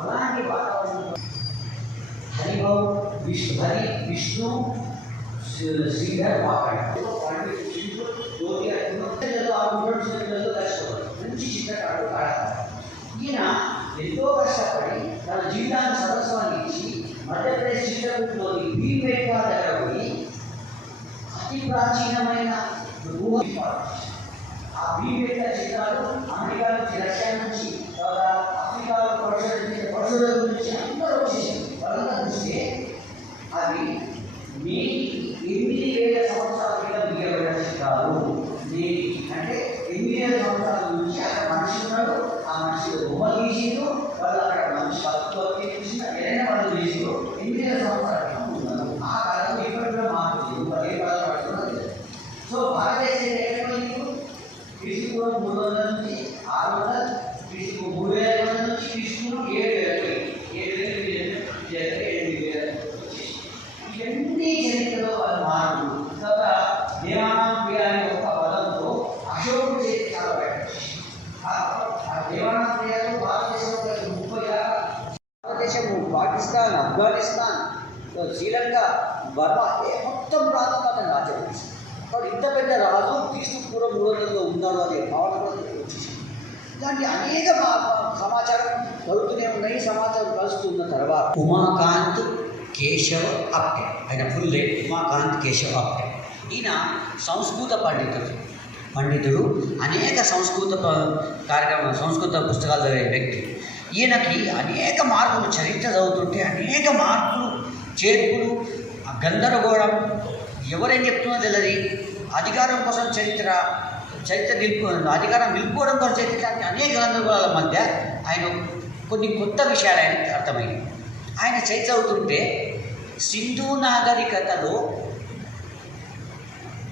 అలాంటి వాతావరణం హరిభవ్ విష్ణు శ్రీధర్ వాకాడు మంచి చిత్రకారుడు కాడతారు. ఈయన ఎంతో కష్టపడి తన జీవితాన్ని సరస్వాన్ని ఇచ్చి మధ్యప్రదేశ్ చిత్రకూటలోని భీంబేట్కా దగ్గర పోయి అతి ప్రాచీనమైన ఆ భీంబేట్కా చిత్రాలు అమెరికా నుంచి, రష్యా నుంచి, ఆఫ్రికాలో పశువుల గురించి అందరూ వచ్చేసారు. వాళ్ళంతా చూస్తే అవి 8,000 సంవత్సరాల క్రితం గీయబడిన చిత్రాలు. అంటే 8,000 సంవత్సరాల నుంచి అక్కడ మనిషి ఉన్నాడు, ఆ మనిషి బొమ్మ గీసిండు, వాళ్ళు అక్కడ మనిషి భక్తులు చూసిన ఏదైనా వాళ్ళు గీసిండు. 8,000 సంవత్సరాల క్రితం ఉన్నారు. ఆ కాలంలో ఇప్పటిలో మార్పు లేదు, ఏ కాలం పడుతున్నది. సో భారతదేశం క్రీస్తు 300 నుంచి 600, క్రీస్తు 3,500 నుంచి క్రీస్తు 7,000 ఇవన్నీ చరిత్రలో వాళ్ళు మార్పు. తర్వాత దేవానాం క్రియ అనే ఒక పదంతో అశోకుడు చేతి చాలా బయట ఆ దేవానాం క్రియలో భారతదేశంలో 30 పాకిస్తాన్, ఆఫ్ఘనిస్తాన్, శ్రీలంక, బర్మా మొత్తం ప్రాంతం అతను ఆచరించారు. కాబట్టి ఇంత పెద్ద రాజు క్రీస్తు పూర్వం 300లో ఉన్నాడు అనే భావన కూడా వచ్చేసింది. ఇలాంటి అనేక సమాచారం కలుగుతూనే ఉన్నాయి. సమాచారం కలుస్తున్న తర్వాత ఉమాకాంత్ కేశవ అప్టే, ఆయన ఫుల్ నేమ్ ఉమాకాంత్ కేశవ అప్టే. ఈయన సంస్కృత పండితుడు, అనేక సంస్కృత పుస్తకాలు చదివే వ్యక్తి. ఈయనకి అనేక మార్పులు, చరిత్ర చదువుతుంటే అనేక మార్పులు, చేర్పులు, గందరగోళం, ఎవరేం చెప్తున్నో తెలియదు. అధికారం కోసం అధికారం నిలుపుకోవడం కోసం చరిత్ర, అనేక గందరగోళాల మధ్య ఆయన కొన్ని కొత్త విషయాలు ఆయనకి అర్థమైంది. ఆయన చరిత్ర అవుతుంటే సింధు నాగరికతలో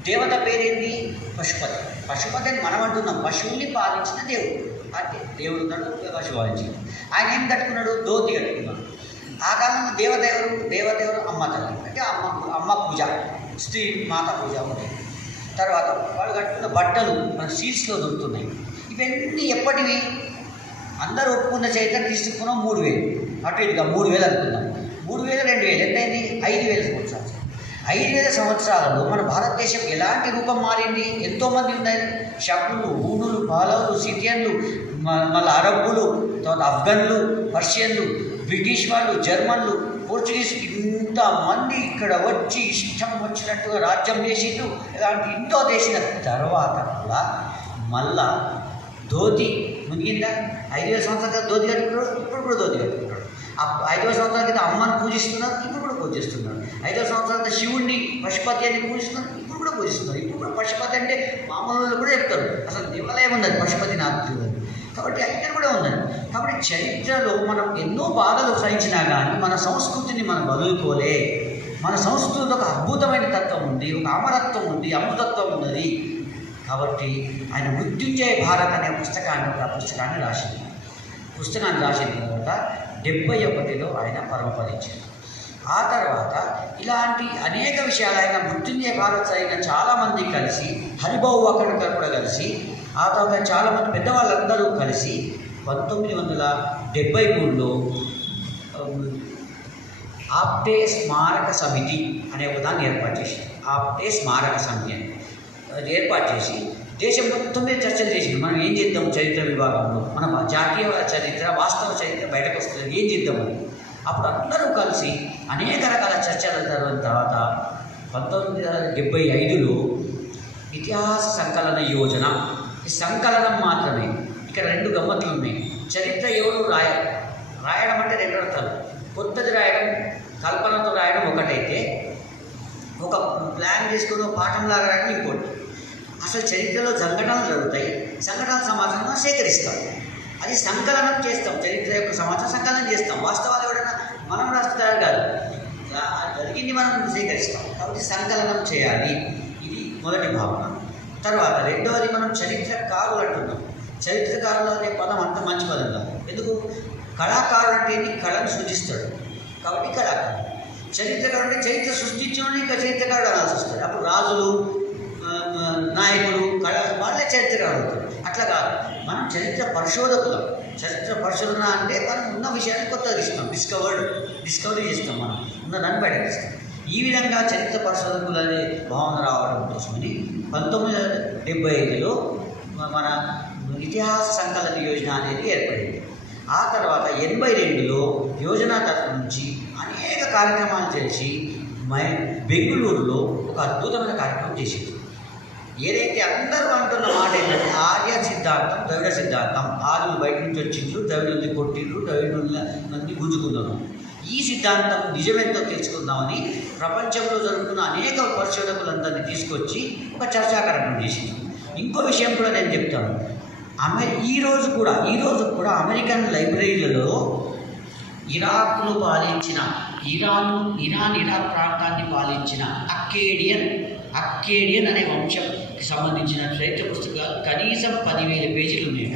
దేవత పేరేంటి? పశుపతి. పశుపతి అని మనం అంటున్నాం. పశువుల్ని పాలించిన దేవుడు. అంటే దేవుడు ఉన్నాడు, పశువు పాలించింది. ఆయన ఏం కట్టుకున్నాడు? ధోతి కట్టుకున్నాడు. ఆ కాలంలో దేవత ఎవరు? అమ్మ తల్లి. అంటే అమ్మ పూజ, స్త్రీ మాత పూజ ఉంటాయి. తర్వాత వాళ్ళు కట్టుకున్న బట్టలు మన సీల్స్లో దొరుకుతున్నాయి. ఇవన్నీ ఎప్పటివి? అందరూ ఒప్పుకున్న చరిత్ర తీసుకున్నాం 3,000, అటు ఇటుగా 3,000 అనుకుందాం. 3,000, 2,000 ఎంతైంది? 5,000 సంవత్సరాలు. 5,000 సంవత్సరాలలో మన భారతదేశం ఎలాంటి రూపం మారింది? ఎంతోమంది ఉన్నారు. శకులు, హూనులు, పాలవులు, సిథియన్లు, మళ్ళీ అరబ్బులు, తర్వాత ఆఫ్ఘన్లు, పర్షియన్లు, బ్రిటిష్ వాళ్ళు, జర్మన్లు, పోర్చుగీస్, ఇంతమంది ఇక్కడ వచ్చి ఇష్టం వచ్చినట్టుగా రాజ్యం చేసిండు. ఇలాంటి ఎంతో చేసిన తర్వాత కూడా మళ్ళా ధోతి మునిగిందా? 5,000 సంవత్సరాల ధోతి కట్టుకున్నాడు, ఇప్పుడు కూడా ధోతి కట్టుకుంటాడు. 5,000 సంవత్సరాల క్రితం అమ్మని పూజిస్తున్నారు, ఇప్పుడు కూడా పూజిస్తున్నారు. 5,000 సంవత్సరాల శివుణ్ణి, పశుపతి అని పూజిస్తున్నారు, ఇప్పుడు కూడా పూజిస్తున్నారు. ఇప్పుడు కూడా పశుపతి అంటే మామూలు కూడా చెప్తారు, అసలు దేవాలయం ఉందని పశుపతి నాథుడు. కాబట్టి ఇక్కడ కూడా ఉందండి. కాబట్టి చరిత్రలో మనం ఎన్నో బాధలు సహించినా కానీ మన సంస్కృతిని మనం వదులుకోలే. మన సంస్కృతిలో ఒక అద్భుతమైన తత్వం ఉంది, ఒక అమరత్వం ఉంది, అమృతత్వం ఉన్నది. కాబట్టి ఆయన మృత్యుంజయ భారత్ అనే పుస్తకాన్ని రాసిన తర్వాత 71లో ఆయన పరమపదించారు. ఆ తర్వాత ఇలాంటి అనేక విషయాలు ఆయన మృత్యుంజయ భారత్ అయిన చాలామంది కలిసి, హరిభవ్ వాకాడు కూడా కలిసి, ఆ తర్వాత చాలామంది పెద్దవాళ్ళందరూ కలిసి 1973లో ఆప్టే స్మారక సమితి అనే ఒక దాన్ని ఏర్పాటు చేసింది. ఆప్టే స్మారక సమితి అని అది ఏర్పాటు చేసి దేశం మొత్తం మీద చర్చలు చేసింది. మనం ఏం చేద్దాం చరిత్ర విభాగంలో, మన జాతీయ చరిత్ర, వాస్తవ చరిత్ర బయటకు వస్తుంది, ఏం చేద్దామని. అప్పుడు అందరూ కలిసి అనేక రకాల చర్చల తర్వాత 1975లో ఇతిహాస సంకలన యోజన. ఈ సంకలనం మాత్రమే. ఇక్కడ 2 గమ్మత్తులు ఉన్నాయి. చరిత్ర ఎవరు రాయడం అంటే 2 అర్థాలు. కొత్తది రాయడం, కల్పనతో రాయడం ఒకటైతే, ఒక ప్లాన్ చేసుకుని పాఠంలాగా రాయడం ఇంకోటి. అసలు చరిత్రలో సంఘటనలు జరుగుతాయి, సంఘటనల సమాచారం సేకరిస్తాం, అది సంకలనం చేస్తాం. చరిత్ర యొక్క సమాచారం సంకలనం చేస్తాం. వాస్తవాలు ఎవరైనా మనం రాస్తారు కాదు, జరిగింది మనం సేకరిస్తాం. కాబట్టి సంకలనం చేయాలి. ఇది మొదటి భావన. తర్వాత రెండవది, మనం చరిత్రకారులు అంటున్నాం. చరిత్రకారులు అనే పదం అంత మంచి పదం కాదు. ఎందుకు? కళాకారుడు అంటే కళను సృజిస్తాడు, కాబట్టి కళాకారుడు. చరిత్రకారుడు అంటే చరిత్ర సృష్టించిన ఇంకా చరిత్రకారుడు అనాల్సి వస్తుంది. అప్పుడు రాజులు, నాయకులు, వాళ్ళే చరిత్రకారులు అవుతారు. అట్లా కాదు, మనం చరిత్ర పరిశోధకులం. చరిత్ర పరిశోధన అంటే మనం ఉన్న విషయాన్ని కొత్తగా ఇస్తాం, డిస్కవరీ చేస్తాం, మనం ఉన్నదాన్ని బయటకిస్తాం. ఈ విధంగా చరిత్ర పరిశోధకులు అనే భావన రావడం కోసమని 1975లో మన ఇతిహాస సంకలన యోజన అనేది ఏర్పడింది. ఆ తర్వాత 82లో యోజన తరఫు నుంచి అనేక కార్యక్రమాలు చేసి బెంగళూరులో ఒక అద్భుతమైన కార్యక్రమం చేసింది. ఏదైతే అందరూ అంటున్న మాట ఏంటంటే ఆర్య సిద్ధాంతం, ద్రవిడ సిద్ధాంతం, ఆర్యులు బయట నుంచి వచ్చిండ్రు, ద్రవిడుల్ని కొట్టిండ్రు, ద్రవిడుల్ని గుంజుకున్నారు. ఈ సిద్ధాంతం నిజమేంతో తెలుసుకుందామని ప్రపంచంలో జరుగుతున్న అనేక పరిశోధకులందరినీ తీసుకొచ్చి ఒక చర్చా కార్యక్రమం చేసింది. ఇంకో విషయం కూడా నేను చెప్తాను. ఈ రోజు కూడా అమెరికన్ లైబ్రరీలలో ఇరాక్ను పాలించిన ఇరాక్ ప్రాంతాన్ని పాలించిన అక్కేడియన్ అనే వంశంకి సంబంధించిన చరిత్ర పుస్తకాలు కనీసం 10,000 పేజీలు ఉన్నాయి.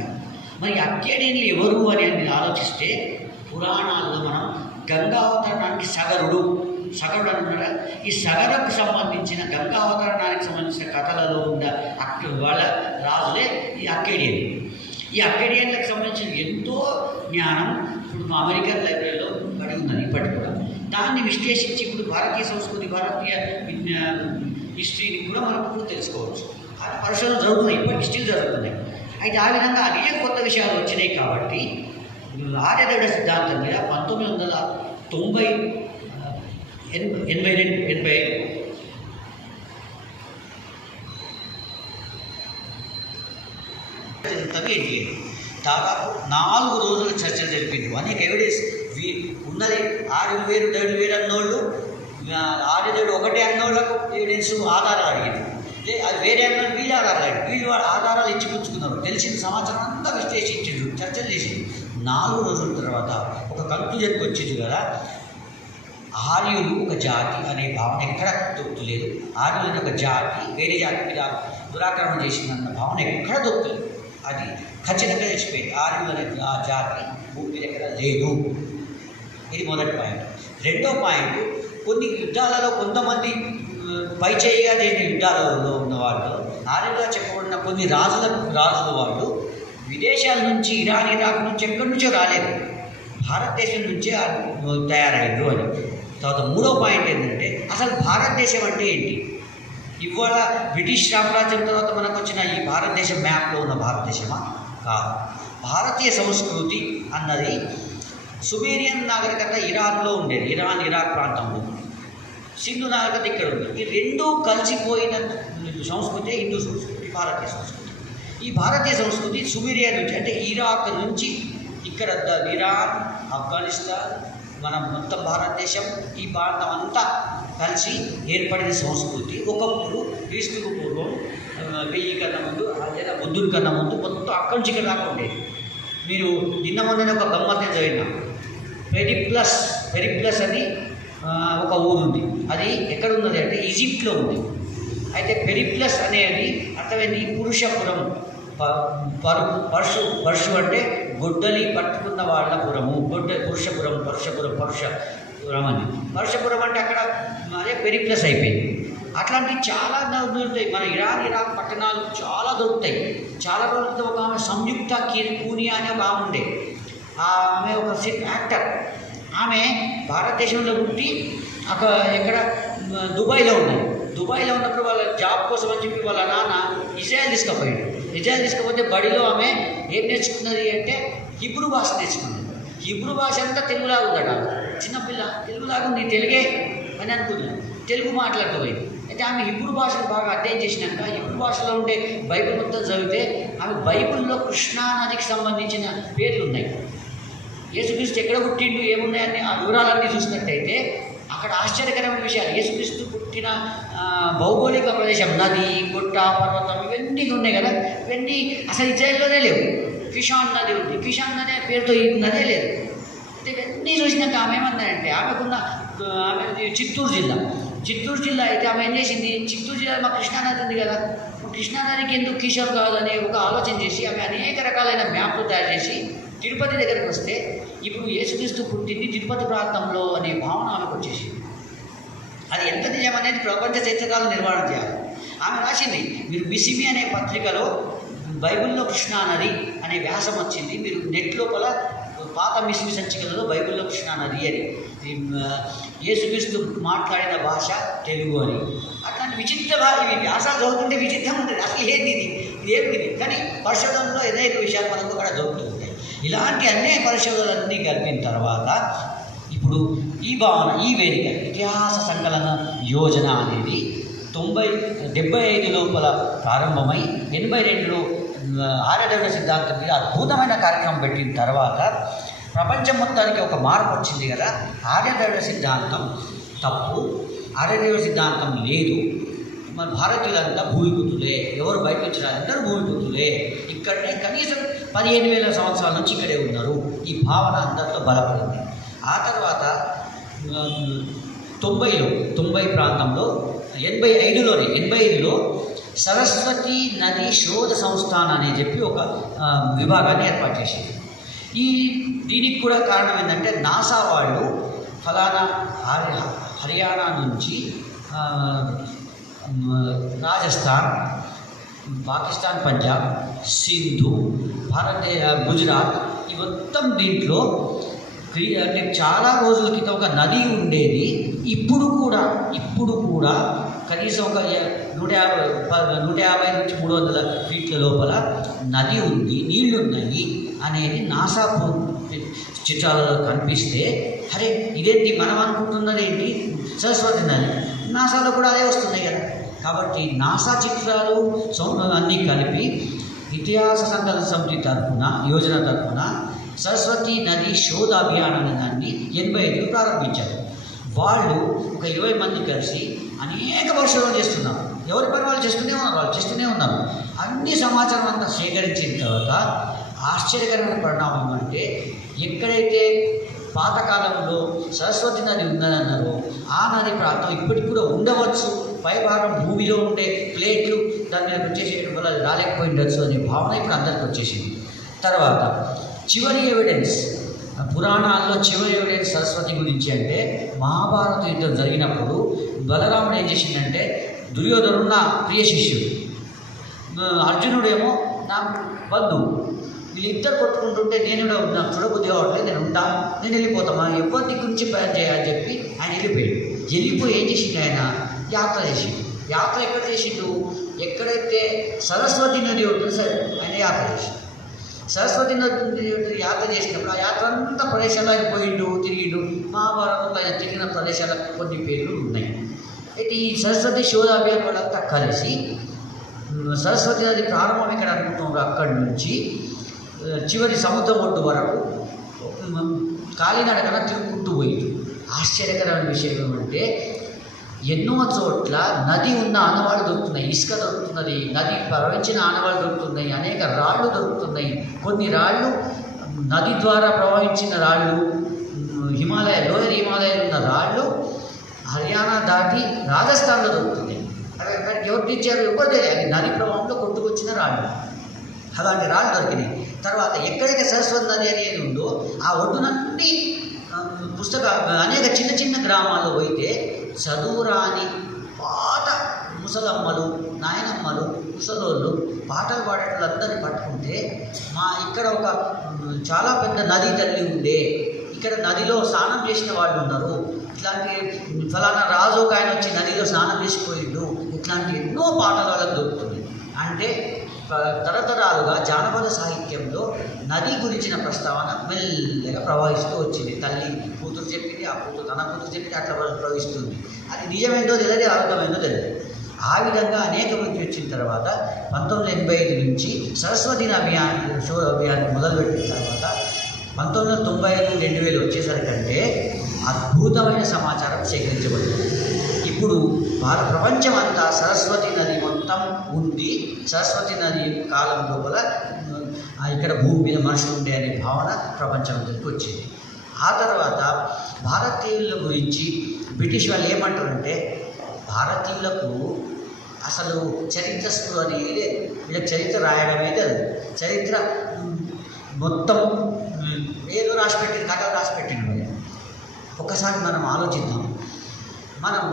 మరి అక్కేడియన్లు ఎవరు అని ఆలోచిస్తే పురాణాల్లో మనం గంగావతరణానికి సగరుడు అంటున్నారా, ఈ సగరకు సంబంధించిన గంగావతరణానికి సంబంధించిన కథలలో ఉన్న వాళ్ళ రాజులే ఈ అక్కేడియన్లకు సంబంధించిన ఎంతో జ్ఞానం ఇప్పుడు అమెరికన్ లైబ్రరీలో పడి ఉన్నది ఇప్పటికి కూడా. దాన్ని విశ్లేషించి ఇప్పుడు భారతీయ సంస్కృతి, భారతీయ హిస్టరీని కూడా మనం ఇప్పుడు తెలుసుకోవచ్చు. ఆ పరిశోధన జరుగుతున్నాయి, ఇప్పటికి స్టిల్ జరుగుతున్నాయి. అయితే ఆ విధంగా అనేక కొత్త విషయాలు వచ్చినాయి. కాబట్టి ఆర్యద్రవిడ సిద్ధాంతం మీద 1980 దాదాపు 4 రోజుల చర్చలు జరిపింది. అనేక ఎవిడెన్స్ ఉన్నది. ఆర్యులు వేరు, ద్రవిడులు వేరు అన్నోళ్ళు, ఆర్యద్రవిడు ఒకటే అన్నోళ్ళకు ఎవిడెన్స్ ఆధారాలు అడిగింది. అది వేరే అన్నోళ్ళు వీళ్ళు ఆధారాలు అడిగి వీళ్ళు ఆధారాలు ఇచ్చి పుచ్చుకున్నారు. తెలిసిన సమాచారం అంతా విశ్లేషించిండ్రు, చర్చలు చేసి 4 రోజుల తర్వాత ఒక కంక్లూజన్కి వచ్చింది కదా, ఆర్యులు ఒక జాతి అనే భావన ఎక్కడ దొరుకుతలేదు. ఆర్యులు అనే ఒక జాతి వేరే జాతి మీద దురాక్రమణ చేసిందన్న భావన ఎక్కడ దొరుకుతలేదు. అది ఖచ్చితంగా తెలిసిపోయింది. ఆర్యులు అనే ఆ జాతి భూమి మీద ఎక్కడ లేదు. ఇది మొదటి పాయింట్. రెండో పాయింట్, కొన్ని యుద్ధాలలో కొంతమంది పైచేయిగా లేని యుద్ధాలలో ఉన్న వాళ్ళు, ఆర్యులుగా చెప్పబడిన కొన్ని రాజుల వాళ్ళు విదేశాల నుంచి, ఇరాక్ నుంచి ఎక్కడి నుంచో రాలేదు, భారతదేశం నుంచే తయారయ్యారు అని. తర్వాత మూడో పాయింట్ ఏంటంటే అసలు భారతదేశం అంటే ఏంటి? ఇవాళ బ్రిటిష్ సామ్రాజ్యం తర్వాత మనకు వచ్చిన ఈ భారతదేశం మ్యాప్లో ఉన్న భారతదేశమా? కాదు. భారతీయ సంస్కృతి అన్నది సుమేరియన్ నాగరికత ఇరాన్లో ఉండేది, ఇరాక్ ప్రాంతంలో. సింధు నాగరికత ఇక్కడ ఉంది. ఈ రెండూ కలిసిపోయిన సంస్కృతి హిందూ సంస్కృతి, భారతీయ సంస్కృతి. ఈ భారతీయ సంస్కృతి సుమేరియన్ నుంచి, అంటే ఇరాక్ నుంచి ఇక్కడ ఇరాన్, ఆఫ్ఘనిస్తాన్, మన మొత్తం భారతదేశం, ఈ ప్రాంతం అంతా కలిసి ఏర్పడిన సంస్కృతి. ఒకప్పుడు క్రీస్తుకు పూర్వం 1000 కన్నా ముందు, లేదా బుద్ధుడి కన్నా ముందు మొత్తం అక్కడి నుంచి ఇక్కడ దాకా ఉండేది. మీరు నిన్న మొన్ననే ఒక గమ్మత్తుని చదివిన పెరిప్లస్ అని ఒక ఊరుంది. అది ఎక్కడ ఉన్నది అంటే ఈజిప్ట్లో ఉంది. అయితే పెరిప్లస్ అనేది అర్థమైంది పురుషపురం. పరుషు అంటే గొడ్డలి పట్టుకున్న వాళ్ళ పురము, పురుషపురం అని. పరుషపురం అంటే అక్కడ అదే పెరిప్లస్ అయిపోయింది. అట్లాంటివి చాలా దొరుకుతాయి. మన ఇరాక్ పట్టణాలు చాలా దొరుకుతాయి. చాలా రోజులతో ఒక ఆమె సంయుక్త పూనియా అనే ఒక ఆమె ఉండే. ఆమె ఒక యాక్టర్. ఆమె భారతదేశంలో పుట్టి అక్కడ ఎక్కడ దుబాయ్లో ఉన్నది. దుబాయ్లో ఉన్నప్పుడు వాళ్ళ జాబ్ కోసం అని చెప్పి వాళ్ళ నాన్న ఇజ్రాయెల్ తీసుకపోతే బడిలో ఆమె ఏం నేర్చుకున్నది అంటే హిబ్రూ భాష నేర్చుకున్నది. హిబ్రూ భాష అంతా తెలుగులాగా ఉందట. చిన్నపిల్ల తెలుగులాగా ఉంది, తెలుగే అని అనుకున్నాను. తెలుగు మాట్లాడుకోలేదు. అయితే ఆమె హిబ్రూ భాషను బాగా అధ్యయనం చేసినాక హిబ్రూ భాషలో ఉండే బైబిల్ మొత్తం చదివితే ఆమె బైబిల్లో కృష్ణా నదికి సంబంధించిన పేర్లు ఉన్నాయి. యేసుక్రీస్తు ఎక్కడ పుట్టిండు, ఏమున్నాయని ఆ వివరాలన్నీ చూసినట్టయితే అక్కడ ఆశ్చర్యకరమైన విషయాలు. యేసుక్రీస్తు పుట్టిన భౌగోళిక ప్రదేశం, నది, గుట్ట, పర్వతం, ఇవన్నీ ఉన్నాయి కదా. ఇవన్నీ అసలు ఇజ్రాయెల్లోనే లేవు. కిషాన్ నది ఉంది, కిషాన్ నది పేరుతో ఈ నదే లేదు. అయితే ఇవన్నీ చూసినాక ఆమె ఏమన్నారంటే ఆమె చిత్తూరు జిల్లా అయితే ఆమె ఏం చేసింది, చిత్తూరు జిల్లాలో మా కృష్ణానది ఉంది కదా, కృష్ణానదికి ఎందుకు కిషోర్ కాదని ఒక ఆలోచన చేసి ఆమె అనేక రకాలైన మ్యాప్లు తయారు చేసి తిరుపతి దగ్గరికి వస్తే ఇప్పుడు యేసుక్రీస్తు పుట్టింది తిరుపతి ప్రాంతంలో అనే భావన ఆమెకు వచ్చేసింది. అది ఎంత నిజం అనేది ప్రపంచ చరిత్రకాలను నిర్వహణ చేయాలి. ఆమె రాసింది. మీరు బిసిమి అనే పత్రికలో బైబిల్లో కృష్ణా నది అనే వ్యాసం వచ్చింది. మీరు నెట్ లోపల పాత మిస్మి సంచికలలో బైబిల్లో కృష్ణా నది అని, యేసుక్రీస్తు మాట్లాడిన భాష తెలుగు అని, అట్లాంటి విచిత్ర ఇవి వ్యాసాలు చదువుతుంటే విచిత్రం ఉంటుంది. అసలు ఏంది ఇదేమిటి? కానీ పరిశోధనలో అనేక విషయాలు మనకు అక్కడ దొరుకుతూ ఉంటాయి. ఇలాంటి అనేక పరిశోధనలన్నీ కలిపిన తర్వాత ఇప్పుడు ఈ భావన, ఈ వేదిక ఇతిహాస సంకలన యోజన అనేది 75 లోపల ప్రారంభమై 82లో ఆర్యద్రవ్య సిద్ధాంతం మీద అద్భుతమైన కార్యక్రమం పెట్టిన తర్వాత ప్రపంచం మొత్తానికి ఒక మార్పు వచ్చింది కదా. ఆర్యద్రవ్య సిద్ధాంతం తప్పు, ఆర్యద్రవ్య సిద్ధాంతం లేదు, మన భారతీయులంతా భూమిపుతులే, ఎవరు బయట వచ్చిన అందరూ భూమిపుతులే, ఇక్కడనే కనీసం 15,000 సంవత్సరాల నుంచి ఇక్కడే ఉన్నారు. ఈ భావన అందరితో బలపడింది. ఆ తర్వాత 90 ప్రాంతంలో 85లో సరస్వతి నది శోధ సంస్థాన్ అని చెప్పి ఒక విభాగాన్ని ఏర్పాటు చేసింది. దీనికి కూడా కారణం ఏంటంటే నాసా వాళ్ళు ఫలానా హర్యానా నుంచి రాజస్థాన్, పాకిస్తాన్, పంజాబ్, సింధు, గుజరాత్, ఈ మొత్తం దీంట్లో అంటే చాలా రోజుల క్రితం ఒక నది ఉండేది. ఇప్పుడు కూడా కనీసం ఒక 150 నుంచి 300 ఫీట్ల లోపల నది ఉంది, నీళ్లున్నాయి అనేది నాసా చిత్రాలలో కనిపిస్తే, అరే ఇదేంటి మనం అనుకుంటున్నది ఏంటి సరస్వతి నది, నాసాలో కూడా అదే వస్తున్నాయి కదా. కాబట్టి నాసా చిత్రాలు అన్నీ కలిపి ఇతిహాస సంకలన సమితి తరఫున, యోజన తరఫున సరస్వతి నది శోధ అభియాన్ అనే దాన్ని 85లో ప్రారంభించారు. వాళ్ళు ఒక 20 మంది కలిసి అనేక పరిశోధనలు చేస్తున్నారు. ఎవరి పని వాళ్ళు చేస్తూనే ఉన్నారు. అన్ని సమాచారం అంతా సేకరించిన తర్వాత ఆశ్చర్యకరమైన పరిణామం అంటే, ఎక్కడైతే పాతకాలంలో సరస్వతి నది ఉందన్నారో ఆ నది ప్రాంతం ఇప్పటికి కూడా ఉండవచ్చు, పైభాగం భూమిలో ఉండే ప్లేట్లు దాని మీద వచ్చేసేయడం వల్ల రాలేకపోయిండొచ్చు అనే భావన ఇప్పుడు అందరికీ వచ్చేసింది. తర్వాత చివరి ఎవిడెన్స్, పురాణాల్లో చివరి ఎవిడెన్స్ సరస్వతి గురించి అంటే, మహాభారత యుద్ధం జరిగినప్పుడు బలరాముడు ఏం చేసిందంటే, దుర్యోధనుడు నా ప్రియ శిష్యుడు, అర్జునుడేమో నా బంధువు, వీళ్ళిద్దరు కొట్టుకుంటుంటే నేను నాకు చూడబుద్ధి కావట్లేదు, నేను వెళ్ళిపోతామా, ఎవరి దిక్కు నుంచి ప్రయాణం చేయాలని చెప్పి ఆయన వెళ్ళిపోయి ఏం చేసిండు, ఆయన యాత్ర చేసిండు. యాత్ర ఎక్కడ చేసిండు, ఎక్కడైతే సరస్వతి నది ఉంటుంది సరే ఆయన యాత్ర చేసిండు. సరస్వతి నది యాత్ర చేసినప్పుడు ఆ యాత్ర అంతా ప్రదేశాలు ఆయన పోయిండు, తిరిగిండు. మహాభారతంలో ఆయన తిరిగిన ప్రదేశాలకు కొన్ని పేర్లు ఉన్నాయి. అయితే ఈ సరస్వతి శోధ అభియాన్ వాళ్ళంతా కలిసి సరస్వతి నది ప్రారంభం ఎక్కడ అనుకుంటున్నారు, అక్కడి నుంచి చివరి సముద్రం ఒడ్డు వరకు కాలినడకన తిరుగుకుంటూ పోయిండు. ఆశ్చర్యకరమైన విషయం ఏమంటే, ఎన్నో చోట్ల నది ఉన్న ఆనవాళ్ళు దొరుకుతున్నాయి, ఇసుక దొరుకుతున్నది, నది ప్రవహించిన ఆనవాళ్ళు దొరుకుతున్నాయి, అనేక రాళ్ళు దొరుకుతున్నాయి. కొన్ని రాళ్ళు నది ద్వారా ప్రవహించిన రాళ్ళు, లోయర్ హిమాలయాలు ఉన్న రాళ్ళు హర్యానా దాటి రాజస్థాన్లో దొరుకుతున్నాయి. అవి ఎవరు తెచ్చారు ఎవరు తెలియదు, నది ప్రవాహంలో కొట్టుకొచ్చిన రాళ్ళు, అలాంటి రాళ్ళు దొరికినాయి. తర్వాత ఎక్కడైతే సరస్వతి నది అనేది ఉందో ఆ ఒడ్డునన్నీ అనేక చిన్న గ్రామాల్లో పోయితే చదువురాని పాత ముసలమ్మలు, నాయనమ్మలు, ముసలోళ్ళు పాటలు పాడేటోళ్ళందరినీ పట్టుకుంటే, ఇక్కడ ఒక చాలా పెద్ద నది తల్లి ఉండే, ఇక్కడ నదిలో స్నానం చేసిన వాళ్ళు ఉన్నారు, ఇట్లాంటి ఫలానా రాజు ఒక ఆయన వచ్చి నదిలో స్నానం చేసిపోయిండు, ఇట్లాంటి ఎన్నో పాటలు వాళ్ళకి దొరుకుతుంది. అంటే తరతరాలుగా జానపద సాహిత్యంలో నది గురించిన ప్రస్తావన మెల్లగా ప్రవహిస్తూ వచ్చింది. తల్లి కూతురు చెప్పింది, ఆ కూతురు తన కూతురు చెప్పింది, అట్లా ప్రవహిస్తుంది. అది నిజమేందో తెలియదు, అబద్ధమేందో తెలియదు. ఆ విధంగా అనేక మంది వచ్చిన తర్వాత 1985 నుంచి సరస్వతి శోధ అభియాన్ని మొదలుపెట్టిన తర్వాత 1995-2000 వచ్చేసరికంటే అద్భుతమైన సమాచారం సేకరించబడింది. ఇప్పుడు ప్రపంచం అంతా సరస్వతి నది మొత్తం ఉంది. సరస్వతి నది కాలం లోపల ఇక్కడ భూమి మీద మనుషులు ఉండే అనే భావన ప్రపంచం అంతటికి వచ్చింది. ఆ తర్వాత భారతీయుల గురించి బ్రిటిష్ వాళ్ళు ఏమంటారంటే, భారతీయులకు అసలు చరిత్ర అనేది లేదు, వీళ్ళకి చరిత్ర రాయడమే లేదు, చరిత్ర మొత్తం ఏదో రాసిపెట్టింది, కథలు రాసిపెట్టింది. ఒక్కసారి మనం ఆలోచిద్దాం. మనం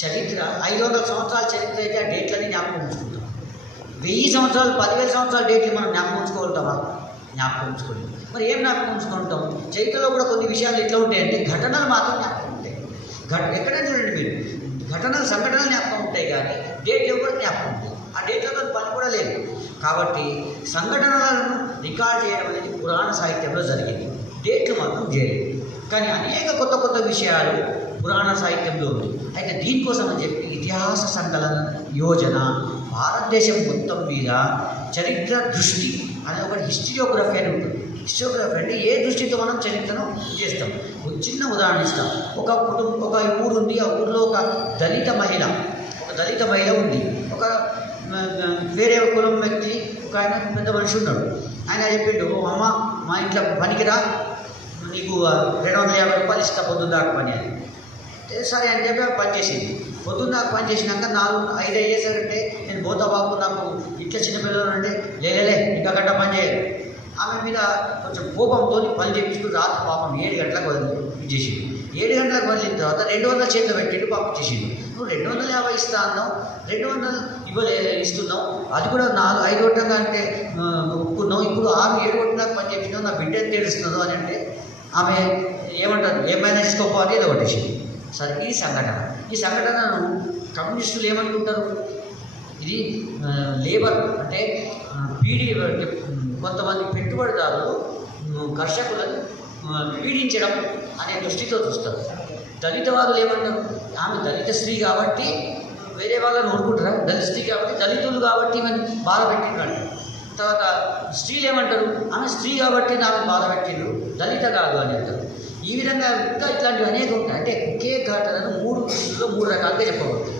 చరిత్ర 500 సంవత్సరాల చరిత్ర అయితే ఆ డేట్లన్నీ జ్ఞాపకం ఉంచుకుంటాం. 1000 సంవత్సరాలు 10,000 సంవత్సరాల డేట్లు మనం జ్ఞాపకం ఉంచుకోగలుగుతామా? జ్ఞాపకం ఉంచుకోండి. మరి ఏం జ్ఞాపకం ఉంచుకుంటాం? చరిత్రలో కూడా కొన్ని విషయాలు ఎట్లా ఉంటాయంటే ఘటనలు మాత్రం జ్ఞాపకం ఉంటాయి. ఎక్కడైనా చూడండి మీరు, సంఘటనలు జ్ఞాపకం ఉంటాయి కానీ డేట్లు కూడా జ్ఞాపకం ఉంటాయి. ఆ డేట్లతో పని కూడా లేదు. కాబట్టి సంఘటనలను రికార్డ్ చేయడం అనేది పురాణ సాహిత్యంలో జరిగింది, డేట్లు మాత్రం చేయలేదు. కానీ అనేక కొత్త కొత్త విషయాలు పురాణ సాహిత్యంలో ఉంది. అయితే దీనికోసం అని చెప్పి ఇతిహాస సంకలన యోజన భారతదేశం మొత్తం మీద చరిత్ర దృష్టి అనే ఒకటి హిస్టరియోగ్రఫీ అని ఉంటుంది. హిస్టరియోగ్రఫీ అంటే ఏ దృష్టితో మనం చరిత్రను చేస్తాం. ఒక చిన్న ఉదాహరణ ఇస్తాం. ఒక ఊరు ఉంది. ఆ ఊరిలో ఒక దళిత మహిళ ఉంది. ఒక వేరే కులం వ్యక్తి, ఒక ఆయన పెద్ద మనిషి ఉన్నాడు. ఆయన చెప్పిండు, అమ్మ మా ఇంట్లో పనికిరా, నీకు 250 రూపాయలు ఇస్తా పొద్దున్న దాకా పని అని. సరే అని చెప్పి పనిచేసింది. పొద్దున్న దాకా పని చేసినాక 4-5 అయ్యేసరంటే నేను పోతా బాబు, నాకు ఇట్లా చిన్నపిల్లలు అంటే లేలే ఇంకా గంట పని చేయాలి. ఆమె మీద కొంచెం కోపంతో పని చేయించుకుని రాత్రి పాపం 7 గంటలకు ఇచ్చేసింది. 7 గంటలకు వదిలిన తర్వాత 200 చేతిలో పెట్టిండు, పాపం ఇచ్చేసిండు. నువ్వు 250 ఇస్తా అన్నావు, 200 ఇస్తున్నావు, అది కూడా 5 గంటగా అంటే ఒప్పుకున్నావు. ఇప్పుడు 6-7 గంటలకు పని చేయించినావు, నా బిడ్డ ఎంత ఏడుస్తున్నావు అని అంటే ఆమె ఏమంటారు, ఏమైనా తీసుకోపోవాలి ఏదో ఒకటేసింది. సరే, ఈ సంఘటనను కమ్యూనిస్టులు ఏమనుకుంటారు, ఇది లేబర్ అంటే కొంతమంది పెట్టుబడిదారులు కర్షకులను పీడించడం అనే దృష్టితో చూస్తారు. దళితవాదులు ఏమంటారు, ఆమె దళిత స్త్రీ కాబట్టి వేరే వాళ్ళని ఊరుకుంటారా, దళిత స్త్రీ కాబట్టి, దళితులు కాబట్టి మనం బాధ పెట్టిండ్రు. తర్వాత స్త్రీలు ఏమంటారు, ఆమె స్త్రీ కాబట్టి ఆమె బాధ పెట్టిండ్రు, దళిత కాదు అని అంటారు. ఈ విధంగా ఇంకా ఇట్లాంటివి అనేక ఉంటాయి. అంటే ఒకే ఘటనను 3 దృష్టిలో 3 రకాలుగా చెప్పబడుతుంది.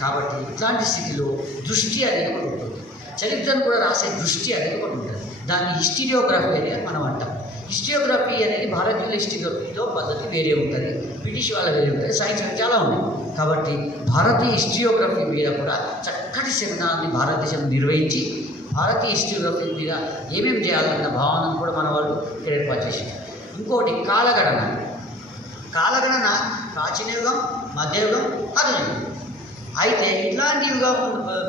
కాబట్టి ఇట్లాంటి స్థితిలో దృష్టి అనేది ఒకటి ఉంటుంది. చరిత్రను కూడా రాసే దృష్టి అనేది ఒకటి ఉంటుంది. దాన్ని హిస్టరియోగ్రఫీ అనేది మనం అంటాం. హిస్టరియోగ్రఫీ అనేది భారతీయుల హిస్టరియోగ్రఫీలో పద్ధతి వేరే ఉంటుంది, బ్రిటిష్ వాళ్ళ వేరే ఉంటుంది, సైన్స్ అనేది చాలా ఉంది. కాబట్టి భారతీయ హిస్టరియోగ్రఫీ మీద కూడా చక్కటి సెమినార్ని భారతదేశం నిర్వహించి భారతీయ హిస్టరియోగ్రఫీ మీద ఏమేమి చేయాలన్న భావనను కూడా మన వాళ్ళు ఏర్పాటు చేసింది. ఇంకోటి కాలగణన ప్రాచీన యుగం, మధ్యయుగం, ఆధునిక యుగం. అయితే ఇట్లాంటి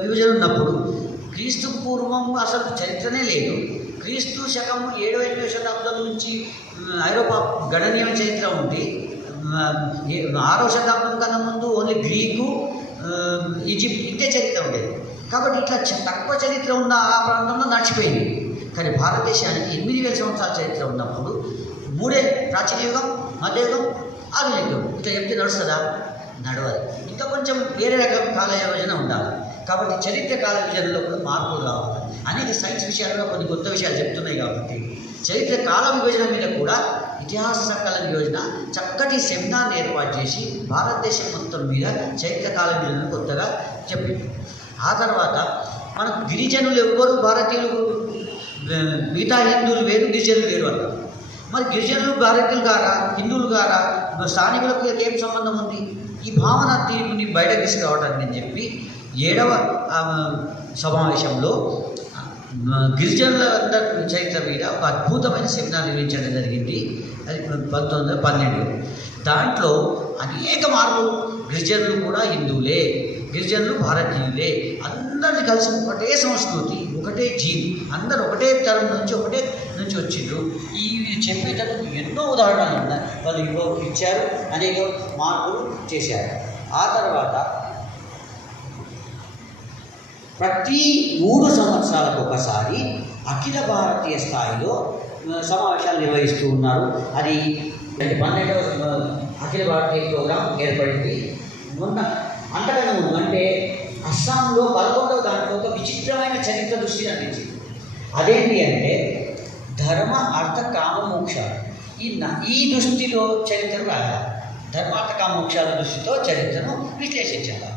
విభజన ఉన్నప్పుడు క్రీస్తు పూర్వం అసలు చరిత్రనే లేదు. క్రీస్తు శకం 7వ శతాబ్దం నుంచి ఐరోపా గణనీయమైన చరిత్ర ఉంది. 6వ శతాబ్దం కన్నా ముందు ఓన్లీ గ్రీకు, ఈజిప్ట్ ఇంతే చరిత్ర ఉండేది. కాబట్టి ఇట్లా తక్కువ చరిత్ర ఉన్న ఆ ప్రాంతంలో నడిచిపోయింది. కానీ భారతదేశానికి 8000 సంవత్సరాల చరిత్ర ఉన్నప్పుడు 3 ప్రాచీన యుగం, మధ్యయుగం, ఆధునిక యుగం ఇట్లా చెప్తే నడుస్తుందా? నడవాలి. ఇంకా కొంచెం వేరే రకం కాల యోజన ఉండాలి. కాబట్టి చరిత్ర కాల విభజనలో కూడా మార్పులు రావాలి. అనేక సైన్స్ విషయాల్లో కొన్ని కొత్త విషయాలు చెప్తున్నాయి. కాబట్టి చరిత్ర కాల విభజన మీద కూడా ఇతిహాస సంకలన యోజన చక్కటి సెమినార్ని ఏర్పాటు చేసి భారతదేశం మొత్తం మీద చరిత్ర కాల విభజన కొత్తగా చెప్పింది. ఆ తర్వాత మనకు గిరిజనులు ఎవ్వరు, భారతీయులు మిగతా హిందువులు వేరు, గిరిజనులు వేరు అన్నారు. మరి గిరిజనులు భారతీయులు గారా, హిందువులు గారా, స్థానికులకు ఏం సంబంధం ఉంది? ఈ భావన తీరుని బయటకు తీసుకురావడానికి అని చెప్పి 7వ సమావేశంలో గిరిజనుల చరిత్ర మీద ఒక అద్భుతమైన సెమినార్ నిర్వహించడం జరిగింది. అది 1912. దాంట్లో అనేక మార్పులు, గిరిజనులు కూడా హిందువులే, గిరిజనులు భారతీయులే, అందరినీ కలిసి ఒకటే సంస్కృతి, ఒకటే జీవి, అందరూ ఒకటే తరం నుంచి వచ్చిండ్రు. ఈ చెప్పేటప్పుడు ఎన్నో ఉదాహరణలు ఉన్నాయి. వాళ్ళు ఇచ్చారు, అనేక మార్పులు చేశారు. ఆ తర్వాత ప్రతి 3 సంవత్సరాలకు ఒకసారి అఖిల భారతీయ స్థాయిలో సమావేశాలు నిర్వహిస్తూ ఉన్నారు. అది 12వ అఖిల భారతీయ ప్రోగ్రాం ఏర్పడింది. మొన్న అంతకన్నా ముందు అంటే అస్సాంలో 11వ దాంట్లో ఒక విచిత్రమైన చరిత్ర దృష్టిని అందించింది. అదేంటి అంటే ధర్మ, అర్థ, కామ, మోక్షాలు. ఈ దృష్టిలో చరిత్రను రాయాలి. ధర్మార్థ కామ మోక్షాల దృష్టితో చరిత్రను విశ్లేషించాలి.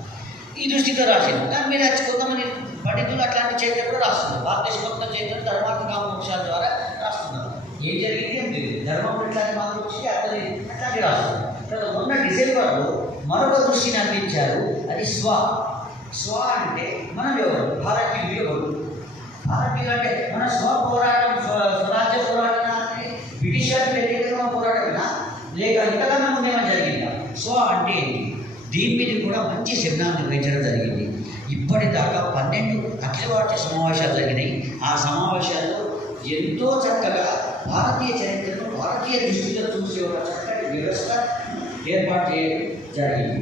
ఈ దృష్టితో రాసింది. దాని మీద కొంతమంది పండితులు అట్లాంటి చరిత్ర కూడా రాస్తున్నారు. భారతదేశం మొత్తం చరిత్ర ధర్మార్థ కామ మోక్షాల ద్వారా రాస్తున్నారు. ఏం జరిగింది ఏం తెలియదు. ధర్మం ఎట్లాంటి మార్పు వచ్చి అట్లాంటి రాస్తున్నారు. తర్వాత మొన్న డిసెంబర్లో మరొక దృష్టిని అందించారు. అది స్వ అంటే మనం ఎవరు, భారతీయులు ఎవరు. భారతీయులు అంటే మన పోరాటం, స్వరాజ్య పోరాటం అంటే బ్రిటిష్ వారికి వ్యతిరేకంగా పోరాటమేనా, లేక ఇంతకన్నా ముందేమో జరిగిందా? అంటే దీని మీద కూడా మంచి సెమినార్ నిర్వహించడం జరిగింది. ఇప్పటిదాకా 12 అఖిల భారతీయ సమావేశాలు జరిగినాయి. ఆ సమావేశాల్లో ఎంతో చక్కగా భారతీయ చరిత్రను భారతీయ దృష్టిలో చూసే ఒక చక్కటి వ్యవస్థ ఏర్పాటు చేయడం జరిగింది.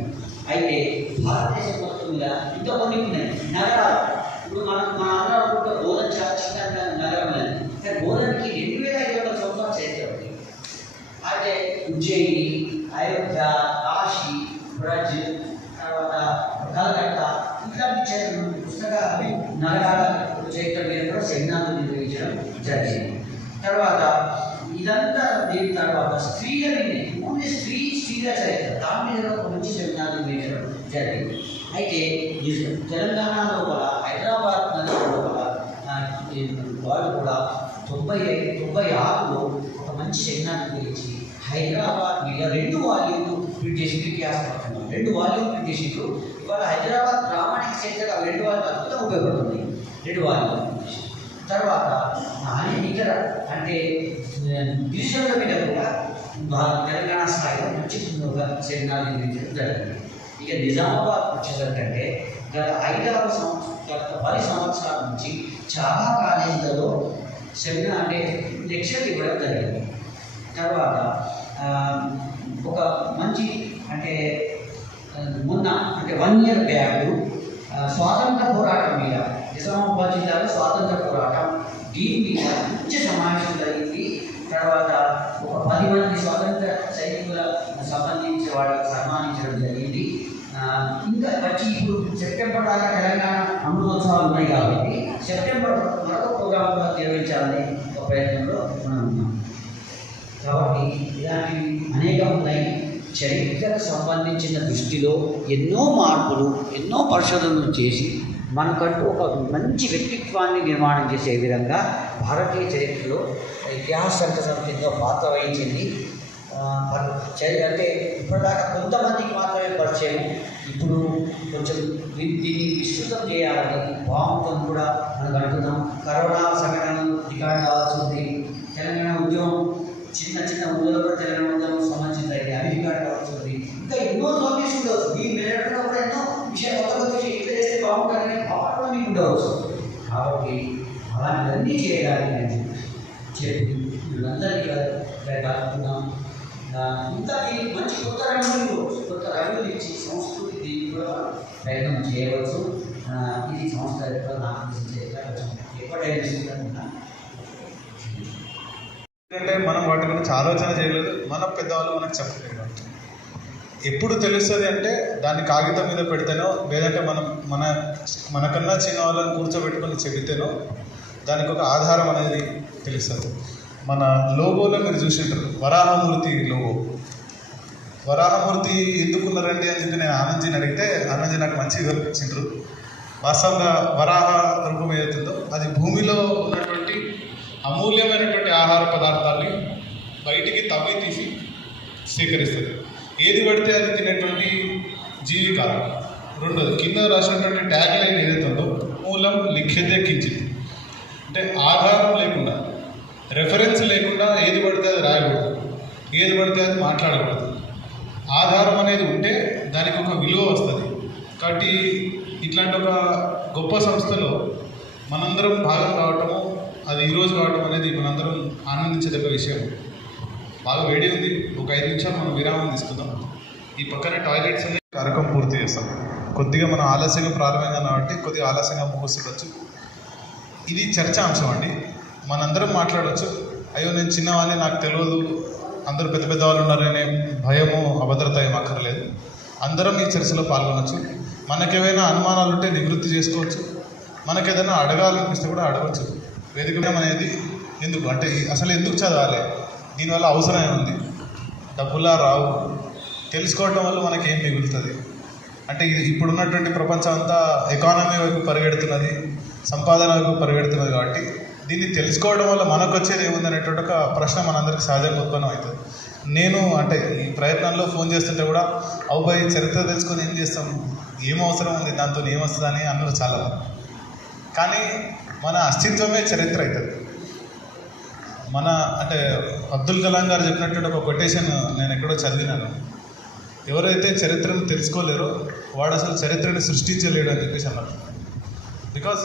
అయితే భారతదేశం మొత్తం మీద ఇంకా కొన్ని ఉన్నాయి నగరాలు. ఇప్పుడు మన అందరం కూడా బోధన చాలా చిన్న నగరం లేదు, కానీ బోధనకి 2500 సంవత్సరాల చరిత్ర ఉంది. అయితే ఉజ్జయిని, అయోధ్య, కాశీ, బ్రజ్, తర్వాత కలకత్తా ఇట్లాంటి పుస్తక నగరాల చరిత్ర మీద కూడా సెమినార్లు నిర్వహించడం జరిగింది. తర్వాత ఇదంతా దీని తర్వాత స్త్రీల మీద ఓన్లీ స్త్రీల చరిత్ర దాని మీద ఒక మంచి సెమినార్లు నిర్వహించడం జరిగింది. అయితే తెలంగాణ లోపల హైదరాబాద్ నగరం లోపల వాళ్ళు కూడా 96లో ఒక మంచి సెమినార్ గురించి హైదరాబాద్ మీద 2 వాల్యూమ్లు ప్రింట్ చేసి ఇతిహాసపడుతున్నాం. 2 వాల్యూమ్ ప్రింట్ చేసిండ్రు. ఇవాళ హైదరాబాద్ ప్రామాణిక చరిత్రగా 2 వాల్యూమ్ అద్భుతం ఉపయోగపడుతుంది. 2 వాల్యూమ్ ప్రింట్ చేసి తర్వాత ఇతర అంటే గిరిజనుల మీద కూడా తెలంగాణ స్థాయిలో మంచి సెమినార్ నిర్వహించడం జరిగింది. ఇక నిజామాబాద్ వచ్చేసరికంటే గత 10 సంవత్సరాల నుంచి చాలా కాలేజీలలో సెమినార్ అంటే లెక్చర్లు ఇవ్వడం జరిగింది. తర్వాత ఒక మంచి అంటే మొన్న అంటే 1 ఇయర్ బ్యాక్ స్వాతంత్ర పోరాటం మీద నిజామాబాద్ జిల్లాలో స్వాతంత్ర పోరాటం దీని మీద మంచి సమావేశం జరిగింది. తర్వాత ఒక 10 మంది స్వాతంత్ర సైనికుల సంబంధించిన వాళ్ళకి సన్మానించడం జరిగింది. ఇంకా వచ్చి ఇప్పుడు సెప్టెంబర్ దాకా తెలంగాణ అమృతోత్సవాలు ఉన్నాయి కాబట్టి సెప్టెంబర్ మరొక ప్రోగ్రాం కూడా నిర్వహించాలని ఒక ప్రయత్నంలో మనం ఉన్నాం. కాబట్టి ఇలాంటివి అనేకం ఉన్నాయి. చరిత్రకు సంబంధించిన దృష్టిలో ఎన్నో మార్పులు ఎన్నో పరిశోధనలు చేసి మనకంటూ ఒక మంచి వ్యక్తిత్వాన్ని నిర్మాణం చేసే విధంగా భారతీయ చరిత్రలో ఇతిహాస సంస్థ పాత్ర వహించింది. అంటే ఇప్పటిదాకా కొంతమందికి మాత్రమే పరిచయం, ఇప్పుడు కొంచెం దీన్ని విస్తృతం చేయాలని భావంతో కూడా మనకు అనుకున్నాం. కరోనా సంఘటనలు రికార్డు కావాల్సి ఉంది. తెలంగాణ ఉద్యమం చిన్న ఊళ్ళో కూడా తెలంగాణ ఉద్యమం సంబంధించింది అయితే అవి రికార్డు కావాల్సి ఉంది. ఇంకా ఎన్నో టాపిక్స్ ఉండవచ్చు. మీరు వెళ్ళడం కూడా ఎన్నో విషయాలు కొత్త ఇట్లా చేస్తే బాగుంటుందని భావన మీకు ఉండవచ్చు. కాబట్టి అలాంటివన్నీ చేయడానికి చెప్పి వీళ్ళందరికీ కలుపుకున్నాం. ఇంకా దీనికి మంచి కొత్త రంగులు ఇచ్చి సంస్కృతి దీన్ని కూడా ప్రయత్నం చేయవచ్చు. ఇది సంస్థ నాకు ఎప్పుడైనా ఎందుకంటే మనం వాటి గురించి ఆలోచన చేయలేదు, మన పెద్దవాళ్ళు మనకు చెప్పలేదు. ఎప్పుడు తెలుస్తుంది అంటే దాన్ని కాగితం మీద పెడితేనో లేదంటే మనకన్నా చిన్న వాళ్ళని కూర్చోబెట్టుకొని చెబితేనో దానికి ఒక ఆధారం అనేది తెలుస్తుంది. మన లోగోలో మీరు చూసింటారు వరాహమూర్తి లోగో. వరాహమూర్తి ఎందుకున్నారండి అని చెప్పి నేను ఆనందజీని అడిగితే ఆనందజీ నాకు మంచి వివరించారు. వాస్తవంగా వరాహ రూపం ఏదైతుందో అది భూమిలో ఉన్నటువంటి అమూల్యమైనటువంటి ఆహార పదార్థాన్ని బయటికి తవ్వి తీసి సేకరిస్తుంది. ఏది పడితే అది తినేటువంటి జీవి కాదు. రెండోది కింద రాసినటువంటి ట్యాగ్ లైన్ ఏదైతుందో మూలం లిఖ్యతే కించిత్, అంటే ఆధారం లేకుండా రెఫరెన్స్ లేకుండా ఏది పడితే అది రాయకూడదు, ఏది పడితే అది మాట్లాడకూడదు. ఆధారం అనేది ఉంటే దానికి ఒక విలువ వస్తుంది. కాబట్టి ఇట్లాంటి ఒక గొప్ప సంస్థలో మనందరం భాగం కావటము, అది ఈరోజు కావటం అనేది మనందరం ఆనందించదగ్గ విషయం. బాగా వేడి ఉంది, ఒక 5 నిమిషాలు మనం విరామం తీసుకుందాం. ఈ పక్కనే టాయిలెట్స్ అన్ని కార్యక్రమం పూర్తి చేస్తాం. కొద్దిగా మనం ఆలస్యంగా ప్రారంభమైంది కాబట్టి కొద్దిగా ఆలస్యంగా ముగుస్తుండొచ్చు. ఇది చర్చాంశం అండి. మనందరం మాట్లాడవచ్చు. అయ్యో నేను చిన్నవాళ్ళని నాకు తెలియదు, అందరూ పెద్ద పెద్ద వాళ్ళు ఉన్నారనే భయము అభద్రత ఏం అక్కర్లేదు. అందరం ఈ చర్చలో పాల్గొనవచ్చు. మనకేమైనా అనుమానాలు ఉంటే నివృత్తి చేసుకోవచ్చు. మనకేదైనా అడగాలనిపిస్తే కూడా అడగవచ్చు. వేదిక అనేది ఎందుకు అంటే అసలు ఎందుకు చదవాలి, దీనివల్ల అవసరం ఏముంది, డబ్బులా రావు, తెలుసుకోవటం వల్ల మనకేం మిగులుతుంది అంటే ఇప్పుడున్నటువంటి ప్రపంచం అంతా ఎకానమీ వైపు పరిగెడుతున్నది, సంపాదన వైపు పరిగెడుతున్నది. కాబట్టి దీన్ని తెలుసుకోవడం వల్ల మనకు వచ్చేది ఏముంది అనేటువంటి ఒక ప్రశ్న మనందరికీ సహజంగా ఉత్పన్నం అవుతుంది. నేను అంటే ఈ ప్రయత్నంలో ఫోన్ చేస్తుంటే కూడా అవుబాయి చరిత్ర తెలుసుకొని ఏం చేస్తాం, ఏం అవసరం ఉంది, దాంతో ఏమొస్తుందని అన్నారు చాలా. కానీ మన అస్తిత్వమే చరిత్ర అవుతుంది. మన అంటే అబ్దుల్ కలాం గారు చెప్పినటువంటి ఒక కొటేషన్ నేను ఎక్కడో చదివినాను. ఎవరైతే చరిత్రను తెలుసుకోలేరో వాడు అసలు చరిత్రను సృష్టించలేడు అని చెప్పేసి అన్నారు. బికాస్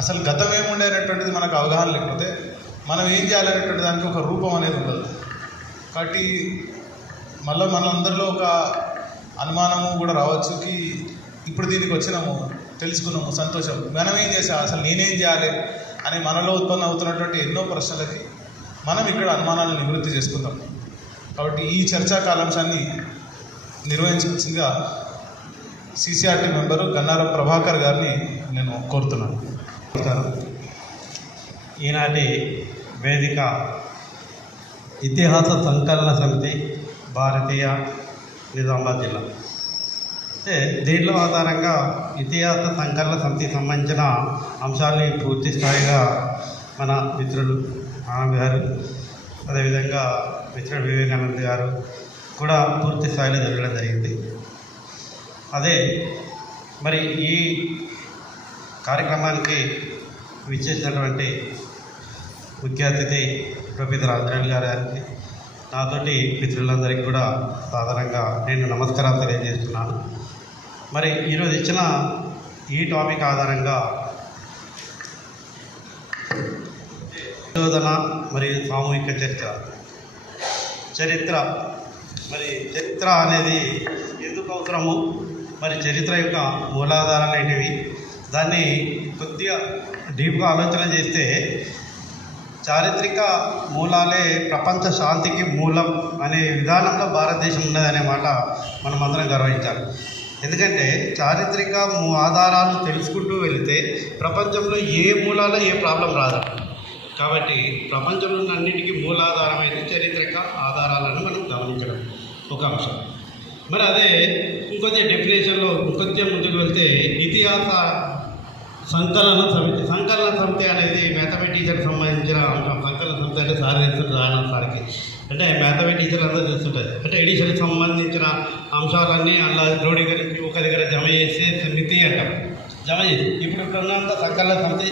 అసలు గతం ఏముండే అనేటువంటిది మనకు అవగాహన లేకపోతే మనం ఏం చేయాలనేటువంటి దానికి ఒక రూపం అనేది ఉండదు. కాబట్టి మళ్ళీ మన అందరిలో ఒక అనుమానము కూడా రావచ్చుకి ఇప్పుడు దీనికి వచ్చినాము, తెలుసుకున్నాము, సంతోషం. మనం ఏం చేసాం, అసలు నేనేం చేయాలి అని మనలో ఉత్పన్నం అవుతున్నటువంటి ఎన్నో ప్రశ్నలకి మనం ఇక్కడ అనుమానాలను నివృత్తి చేసుకుందాం. కాబట్టి ఈ చర్చా కాలాంశాన్ని నిర్వహించాల్సిందిగా సిసిఆర్టీ మెంబరు గన్నారం ప్రభాకర్ గారిని నేను కోరుతున్నాను. ఈనాటి వేదిక ఇతిహాస సంకలన సమితి భారతీయ నిజామాబాద్ జిల్లా. అంటే దీంట్లో ఆధారంగా ఇతిహాస సంకలన సమితికి సంబంధించిన అంశాలని పూర్తి స్థాయిగా మన మిత్రులు ఆనంద్ గారు, అదేవిధంగా మిత్రుడు వివేకానంద గారు కూడా పూర్తి స్థాయిలో జరగడం జరిగింది. అదే మరి ఈ కార్యక్రమానికి విచ్చేసినటువంటి ముఖ్య అతిథి ప్రొఫెసర్ ఆంజనేయులు గారికి, నాతోటి మిత్రులందరికీ కూడా సాధారణంగా నేను నమస్కారాలు తెలియజేస్తున్నాను. మరి ఈరోజు ఇచ్చిన ఈ టాపిక్ ఆధారంగా పరిశోధన మరియు సామూహిక చరిత్ర మరి చరిత్ర అనేది ఎందుకు అవసరము, మరి చరిత్ర యొక్క మూలాధారాలు ఏంటివి, దాన్ని కొద్దిగా డీప్గా ఆలోచన చేస్తే చారిత్రక మూలాలే ప్రపంచ శాంతికి మూలం అనే విధానంలో భారతదేశం ఉన్నదనే మాట మనం అందరం గర్వించాలి. ఎందుకంటే చారిత్రక ఆధారాలు తెలుసుకుంటూ వెళితే ప్రపంచంలో ఏ మూలాలో ఏ ప్రాబ్లం రాదు. కాబట్టి ప్రపంచంలో ఉన్న అన్నిటికీ మూలాధారమైన చారిత్రక ఆధారాలను మనం గమనించడం ఒక అంశం. మరి అదే ఇంకొద్ది డెఫినేషన్లో ఇంకొద్ది ముందుకు వెళ్తే ఇతిహాస సంకలన సమితి అనేది మ్యాథమెటిక్స్కి సంబంధించిన అంశం. సంకలన సమితి అంటే సార్ తెలుస్తుంది, రాయన సార్కి అంటే మ్యాథమెటిక్స్ అందరూ తెలుస్తుంటుంది. అంటే ఎడిషన్కి సంబంధించిన అంశాలన్నీ అలా క్రోడీకరించి ఒక దగ్గర జమ చేసే సమితి అంటాం. జమ చేసి ఇప్పుడు ఉన్నంత సంకలన సమితి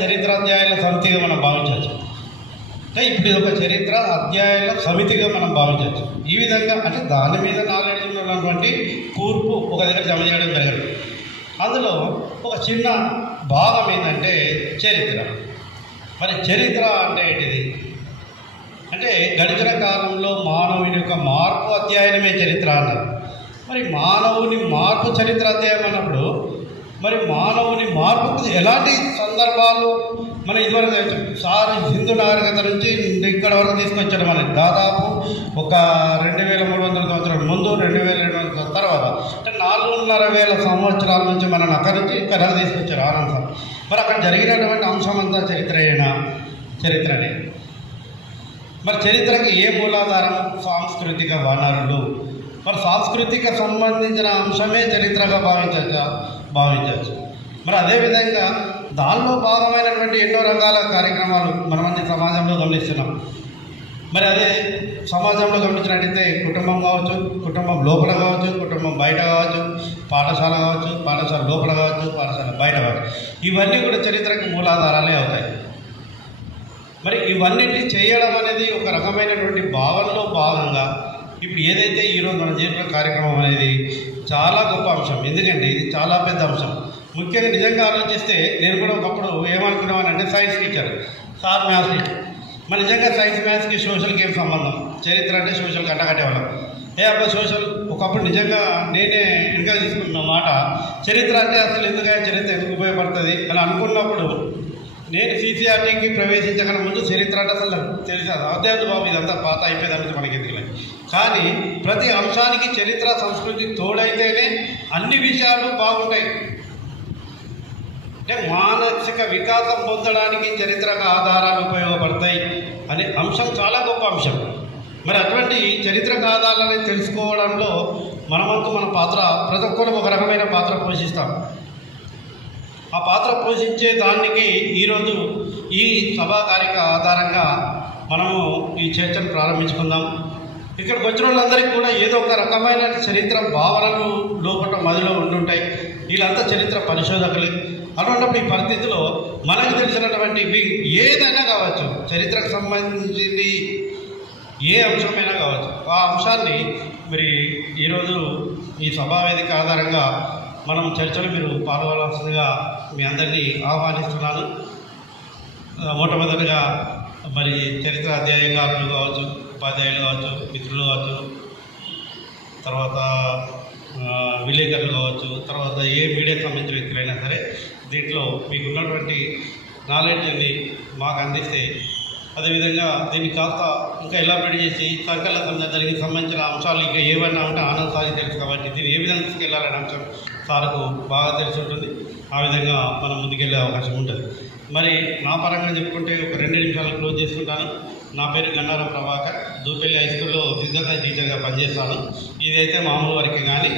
చరిత్ర అధ్యాయాల సమితిగా మనం భావించవచ్చు. అంటే ఇప్పుడు ఇది ఒక చరిత్ర అధ్యాయాల సమితిగా మనం భావించవచ్చు. ఈ విధంగా అంటే దాని మీద నాలెడ్జ్ ఉన్నటువంటి కూర్పు ఒక దగ్గర జమ చేయడం జరగదు. అందులో ఒక చిన్న భాగం ఏంటంటే చరిత్ర. మరి చరిత్ర అంటే ఏంటిది అంటే గడిచిన కాలంలో మానవుని యొక్క మార్పు అధ్యయనమే చరిత్ర అన్నారు. మరి మానవుని మార్పు చరిత్ర అధ్యాయం అన్నప్పుడు మరి మానవుని మార్పుకు ఎలాంటి సందర్భాలు మనం ఇదివరకు సార్ హిందూ నాగరికత నుంచి ఇక్కడ వరకు తీసుకొచ్చడం అనేది దాదాపు ఒక 2300 సంవత్సరాల ముందు, 2200 తర్వాత అంటే 4,500 సంవత్సరాల నుంచి మనం అక్కడి నుంచి ఇక్కడ తీసుకొచ్చారు ఆనంద్ సార్. మరి అక్కడ జరిగినటువంటి అంశం అంతా చరిత్రనే. మరి చరిత్రకి ఏ మూలాధారం? సాంస్కృతిక వనరులు. మరి సంస్కృతికి సంబంధించిన అంశమే చరిత్రగా భావించవచ్చు. మరి అదేవిధంగా దానిలో భాగమైనటువంటి ఎన్నో రకాల కార్యక్రమాలు మనమన్నీ సమాజంలో గమనిస్తున్నాం. మరి అదే సమాజంలో గమనించినట్టయితే కుటుంబం కావచ్చు, కుటుంబం లోపల కావచ్చు, కుటుంబం బయట కావచ్చు, పాఠశాల కావచ్చు, పాఠశాల లోపల కావచ్చు, పాఠశాల బయట కావచ్చు, ఇవన్నీ కూడా చరిత్రకు మూలాధారాలే అవుతాయి. మరి ఇవన్నిటిని చేయడం అనేది ఒక రకమైనటువంటి భావనలో భాగంగా ఇప్పుడు ఏదైతే ఈరోజు మనం చేసిన కార్యక్రమం అనేది చాలా గొప్ప అంశం. ఎందుకంటే ఇది చాలా పెద్ద అంశం. ముఖ్యంగా నిజంగా ఆలోచిస్తే నేను కూడా ఒకప్పుడు ఏమనుకున్నామని అంటే science teacher, sir maths teacher. మరి నిజంగా సైన్స్ మ్యాథ్స్కి సోషల్కి ఏం సంబంధం? చరిత్ర అంటే సోషల్ కట్టకట్టేవాళ్ళం. అబ్బా సోషల్ ఒకప్పుడు నిజంగా నేనే ఇంకా తీసుకున్న మాట, చరిత్ర అంటే అసలు చరిత్ర ఎందుకు ఉపయోగపడుతుంది అని అనుకున్నప్పుడు నేను సిసిఆర్టీకి ప్రవేశించకన్నా ముందు చరిత్ర అంటే అసలు తెలిసి అధ్యాయుడు బాబు ఇదంతా పాత అయిపోయేదానికి మనకి ఎందుకు. కానీ ప్రతి అంశానికి చరిత్ర సంస్కృతి తోడైతేనే అన్ని విషయాలు బాగుంటాయి. అంటే మానసిక వికాసం పొందడానికి చరిత్రకు ఆధారాలు ఉపయోగపడతాయి అనే అంశం చాలా గొప్ప అంశం. మరి అటువంటి చరిత్రకు ఆధారాలని తెలుసుకోవడంలో మనమంతా మన పాత్ర ప్రతి ఒక్కరు ఒక రకమైన పాత్ర పోషిస్తాం. ఆ పాత్ర పోషించే దానికి ఈరోజు ఈ సభా కార్యక్రమ ఆధారంగా మనము ఈ చర్చను ప్రారంభించుకుందాం. ఇక్కడికి వచ్చిన వాళ్ళందరికీ కూడా ఏదో ఒక రకమైన చరిత్ర భావనలు లోపల మదిలో ఉండుంటాయి. వీళ్ళంతా చరిత్ర పరిశోధకులు. అటువంటిప్పుడు ఈ పరిస్థితిలో మనకు తెలిసినటువంటి ఏదైనా కావచ్చు, చరిత్రకు సంబంధించింది ఏ అంశమైనా కావచ్చు. ఆ అంశాన్ని మరి ఈరోజు ఈ సభావేదిక ఆధారంగా మనం చర్చలు మీరు పాల్గొనాల్సిందిగా మీ అందరినీ ఆహ్వానిస్తున్నాను. మొట్టమొదటిగా మరి చరిత్ర అధ్యాయకారులు కావచ్చు, ఉపాధ్యాయులు కావచ్చు, మిత్రులు కావచ్చు, తర్వాత విలేకరులు కావచ్చు, తర్వాత ఏ మీడియాకి సంబంధించిన వ్యక్తులైనా సరే దీంట్లో మీకు ఉన్నటువంటి నాలెడ్జ్ని మాకు అందిస్తే, అదేవిధంగా దీన్ని కాస్త ఇంకా ఎలాబరేట్ చేసి దానికి సంబంధించిన అంశాలు ఇంకా ఏమన్నా ఉంటే ఆనంద్ సార్కి తెలుసు కాబట్టి దీన్ని ఏ విధంగా తీసుకెళ్లాలనే అంశం సార్కు బాగా తెలిసి ఉంటుంది. ఆ విధంగా మనం ముందుకెళ్ళే అవకాశం ఉంటుంది. మరి నా పరంగా చెప్పుకుంటే ఒక 2 నిమిషాలు క్లోజ్ చేసుకుంటాను. నా పేరు గన్నారం ప్రభాకర్, దూపల్లి హై స్కూల్లో ఫిజికల్ సైన్స్ టీచర్గా పనిచేస్తాను. ఇదైతే మామూలు వరకు కానీ,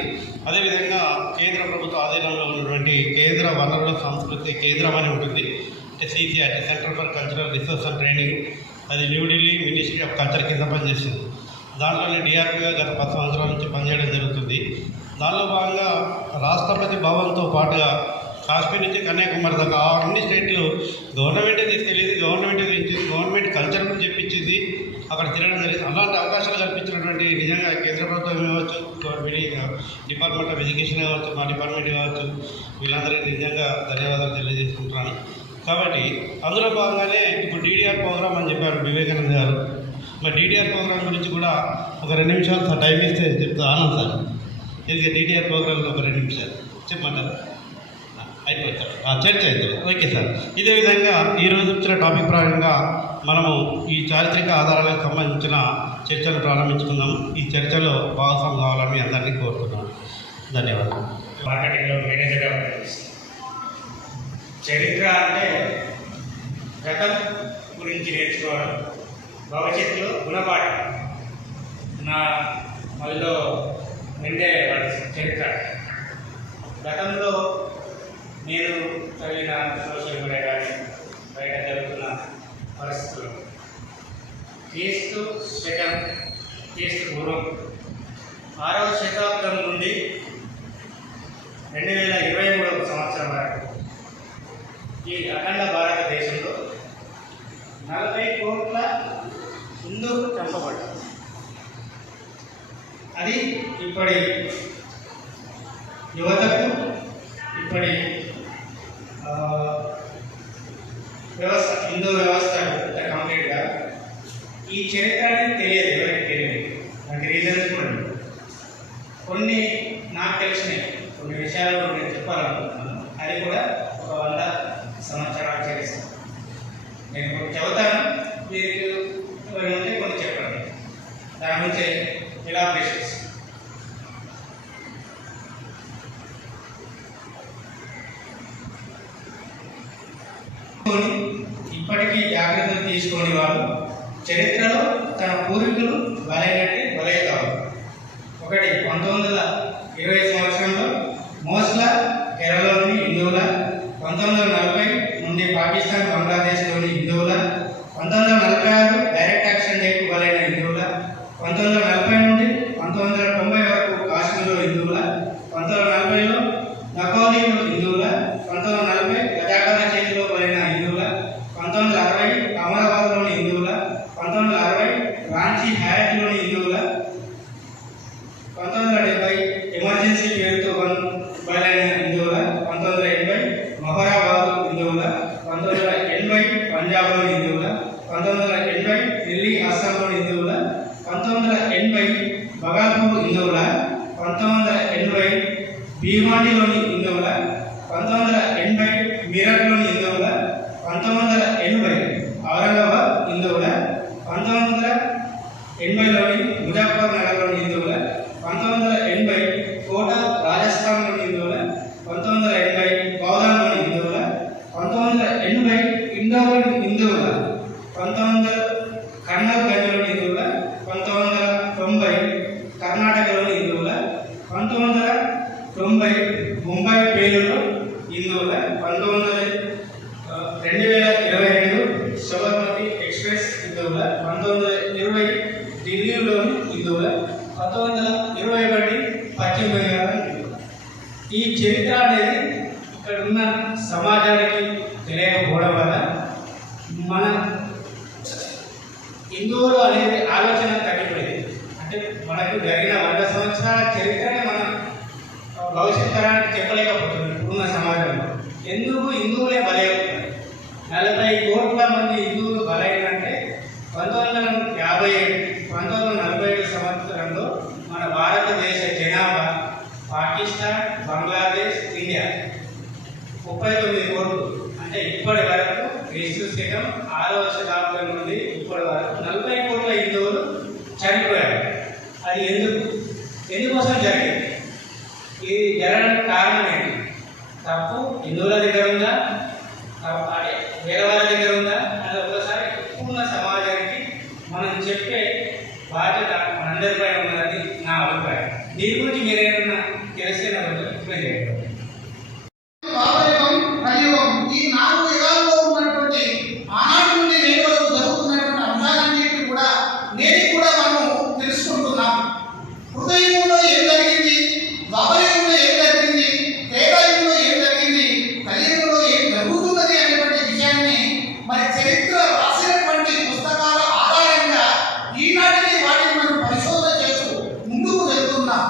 అదేవిధంగా కేంద్ర ప్రభుత్వ ఆధీనంలో ఉన్నటువంటి కేంద్ర వనరుల సంస్కృతి కేంద్రం అని ఉంటుంది, అంటే CCRT, centre for cultural research and training. అది న్యూఢిల్లీ మినిస్ట్రీ ఆఫ్ కల్చర్ కింద పనిచేస్తుంది. దాంట్లో నేను DRPగా గత 10 సంవత్సరాల నుంచి పనిచేయడం జరుగుతుంది. దానిలో భాగంగా రాష్ట్రపతి భవన్తో పాటుగా కాశ్మీర్ నుంచి కన్యాకుమారి దాకా అన్ని స్టేట్లు గవర్నమెంటే తీసుకెళ్ళేది, గవర్నమెంట్ కల్చర్ గురించి చెప్పించింది, అక్కడ తిరగడం జరిగింది. అలాంటి అవకాశాలు కల్పించినటువంటి నిజంగా కేంద్ర ప్రభుత్వం కావచ్చు, డిపార్ట్మెంట్ ఆఫ్ ఎడ్యుకేషన్ కావచ్చు, మా డిపార్ట్మెంట్ కావచ్చు, వీళ్ళందరికీ నిజంగా ధన్యవాదాలు తెలియజేసుకుంటున్నాను. కాబట్టి అందులో భాగంగానే ఇప్పుడు DDR ప్రోగ్రామ్ అని చెప్పారు వివేకానంద గారు. మరి DDR ప్రోగ్రామ్ గురించి కూడా ఒక 2 నిమిషాలు టైం ఇస్తే చెప్తా ఆనంద్ సార్. ఇది DDR ప్రోగ్రాంలో ఒక 2 నిమిషాలు చెప్పమంటారా? అయిపోతారు, చర్చ అవుతుంది. Okay sir. ఇదే విధంగా ఈరోజు వచ్చిన టాపిక్ ప్రకారంగా మనము ఈ చారిత్రక ఆధారాలకు సంబంధించిన చర్చలు ప్రారంభించుకుందాం. ఈ చర్చలో భాగస్వామ్యం కావాలని మీ అందరినీ కోరుతున్నాను. ధన్యవాదాలు. మార్కెటింగ్లో మేనేజర్గా పనిచేస్తాను. చరిత్ర అంటే గతం గురించి నేర్చుకోవడం, భవిష్యత్తులో గుణపాఠం. నా మళ్ళీ నిండే చరిత్ర. గతంలో నేను చదివిన సోషల్ మీడియా కానీ బయట జరుగుతున్న పరిస్థితులు క్రీస్తు పూర్వం 6వ శతాబ్దం నుండి 2023వ సంవత్సరం వరకు ఈ అఖండ భారతదేశంలో 40 కోట్ల హిందువులు చంపబడ్డారు. అది ఇప్పటి యువతకు, ఇప్పటి వ్యవస్థ, హిందూ వ్యవస్థ కంప్లీట్గా ఈ చరిత్ర అనేది తెలియదు, ఎవరికి తెలియదు. దానికి రీజన్స్ కూడా కొన్ని నాకు తెలిసినవి, కొన్ని విషయాలు నేను చెప్పాలనుకుంటున్నాను. అది కూడా ఒక 100 సంవత్సరాలు చేస్తాను. నేను కొన్ని చెబుతాను, మీరు ఉంటే కొన్ని చెప్పండి. దాని నుంచి ఎలాబరేషన్స్. ఇప్పటికీ జాగ్రత్తలు తీసుకొని వాళ్ళు చరిత్రలో తన పూర్వీకులు బలైనట్టే బలవుతారు. ఒకటి 1920 సంవత్సరంలో మోస్లా కేరళలోని హిందువుల, 1940 నుండి పాకిస్తాన్ బంగ్లాదేశ్లోని హిందువుల, 1946 డైరెక్ట్ యాక్షన్ డేకు బలైన హిందువుల, 1940 నుండి 1990 వరకు కాశ్మీర్లో హిందువుల, 1940లో నకోలీలో హిందువుల, 1940 రజాకాల చేతిలో బలైన హిందువుల, 1960 అమరాబాద్లోని హిందువుల, 1960 రాంచీ హయాత్లోని హిందువుల, 1970 ఎమర్జెన్సీ పేరుతో బలైన హిందువుల, 1980 మహరాబాద్ హిందువుల, 1980 పంజాబ్లోని హిందువుల, 1980 ఢిల్లీ అస్సాంలోని హిందువుల, 1980 బగాల్పూర్ హిందువుల, 1980 భీమాండిలోని హిందువుల, 1980 మీరట్లోని హిందువుల, 1980 ఔరంగాబాద్ హిందువుల, 1980లోని ముజాఫర్ నగర్లోని హిందువుల, 1980 కోటా రాజస్థాన్లోని హిందువుల, 1980 బౌధాన్లోని హిందువుల, 1980 ఇండోర్లోని హిందువుల, 1900 కర్నూలులోని హిందువుల, 1990 కర్ణాటకలోని హిందువుల, 1990 ముంబై పేలులో హిందువుల, 2022 సబర్మతి ఎక్స్ప్రెస్ హిందువుల, 1920 ఢిల్లీలోని హిందువుల, 1921 పశ్చిమ బెంగాల్ హిందువుల. ఈ చరిత్ర అనేది ఇక్కడ ఉన్న సమాజానికి తెలియకపోవడం వల్ల మన హిందువులు అనేది ఆలోచన తగ్గిపోయింది. అంటే మనకు జరిగిన 100 సంవత్సరాల చరిత్రనే మనం భవిష్యత్ తరానికి చెప్పలేకపోతున్నాం ఇప్పుడున్న సమాజంలో. ఎందుకు హిందువులే బలైపోతున్నారు? 40 కోట్ల మంది హిందువులు బలైనంటే 1947 సంవత్సరంలో మన భారతదేశ జనాభా పాకిస్తాన్, బంగ్లాదేశ్, ఇండియా 39 కోట్లు. అంటే ఇప్పటి వరకు క్రీస్తు శకం 6వ శతాబ్దం నుండి ఇప్పటి వరకు 40 కోట్ల హిందువులు చనిపోయారు. అది ఎందుకోసం జరిగింది? ఇది జరగడానికి కారణం ఏంటి? తప్పు హిందువుల దగ్గర ఉందా, అంటే వేరే వాళ్ళ దగ్గర ఉందా అది ఒకసారి పూర్ణ సమాజానికి మనం చెప్పే బాధ్యత మనందరిపై ఉన్నది నా అభిప్రాయం. దీని గురించి మీరేమన్నా తెలిస్తే నాకు ఎక్స్ప్లెయిన్ చేయండి. ఈ 4 యుగాల్లో ఉన్నటువంటి ఆనాటి నుండి నేటి వరకు జరుగుతున్నటువంటి అంశాలన్నింటినీ కూడా నేటి కూడా మనం తెలుసుకుంటున్నాం. హృదయంలో ఏం జరిగింది, ద్వాపరయుగంలో ఏం జరిగింది, త్రేతాయుగంలో ఏం జరిగింది, కలియుగంలో ఏం జరుగుతున్నది అనేటువంటి విషయాన్ని మరి చరిత్ర రాసినటువంటి పుస్తకాల ఆధారంగా ఈనాటికి వాటిని మనం పరిశోధన చేస్తూ ముందుకు వెళ్తున్నాం.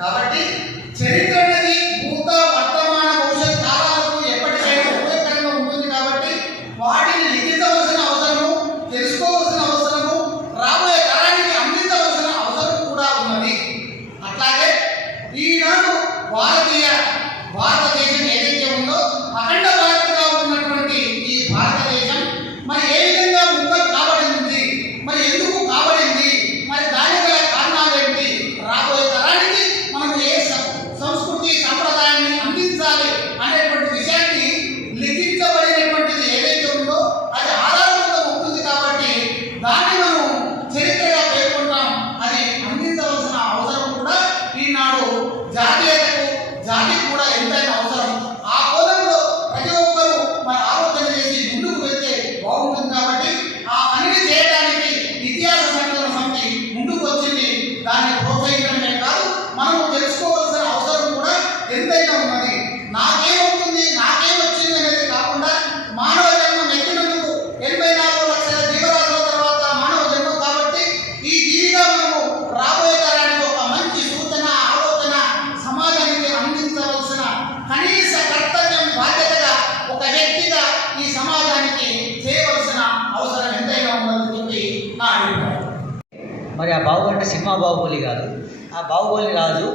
కాబట్టి చరిత్ర అనేది భూత, వర్తమాన, భవిష్యత్ కాలాలకు ఎప్పటికైనా ఉపయోగకరంగా ఉంటుంది. కాబట్టి వాటిని లిఖించవలసిన అవసరము, తెలుసుకోవాల్సిన అవసరము, రాబోయే తరానికి అందించవలసిన అవసరం కూడా ఉన్నది. అట్లాగే ఈనాడు భారతదేశం ఏదైతే ఉందో అఖండ భారత్గా ఉన్నటువంటి ఈ భారతదేశం మరి ఏ విధంగా ముందుకు కాబడింది, మరి ఎందుకు కాబడింది, మరి దానికి గల కారణాలు ఏంటి, రాబోయే తరానికి మనం ఏ సంస్కృతి సంప్రదాయాన్ని అందించాలి అనేటువంటి విషయాన్ని లిఖించబడినటువంటిది ఏదైతే ఉందో అది ఆధారంగా ఉంటుంది. కాబట్టి దాన్ని మనం చరిత్రగా పేర్కొంటాం. అది అందించవలసిన అవసరం కూడా ఈనాడు జాతికి కూడా ఎంతైనా అవసరం. ఆ కోణంలో ప్రతి ఒక్కరూ మరి ఆలోచన చేసి ముందుకు వెళ్తే బాగుంటుంది. కాబట్టి ఆ పనిని చేయడానికి ఇతిహాస సంఘటన సమితి ముందుకు వచ్చింది. దాన్ని ప్రోత్సహించడమే కాదు, మనము తెలుసుకోవాల్సిన అవసరం కూడా ఎంతైనా ఉన్నది. నాకేమవుతుంది, నాకేమొచ్చింది అనేది కాకుండా మానవ జన్మ ఎక్కినందుకు 84 లక్షల జీవరాశుల తర్వాత మానవ జన్మ. కాబట్టి ఈ జీవిగా మనము రాబోయే తరానికి ఒక మంచి సూచన, ఆలోచన సమాజానికి అందించవలసిన కనీస కర్తవ్యం, బాధ్యతగా ఒక వ్యక్తిగా ఈ సమాజానికి చేయవలసిన అవసరం ఎంతైనా ఉందని చెప్పి నా అభిప్రాయం. మరి ఆ బాహుబలి అంటే సినిమా బాహుబలి కాదు. ఆ బాహుబలి రాజు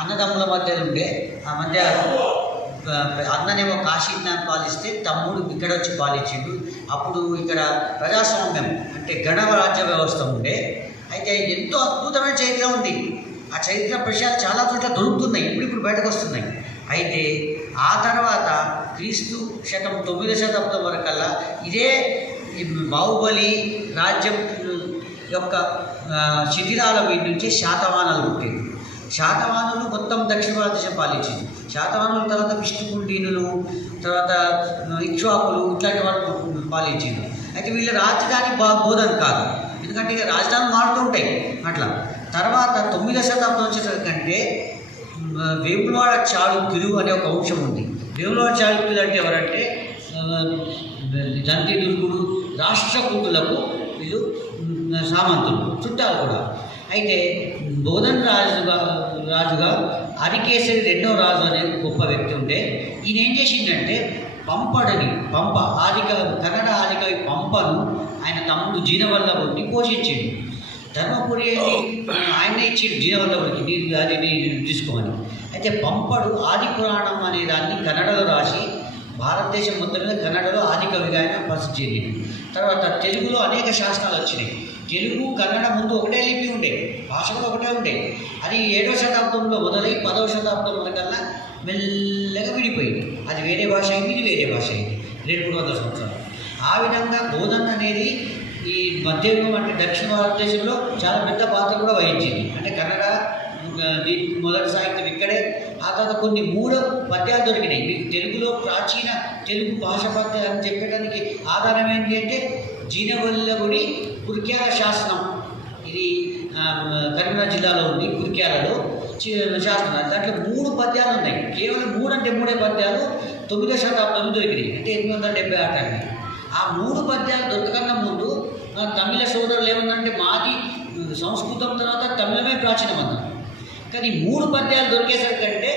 అన్నదమ్ముల మధ్య ఉండే ఆ మధ్య అన్ననేమో కాశీజ్ఞానం పాలిస్తే తమ్ముడు ఇక్కడ వచ్చి పాలించిండు. అప్పుడు ఇక్కడ ప్రజాస్వామ్యం అంటే గణరాజ్య వ్యవస్థ ఉండే. అయితే ఎంతో అద్భుతమైన చరిత్ర ఉంది. ఆ చరిత్ర విషయాలు చాలా చోట్ల దొరుకుతున్నాయి, ఇప్పుడు బయటకు వస్తున్నాయి. అయితే ఆ తర్వాత క్రీస్తు శకం 9వ శతాబ్దం వరకల్లా ఇదే బాహుబలి రాజ్యం యొక్క శిథిరాల వీటి నుంచి శాతవాహనాలు పుట్టింది. శాతవాహనులు మొత్తం దక్షిణ భారతదేశం పాలించింది. శాతవాహనుల తర్వాత విష్ణుకుండీనులు, తర్వాత ఇక్ష్వాకులు ఇట్లాంటి వాళ్ళు పాలించింది. అయితే వీళ్ళ రాజధాని బోధన కాదు, ఎందుకంటే ఇక రాజధానులు మారుతూ ఉంటాయి. అట్లా తర్వాత 9వ శతాబ్దం వచ్చేసరికంటే వేములవాడ చాళుక్యులు అనే ఒక వంశం ఉంది. వేములవాడ చాళుక్యులు అంటే ఎవరంటే జంతిదుర్గుడు, రాష్ట్రకూటులకు వీళ్ళు సామంతులు, చుట్టాలు కూడా. అయితే బోధన్ రాజుగా హరికేసరి 2వ రాజు అనే గొప్ప వ్యక్తి ఉంటే ఈయన ఏం చేసిందంటే పంప కన్నడ ఆదికవి పంపను ఆయన తమ్ముడు జీనవల్లభుడిని పోషించిండు. ధర్మపురి ఆయనే ఇచ్చిండు జీనవల్లభుడికి, అది తీసుకోమని. అయితే పంపడు ఆది పురాణం అనే దాన్ని కన్నడలో రాసి భారతదేశం మొత్తం మీద కన్నడలో ఆదికవిగా ఆయన ప్రసిద్ధి చెందింది. తర్వాత తెలుగులో అనేక శాసనాలు వచ్చినాయి. తెలుగు కన్నడ ముందు ఒకటే లిపి ఉండే, భాష కూడా ఒకటే ఉండే. అది 7వ శతాబ్దంలో మొదలై 10వ శతాబ్దం వరకల్లా మెల్లగా విడిపోయింది. అది వేరే భాష అయింది, ఇది వేరే భాష అయింది 200-300 సంవత్సరాలు. ఆ విధంగా బోధన అనేది ఈ మధ్యయుగం అంటే దక్షిణ భారతదేశంలో చాలా పెద్ద పాత్ర కూడా వహించింది. అంటే కన్నడ మొదటి సాహిత్యం ఇక్కడే. ఆ తర్వాత కొన్ని 3 పద్యాలు దొరికినాయి. మీకు తెలుగులో ప్రాచీన తెలుగు భాష పద్యాలు అని చెప్పడానికి ఆధారం ఏంటి అంటే జీనవల్లభుడి కుర్క్యాల శాసనం. ఇది కరీంనగర్ జిల్లాలో ఉంది, కుర్క్యాలలో శాసనం. దాంట్లో 3 పద్యాలు ఉన్నాయి. కేవలం 3 అంటే 3 పద్యాలు 9వ శతాబ్దంలో దొరికినాయి, అంటే 878 అండి. ఆ 3 పద్యాలు దొరకకన్నా ముందు తమిళ సోదరులు ఏమన్నంటే మాది సంస్కృతం తర్వాత తమిళమే ప్రాచీనం అన్నారు. కానీ 3 పద్యాలు దొరికేసరికంటే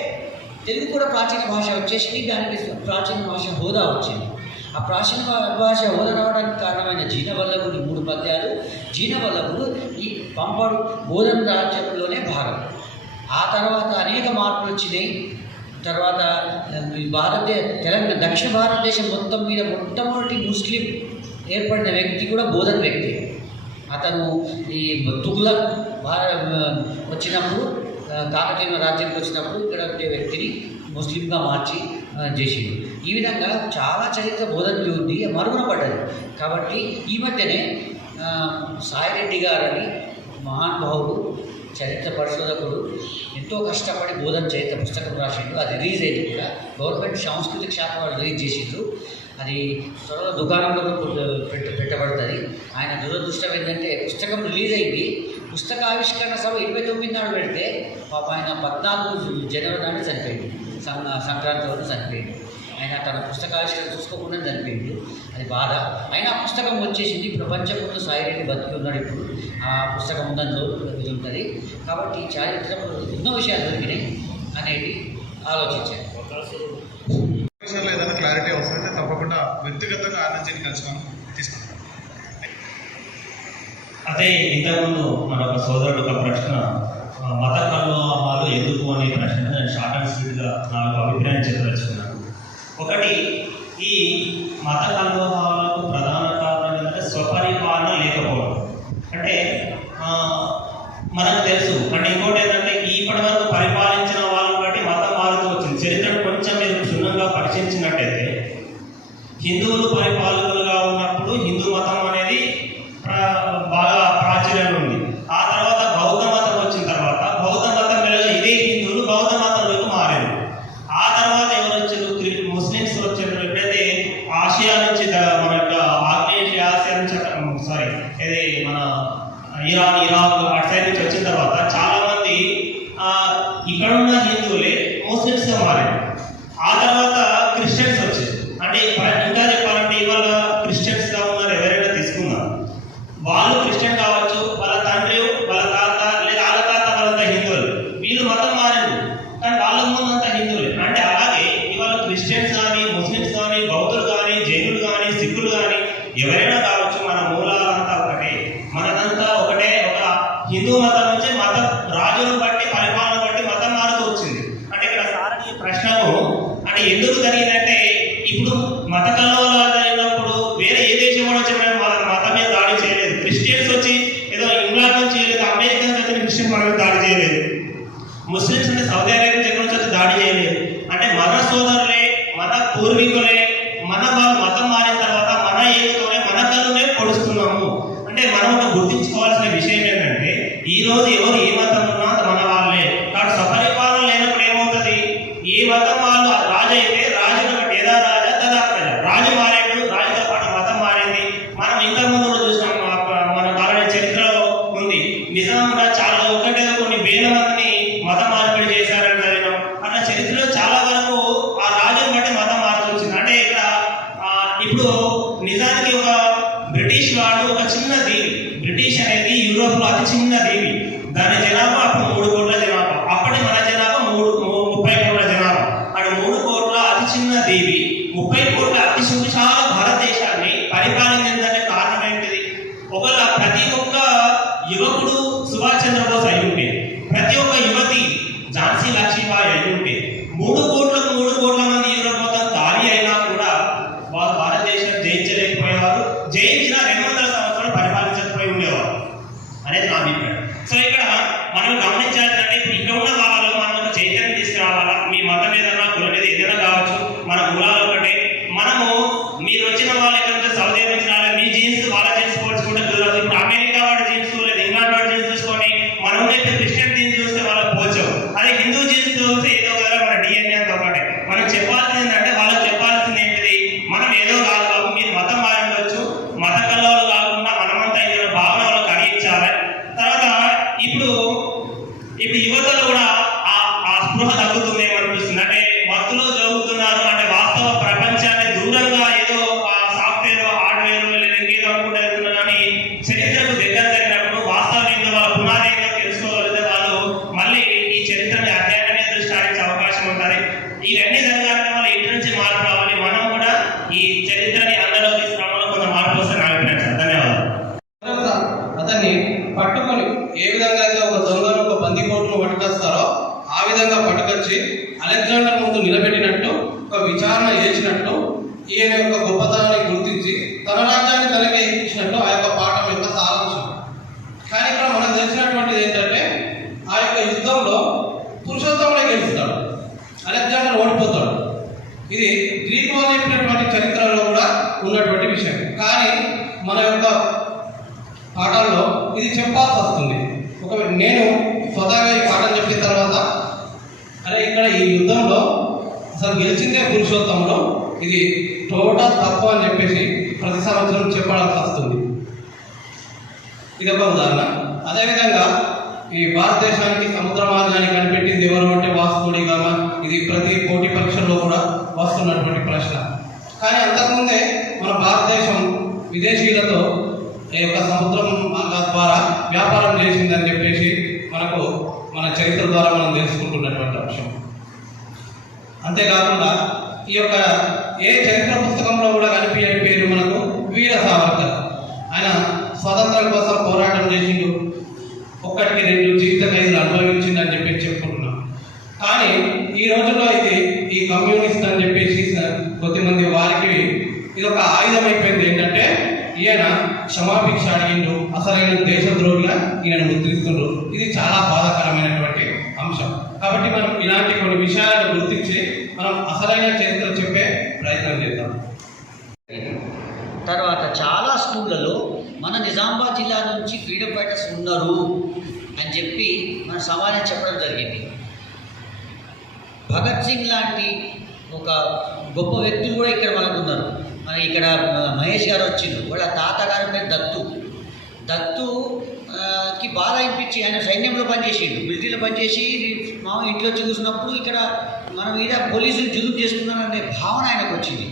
తెలుగు కూడా ప్రాచీన భాష వచ్చేసి దానికి ప్రాచీన భాష హోదా వచ్చింది. ఆ ప్రాచీన భాష హోదా రావడానికి కారణమైన జీనవల్లభుడి 3 పద్యాలు. జీనవల్లభుడు ఈ పంపడు బోధన రాజ్యంలోనే భాగం. ఆ తర్వాత అనేక మార్పులు వచ్చినాయి. తర్వాత తెలంగాణ దక్షిణ భారతదేశం మొత్తం మీద మొట్టమొదటి ముస్లిం ఏర్పడిన వ్యక్తి కూడా బోధన వ్యక్తి. అతను ఈ తుగ్లక్ వచ్చినప్పుడు, కాకతీయ రాజ్యానికి వచ్చినప్పుడు ఇక్కడ ఉండే వ్యక్తిని ముస్లింగా మార్చి చేసిండు. ఈ విధంగా చాలా చరిత్ర బోధనకి ఉంది, మరుగున పడ్డది. కాబట్టి ఈ మధ్యనే సాయిరెడ్డి గారని మహానుభావుడు, చరిత్ర పరిశోధకుడు, ఎంతో కష్టపడి బోధన చరిత్ర పుస్తకం రాసిండు. అది రిలీజ్ అయింది కూడా. గవర్నమెంట్ సాంస్కృతిక శాఖ వాళ్ళు రిలీజ్ చేసిండ్రు. అది త్వరలో దుకాణంలో పెట్టబడుతుంది. ఆయన దురదృష్టం ఏంటంటే పుస్తకం రిలీజ్ అయింది, పుస్తక ఆవిష్కరణ సభ 29 నాడు పెడితే పాప ఆయన 14 జనవరి నాడు చనిపోయింది. సంక్రాంతి వరకు చనిపోయింది. ఆయన తన పుస్తకావిష్కరణ చూసుకోకుండా చనిపోయింది. అది బాధ. అయినా పుస్తకం వచ్చేసింది. ప్రపంచం ముందు సాయిరెడ్డి బతికి ఉన్నాడు. ఇప్పుడు ఆ పుస్తకం ఉందని ఇది ఉంటుంది. కాబట్టి చారిత్రలో ఎన్నో విషయాలు దొరికినాయి అనేది ఆలోచించాను. విషయంలో ఏదైనా క్లారిటీ అవసరమైతే తప్పకుండా వ్యక్తిగతంగా ఆనందించి కలుసుకొని తీసుకుంటాం. అదే ఇంతకుముందు మరొక సోదరుడు ఒక ప్రశ్న, మత కల్లోహాలు ఎందుకు అనే ప్రశ్న నేను షార్ట్ అండ్ స్వీట్గా నాకు అభిప్రాయం చెప్పదలుచుకున్నాను. ఒకటి, ఈ మత కల్లోహాలకు ప్రధాన కారణం ఏంటంటే స్వపరిపాలన లేకపోవడం. అంటే మనకు తెలుసు. అంటే ఇంకోటి ఏంటంటే ఇప్పటి వరకు పరిపాలించిన వాళ్ళని బట్టి మతం మారుతూ వచ్చింది. చరిత్రను కొంచెం మీరు క్షుణ్ణంగా పరిశీలించినట్టయితే హిందువులు పరిపాలకులుగా ఉన్నప్పుడు హిందూ మతం అనేది బాగా ప్రాచుర్యం ఉంది. ఆ తర్వాత బౌద్ధ మతం వచ్చిన తర్వాత బౌద్ధ మతం మీద ఇదే హిందువులు బౌద్ధ మతంలోకి మారారు. ఆ తర్వాత ఎవరు వచ్చారు? ముస్లిమ్స్ వచ్చారు. ఎప్పుడైతే ఆసియా నుంచి మన యొక్క ఆగ్నేయ ఆసియా నుంచి ఇది మన ఇరాన్, ఇరాక్ అటు సైడ్ నుంచి వచ్చిన తర్వాత చాలా మంది ఇక్కడున్న హిందువులే ముస్లిమ్స్గా మారారు. ఆ తర్వాత క్రిస్టియన్స్ వచ్చారు. అంటే ఇంకా చెప్పాలంటే ఇవాళ క్రిస్టియన్స్గా ఉన్నారు ఎవరైనా తీసుకున్నారు, వాళ్ళు క్రిస్టియన్ కావచ్చు, వాళ్ళ తండ్రి, వాళ్ళ తాత, లేదా వాళ్ళ తాత వాళ్ళంతా హిందువులు. వీళ్ళు మతం మారారు కానీ వాళ్ళ ముందంతా హిందువులే. అంటే అలాగే ఇవాళ క్రిస్టియన్స్ కానీ, ముస్లిమ్స్ కానీ, బౌద్ధులు కానీ, జైనులు కానీ, సిక్కులు కానీ ఎవరైనా కావచ్చు, మన మూలాలంతా ఒకటే, మనదంతా ఒకటే. ఒక హిందూ మతం నుంచి మత రాజులను బట్టి, పరిపాలన బట్టి మతం మారుతూ వచ్చింది. అంటే ఇక్కడ సారని ప్రశ్నకు అంటే ఎందుకు జరిగిందంటే, ఇప్పుడు మత కల్లోలాలు జరిగినప్పుడు వేరే ఏ దేశం కూడా వచ్చి మతం మీద దాడి చేయలేదు. క్రిస్టియన్స్ వచ్చి ఏదో ఇంగ్లాండ్ నుంచి లేదా అమెరికా నుంచి వచ్చిన క్రిస్టియన్ మన మీద దాడి చేయలేదు. ముస్లిమ్స్ అంటే సౌదీ అరేబియా నుంచి ఎక్కడి నుంచి వచ్చి దాడి చేయలేదు. అంటే మన సోదరులే, మన పూర్వీకులే, మన వాళ్ళు మతం మారిన తర్వాత మన ఏదుతోనే మన కళ్ళునే పొడుస్తున్నాము. అంటే మనం ఒక గుర్తించుకోవాల్సిన విషయం ఏంటంటే ఈ రోజు ఎవరు ఏ మతం ఉన్నా మన వాళ్ళే. కాబట్టి సపరిపాలన లేనప్పుడు ఏమవుతుంది? ఏ మతం వాళ్ళు రాజు అయితే రాజును బట్టి ఏదా రాజా తదా ప్రజ, రాజు మారాడు, రాజుతో పాటు మతం మారింది. మనం ఇంతకుముందు కూడా చూసినాం, మన కాలం చరిత్రలో ఉంది. నిజంగా చాలా ఒకటేదో కొన్ని వేల మందిని మత మార్పిడి చేశారని చదివినాం. అట్లా చరిత్రలో చాలా వరకు ఆ రాజుని బట్టి మతం మార్పు వచ్చింది. అంటే ఇక్కడ ఇప్పుడు నిజానికి ఒక బ్రిటిష్ వాడు ఒక చిన్న దీవి. బ్రిటిష్ అనేది యూరోప్ లో అతి చిన్న దీవి. దాని జనాభా అప్పుడు 3 కోట్ల జనాభా. అప్పటి మన జనాభా 30 కోట్ల జనాభా. అటు 3 కోట్ల అతి చిన్న దీవి 30 కోట్ల అతి సువిశాల భారతదేశాన్ని పరిపాలించడానికి కారణం ఏంటిది? ఒకవేళ ప్రతి ఒక్క యువకుడు సుభాష్ చంద్రబోస్ అయి ఉంటే, ప్రతి ఒక్క యువతి ఝాన్సీ లక్ష్మీబాయి అయి ఉంటే, 3 కోట్ల మంది యూరోప్ మొత్తం ఖాళీ అయినా కూడా వారు భారతదేశం జయించలేకపోయేవారు. జయించిన 200 సంవత్సరాలు పరిపాలించకపోయి ఉండేవారు అనేది నా అభిప్రాయం. సో ఇక్కడ మనం గమనించాలంటే ఇక్కడ ఉన్న వాళ్ళలో మనం చైతన్యం తీసుకురావాలా. మీ మతం ఏదైనా కులం ఏదైనా కావచ్చు, మన కులాలు ఒకటే. మనము మీరు వచ్చిన వాళ్ళు ఎక్కడ నుంచి సౌదీ నుంచి రాలేదు, మీ జీన్స్ వాళ్ళ జీన్స్ పోల్చుకుంటే కుదరదు. ఇప్పుడు అమెరికా వాడి జీన్స్ లేదా ఇంగ్లాండ్ వాడి జీన్స్ చూసుకొని మనం క్రిస్టియన్ జీన్స్ చూస్తే వాళ్ళకి పోల్చవు. అదే హిందూ జీన్స్ చూస్తే ఏదో కదా మన డిఎన్ఏ అంతా ఒకటే. మనం చెప్పాల్సింది ఏంటంటే వాళ్ళకి చెప్పాల్సింది ఏంటిది? మనం ఏదో కాదు బాబు, మీరు మతం మారి ఉండొచ్చు, మత కల్లోలు కాకుండా మనమంతా ఏదైనా భావన వాళ్ళకి కలిగించాలి. తర్వాత ఇప్పుడు యువతలో కూడా ఆ స్పృహ తగ్గుతుందేమో అనిపిస్తుంది. అంటే మత్తులో జరుగుతున్నారు. అంటే వాస్తవ ప్రపంచాన్ని దూరంగా ఏదో సాఫ్ట్వేర్, హార్డ్వేర్ లేదా ఇంకేదో అనుకుంటూ వెళ్తున్నారు. కానీ ఏ విధంగా అయితే ఒక దొంగను ఒక బందికోటును పట్టుకొస్తారో ఆ విధంగా పట్టుకొచ్చి అలెగ్జాండర్ ముందు నిలబెట్టినట్టు ఒక విచారణ చేసినట్టు ఈయన యొక్క గొప్పతనాన్ని గుర్తించి తన రాజ్యాన్ని తనకే ఇచ్చినట్టు ఆ యొక్క పాఠం యొక్క సారాంశం. కానీ ఇక్కడ మనకు తెలిసినటువంటిది ఏంటంటే ఆ యొక్క యుద్ధంలో పురుషోత్తముడే గెలుస్తాడు, అలెగ్జాండర్ ఓడిపోతాడు. ఇది గ్రీకు వాళ్ళు చెప్పినటువంటి చరిత్రలో కూడా ఉన్నటువంటి విషయం. కానీ మన యొక్క పాఠాల్లో ఇది చెప్పాల్సి వస్తుంది. నేను స్వతహాగా ఈ పాఠం చెప్పిన తర్వాత అరే ఇక్కడ ఈ యుద్ధంలో అసలు గెలిచిందే పురుషోత్తముడు, ఇది టోటల్ తప్పు అని చెప్పేసి ప్రతి సంవత్సరం చెప్పాల్సి వస్తుంది. ఇది ఒక ఉదాహరణ. అదేవిధంగా ఈ భారతదేశానికి సముద్ర మార్గాన్ని కనిపెట్టింది ఎవరు అంటే వాస్కోడి గామా. ఇది ప్రతి పోటీ పరీక్షల్లో కూడా వస్తున్నటువంటి ప్రశ్న. కానీ అంతకుముందే మన భారతదేశం విదేశీయులతో ఈ యొక్క సముద్రం మార్గాల ద్వారా వ్యాపారం చేసిందని చెప్పేసి మన చరిత్ర ద్వారా మనం తెలుసుకుంటున్నటువంటి అంశం. అంతేకాకుండా ఈ యొక్క ఏ చరిత్ర పుస్తకంలో కూడా కనిపించే పేరు మనకు వీర సావర్కర్. ఆయన స్వాతంత్రం కోసం పోరాటం చేసిండు, 1-2 జీవిత ఖైదులు అనుభవించిందని చెప్పేసి చెప్పుకుంటున్నాం. కానీ ఈ రోజుల్లో అయితే ఈ కమ్యూనిస్ట్ అని చెప్పేసి కొద్దిమంది వారికి ఇది ఒక ఆయుధం అయిపోయింది. ఏంటంటే ఈయన క్షమాభిక్ష అడిగిండు, అసలైన దేశద్రోహిగా ఈయన ముద్రిస్తుండ్రు. ఇది చాలా బాధాకరమైనటువంటి అంశం. కాబట్టి మనం ఇలాంటి కొన్ని విషయాలను గుర్తించి మనం అసలైన చరిత్ర చెప్పే ప్రయత్నం చేద్దాం. తర్వాత చాలా స్కూళ్ళలో మన నిజామాబాద్ జిల్లా నుంచి ఫ్రీడమ్ ఫైటర్స్ ఉన్నారు అని చెప్పి మన సమాజం చెప్పడం జరిగింది. భగత్ సింగ్ లాంటి ఒక గొప్ప వ్యక్తులు కూడా ఇక్కడ మనకు ఉన్నారు. మన ఇక్కడ మహేష్ గారు వచ్చిండు, వాళ్ళ తాతగారి పేరు దత్తుకి బాధ అనిపించి ఆయన సైన్యంలో పనిచేసిండు, మిలిటరీలో పనిచేసి మా ఇంట్లో చూసినప్పుడు ఇక్కడ మన మీద పోలీసులు జులుం చేస్తున్నారనే భావన ఆయనకు వచ్చింది.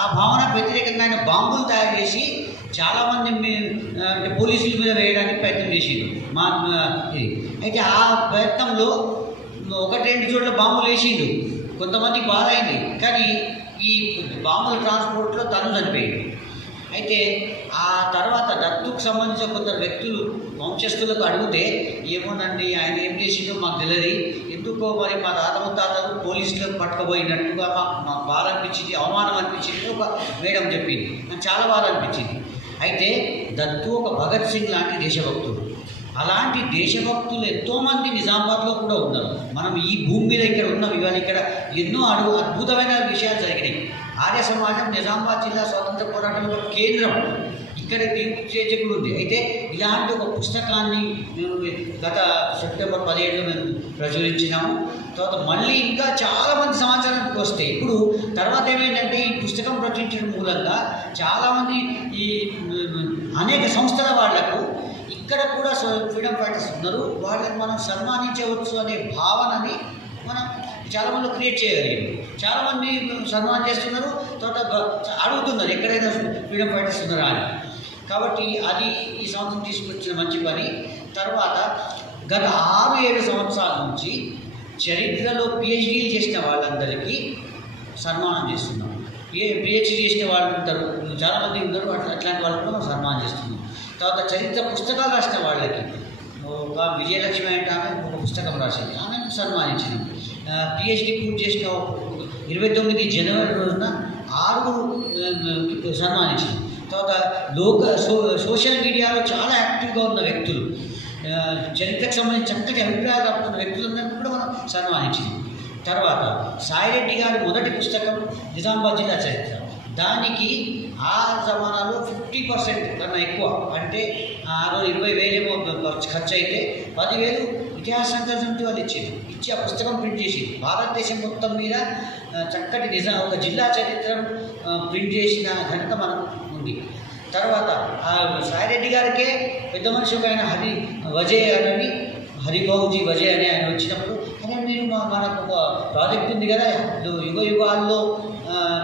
ఆ భావన వ్యతిరేకంగా ఆయన బాంబులు తయారు చేసి చాలామంది అంటే పోలీసుల మీద వేయడానికి ప్రయత్నం చేసిండు. అయితే ఆ ప్రయత్నంలో 1-2 చోట్ల బాంబులు వేసిండు, కొంతమందికి బాధ అయింది. కానీ ఈ బాంబుల ట్రాన్స్పోర్ట్లో తను చనిపోయింది. అయితే ఆ తర్వాత దత్తుకు సంబంధించిన కొందరు వ్యక్తులు వంశస్థులకు అడిగితే ఏమోనండి ఆయన ఏం చేసిందో మాకు తెలియదు, ఎందుకో మరి మా తాత ముత్తాతలు పోలీసులకు పట్టుకుపోయినట్టుగా మాకు బాధ అనిపించింది, అవమానం అనిపించింది ఒక మేడం చెప్పింది. నాకు చాలా బాధ అనిపించింది. అయితే దత్తు ఒక భగత్ సింగ్ లాంటి దేశభక్తుడు. అలాంటి దేశభక్తులు ఎంతోమంది నిజామాబాద్లో కూడా ఉన్నారు. మనం ఈ భూమి మీద ఇక్కడ ఉన్నాం. ఇవాళ ఇక్కడ ఎన్నో అద్భుతమైన విషయాలు జరిగినాయి. ఆర్య సమాజం నిజామాబాద్ జిల్లా స్వాతంత్ర పోరాటంలో కేంద్రం ఇక్కడ చేర్చకుడు ఉంది. అయితే ఇలాంటి ఒక పుస్తకాన్ని మేము గత సెప్టెంబర్ 17 మేము ప్రచురించినాము. తర్వాత మళ్ళీ ఇంకా చాలామంది సమాచారానికి వస్తే ఇప్పుడు తర్వాత ఏమైందంటే ఈ పుస్తకం ప్రచురించడం మూలంగా చాలామంది ఈ అనేక సంస్థల వాళ్లకు ఇక్కడ కూడా ఫ్రీడమ్ ఫైటర్స్ ఉన్నారు, వాళ్ళని మనం సన్మానించవచ్చు అనే భావనని మనం చాలామంది క్రియేట్ చేయగలిగాం. చాలామంది సన్మానం చేస్తున్నారు, తర్వాత అడుగుతున్నారు ఎక్కడైనా ఫ్రీడమ్ ఫైటర్స్ ఉన్నారా అని. కాబట్టి అది ఈ సంవత్సరం తీసుకొచ్చిన మంచి పని. తర్వాత గత 6-7 సంవత్సరాల నుంచి చరిత్రలో పిహెచ్డీలు చేసిన వాళ్ళందరికీ సన్మానం చేస్తున్నాం. పిహెచ్డీ చేసిన వాళ్ళు ఉంటారు, చాలామంది ఉన్నారు, అట్లాంటి వాళ్ళకి మనం సన్మానం చేస్తున్నాం. తర్వాత చరిత్ర పుస్తకాలు రాసిన వాళ్ళకి ఒక విజయలక్ష్మి అంటే ఆమె ఒక పుస్తకం రాసింది, ఆమెను సన్మానించినాం. పిహెచ్డీ పూర్తి చేసిన 29 జనవరి రోజున 6 సన్మానించినాం. తర్వాత సోషల్ మీడియాలో చాలా యాక్టివ్గా ఉన్న వ్యక్తులు, చరిత్రకు సంబంధించి చక్కటి అభిప్రాయాలు రాస్తున్న వ్యక్తులందరినీ కూడా మనం సన్మానించింది. తర్వాత సాయిరెడ్డి గారి మొదటి పుస్తకం నిజామాబాద్ జిల్లా చరిత్ర, దానికి ఆ జమానాలో 50% కన్నా ఎక్కువ, అంటే 20,000 ఏమో ఖర్చు అయితే 10,000 ఇతిహాస సంఘం వాళ్ళు ఇచ్చి ఆ పుస్తకం ప్రింట్ చేసి భారతదేశం మొత్తం మీద చక్కటి ఒక జిల్లా చరిత్రను ప్రింట్ చేసిన ఘనత మనకు ఉంది. తర్వాత సాయిరెడ్డి గారికే పెద్ద మనిషి ఒక ఆయన హరిబాబుజీ వజే అని ఆయన వచ్చినప్పుడు అదే నేను మనకు ఒక ప్రాజెక్ట్ ఉంది కదా, యుగ యుగాల్లో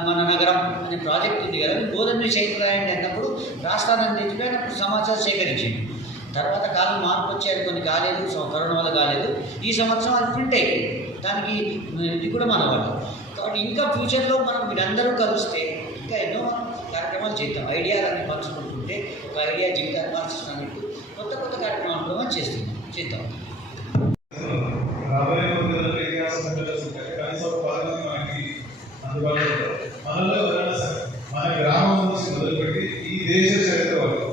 మన నగరం అనే ప్రాజెక్ట్ ఉంది కదా, గోధుమ సేకరాయండి అన్నప్పుడు రాష్ట్రాన్ని తెచ్చిపోయినప్పుడు సమాచారం సేకరించింది. తర్వాత కాలం మార్పు వచ్చాయి, కొన్ని కాలేదు, కరోనా వల్ల కాలేదు. ఈ సంవత్సరం అది ప్రింట్ అయిపోయింది, దానికి ఇది కూడా మన వాళ్ళు. కాబట్టి ఇంకా ఫ్యూచర్లో మనం వీళ్ళందరూ కలిస్తే ఇంకా ఎన్నో కార్యక్రమాలు చేద్దాం. ఐడియాలన్నీ పంచుకుంటుంటే ఒక ఐడియా జీవితాన్ని మార్చుతున్నట్టు కొత్త కార్యక్రమాలు చేస్తున్నాం, చేద్దాం. రాబోయే రోజుల్లో ఇతిహాసం ఉంటాయి, కనీసం ఒక 10 మంది మనకి అందుబాటులో ఉంటారు. మనలో ఎవరైనా సరే మన గ్రామం నుంచి మొదలుపెట్టి ఈ దేశ చరిత్ర వరకు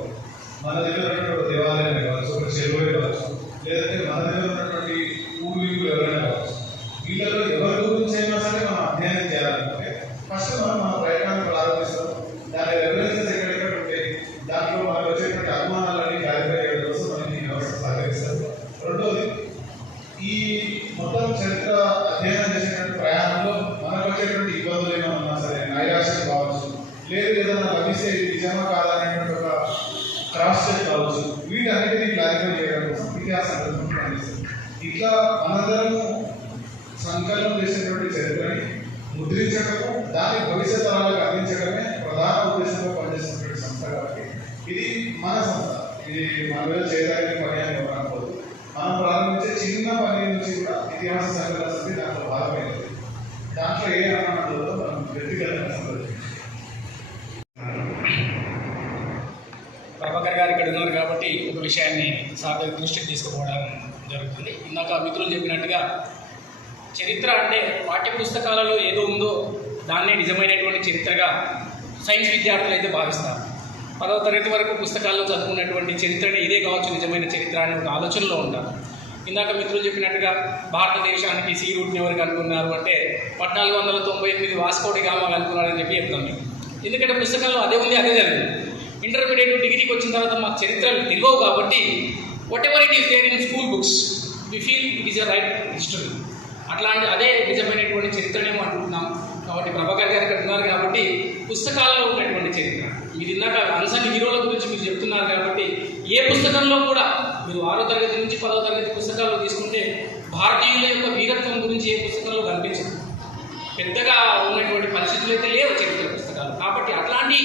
మన దగ్గర ఉన్నటువంటి దేవాలయాలు కావచ్చు, ఒక చెరువు కావచ్చు, లేదంటే మన దగ్గర ఉన్నటువంటి పూర్వీకులు ఎవరైనా కావచ్చు, వీళ్ళలో ఎవరి గురించి అయినా సరే మనం అధ్యయనం చేయాలనుకుంటే ఫస్ట్ మనం మన ప్రయత్నాన్ని ప్రారంభిస్తాం. దాని రెఫరెన్సెస్ ఎక్కడెక్కడ ఉంటాయి, దాంట్లో మనకు వచ్చేటువంటి అనుమానాలన్నీ క్లారిఫై చేయడం కోసం మనకి వ్యవస్థ సహకరిస్తారు. రెండోది, ఈ మొత్తం చరిత్ర అధ్యయనం చేసేటువంటి ప్రయాణంలో మనకు వచ్చేటువంటి ఇబ్బందులు ఏమైనా ఉన్నా సరే, నైరాశ్యం కావచ్చు, లేదు ఏదైనా లభిస్తే ఇది నిజమా కాదా అనేటువంటి ఒక క్రాస్ చెక్ కావచ్చు, వీటన్నిటినీ క్లారిఫై చేయడం కోసం ఇతిహాసం పనిచేస్తుంది. ఇట్లా మనందరము సంకలనం చేసేటువంటి చరిత్రని ముద్రించడము, దాని భవిష్యత్ తరాలకు అందించడమే ప్రధాన ఉద్దేశంగా పనిచేస్తున్నటువంటి సంస్థ కాబట్టి ఇది మన సంస్థ. ఇది మన మీద చేయడానికి పని అని అనుకోదు. మనం ప్రారంభించే చిన్న పని నుంచి కూడా ఇతిహాస సంకలన సమితి దాంట్లో భాగమైంది. దాంట్లో ఏ అనుమానాలు మనం వ్యక్తిగతంగా సందర్శించాం. ప్రభాకర్ గారు ఇక్కడ ఉన్నారు కాబట్టి ఒక విషయాన్ని సార్ దృష్టికి తీసుకుపోవడం జరుగుతుంది. ఇందాక మిత్రులు చెప్పినట్టుగా చరిత్ర అంటే పాఠ్య పుస్తకాలలో ఏదో ఉందో దాన్నే నిజమైనటువంటి చరిత్రగా సైన్స్ విద్యార్థులు అయితే భావిస్తారు. 10వ తరగతి వరకు పుస్తకాల్లో చదువుకున్నటువంటి చరిత్రని ఇదే కావచ్చు నిజమైన చరిత్ర అనే ఒక ఆలోచనలో ఉంటారు. ఇందాక మిత్రులు చెప్పినట్టుగా భారతదేశానికి సీ రూట్ని ఎవరు కనుక్కున్నారు అంటే 1498 వాస్కో డి గామా కనుక్కున్నారని చెప్పి చెప్తాం మేము. ఎందుకంటే పుస్తకాల్లో అదే ఉంది, అదే జరిగింది. ఇంటర్మీడియట్ డిగ్రీకి వచ్చిన తర్వాత మాకు చరిత్రలు తెలియవు కాబట్టి whatever it is there in school books we feel it is a right history. అట్లాంటి అదే నిజమైనటువంటి చరిత్రనేమో అంటున్నాం. కాబట్టి ప్రభాకర్ గారు ఇక్కడ ఉన్నారు కాబట్టి పుస్తకాల్లో ఉన్నటువంటి చరిత్ర మీరు ఇందాక అన్సంగ్ హీరోల గురించి మీరు చెప్తున్నారు కాబట్టి ఏ పుస్తకంలో కూడా మీరు 6వ తరగతి నుంచి 10వ తరగతి పుస్తకాల్లో తీసుకుంటే భారతీయుల యొక్క వీరత్వం గురించి ఏ పుస్తకంలో కనిపించదు. పెద్దగా ఉన్నటువంటి పరిస్థితులు అయితే లేవు చరిత్ర పుస్తకాలు. కాబట్టి అట్లాంటి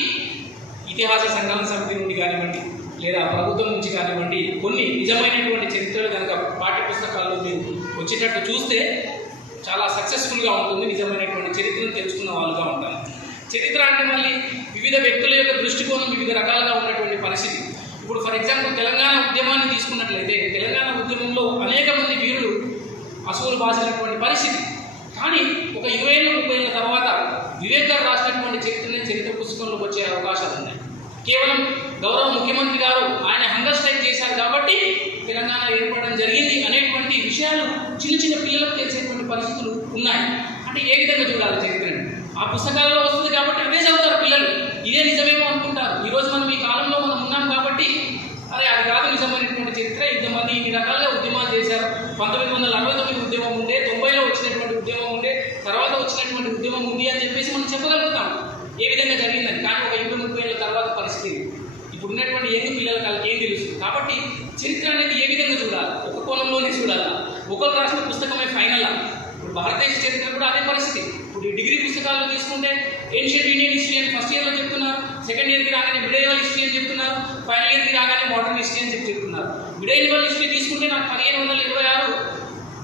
ఇతిహాస సంకలన సమితి నుండి కానివ్వండి, లేదా ప్రభుత్వం నుంచి కానివ్వండి, కొన్ని నిజమైనటువంటి చరిత్రలు కనుక పాఠ్య పుస్తకాల్లో మీరు వచ్చేటట్టు చూస్తే చాలా సక్సెస్ఫుల్గా ఉంటుంది. నిజమైనటువంటి చరిత్రను తెలుసుకున్న వాళ్ళుగా ఉంటాం. చరిత్ర అంటే మళ్ళీ వివిధ వ్యక్తుల యొక్క దృష్టికోణం వివిధ రకాలుగా ఉన్నటువంటి పరిస్థితి. ఇప్పుడు ఫర్ ఎగ్జాంపుల్ తెలంగాణ ఉద్యమాన్ని తీసుకున్నట్లయితే తెలంగాణ ఉద్యమంలో అనేక మంది వీరులు అసువులు బాసినటువంటి పరిస్థితి. కానీ ఒక 20 ఏళ్ళ 30 ఏళ్ళ తర్వాత వివేక్ గారు రాసినటువంటి చరిత్రనే చరిత్ర పుస్తకంలోకి వచ్చే అవకాశాలు ఉన్నాయి. కేవలం గౌరవ ముఖ్యమంత్రి గారు ఆయన హంగర్ స్ట్రైక్ చేశారు కాబట్టి తెలంగాణ ఏర్పడడం జరిగింది అనేటువంటి విషయాలు చిన్న చిన్న పిల్లలకు తెలిసేటువంటి పరిస్థితులు ఉన్నాయి. అంటే ఏ విధంగా చూడాలి చరిత్రని? ఆ పుస్తకాల్లో వస్తుంది కాబట్టి అవే చదువుతారు పిల్లలు, ఇదే నిజమేమో అనుకుంటారు. ఈరోజు మనం ఈ కాలంలో మనం ఉన్నాం కాబట్టి అరే అది కాదు నిజమైనటువంటి చరిత్ర, ఇంతమంది ఇన్ని రకాలుగా ఉద్యమాలు చేశారు. 1969 ఉద్యమం ఉండే, 90లో వచ్చినటువంటి ఉద్యమం ఉండే, తర్వాత వచ్చినటువంటి ఉద్యమం ఉంది అని చెప్పేసి మనం చెప్పగలుగుతాం ఏ విధంగా జరిగిందని. కానీ ఒక 20-30 ఏళ్ళ తర్వాత పరిస్థితి ఇప్పుడు ఉన్నటువంటి యంగ్ పిల్లలకి వాళ్ళకి ఏం తెలుస్తుంది. కాబట్టి చరిత్ర అనేది ఏ విధంగా చూడాలి? ఒక కోణంలోనే చూడాలా? ఒకరు రాసిన పుస్తకమే ఫైనలా? ఇప్పుడు భారతదేశ చరిత్ర కూడా అదే పరిస్థితి. ఇప్పుడు ఈ డిగ్రీ పుస్తకాల్లో తీసుకుంటే ఏన్షియంట్ ఇండియన్ హిస్టరీ అని ఫస్ట్ ఇయర్లో చెప్తున్నారు, సెకండ్ ఇయర్కి రాగానే మిడేవల్ హిస్టరీ అని చెప్తున్నారు, ఫైనల్ ఇయర్కి రాగానే మోడర్న్ హిస్టరీ అని చెప్తున్నారు. మిడేవల్ హిస్టరీ తీసుకుంటే నాకు 1526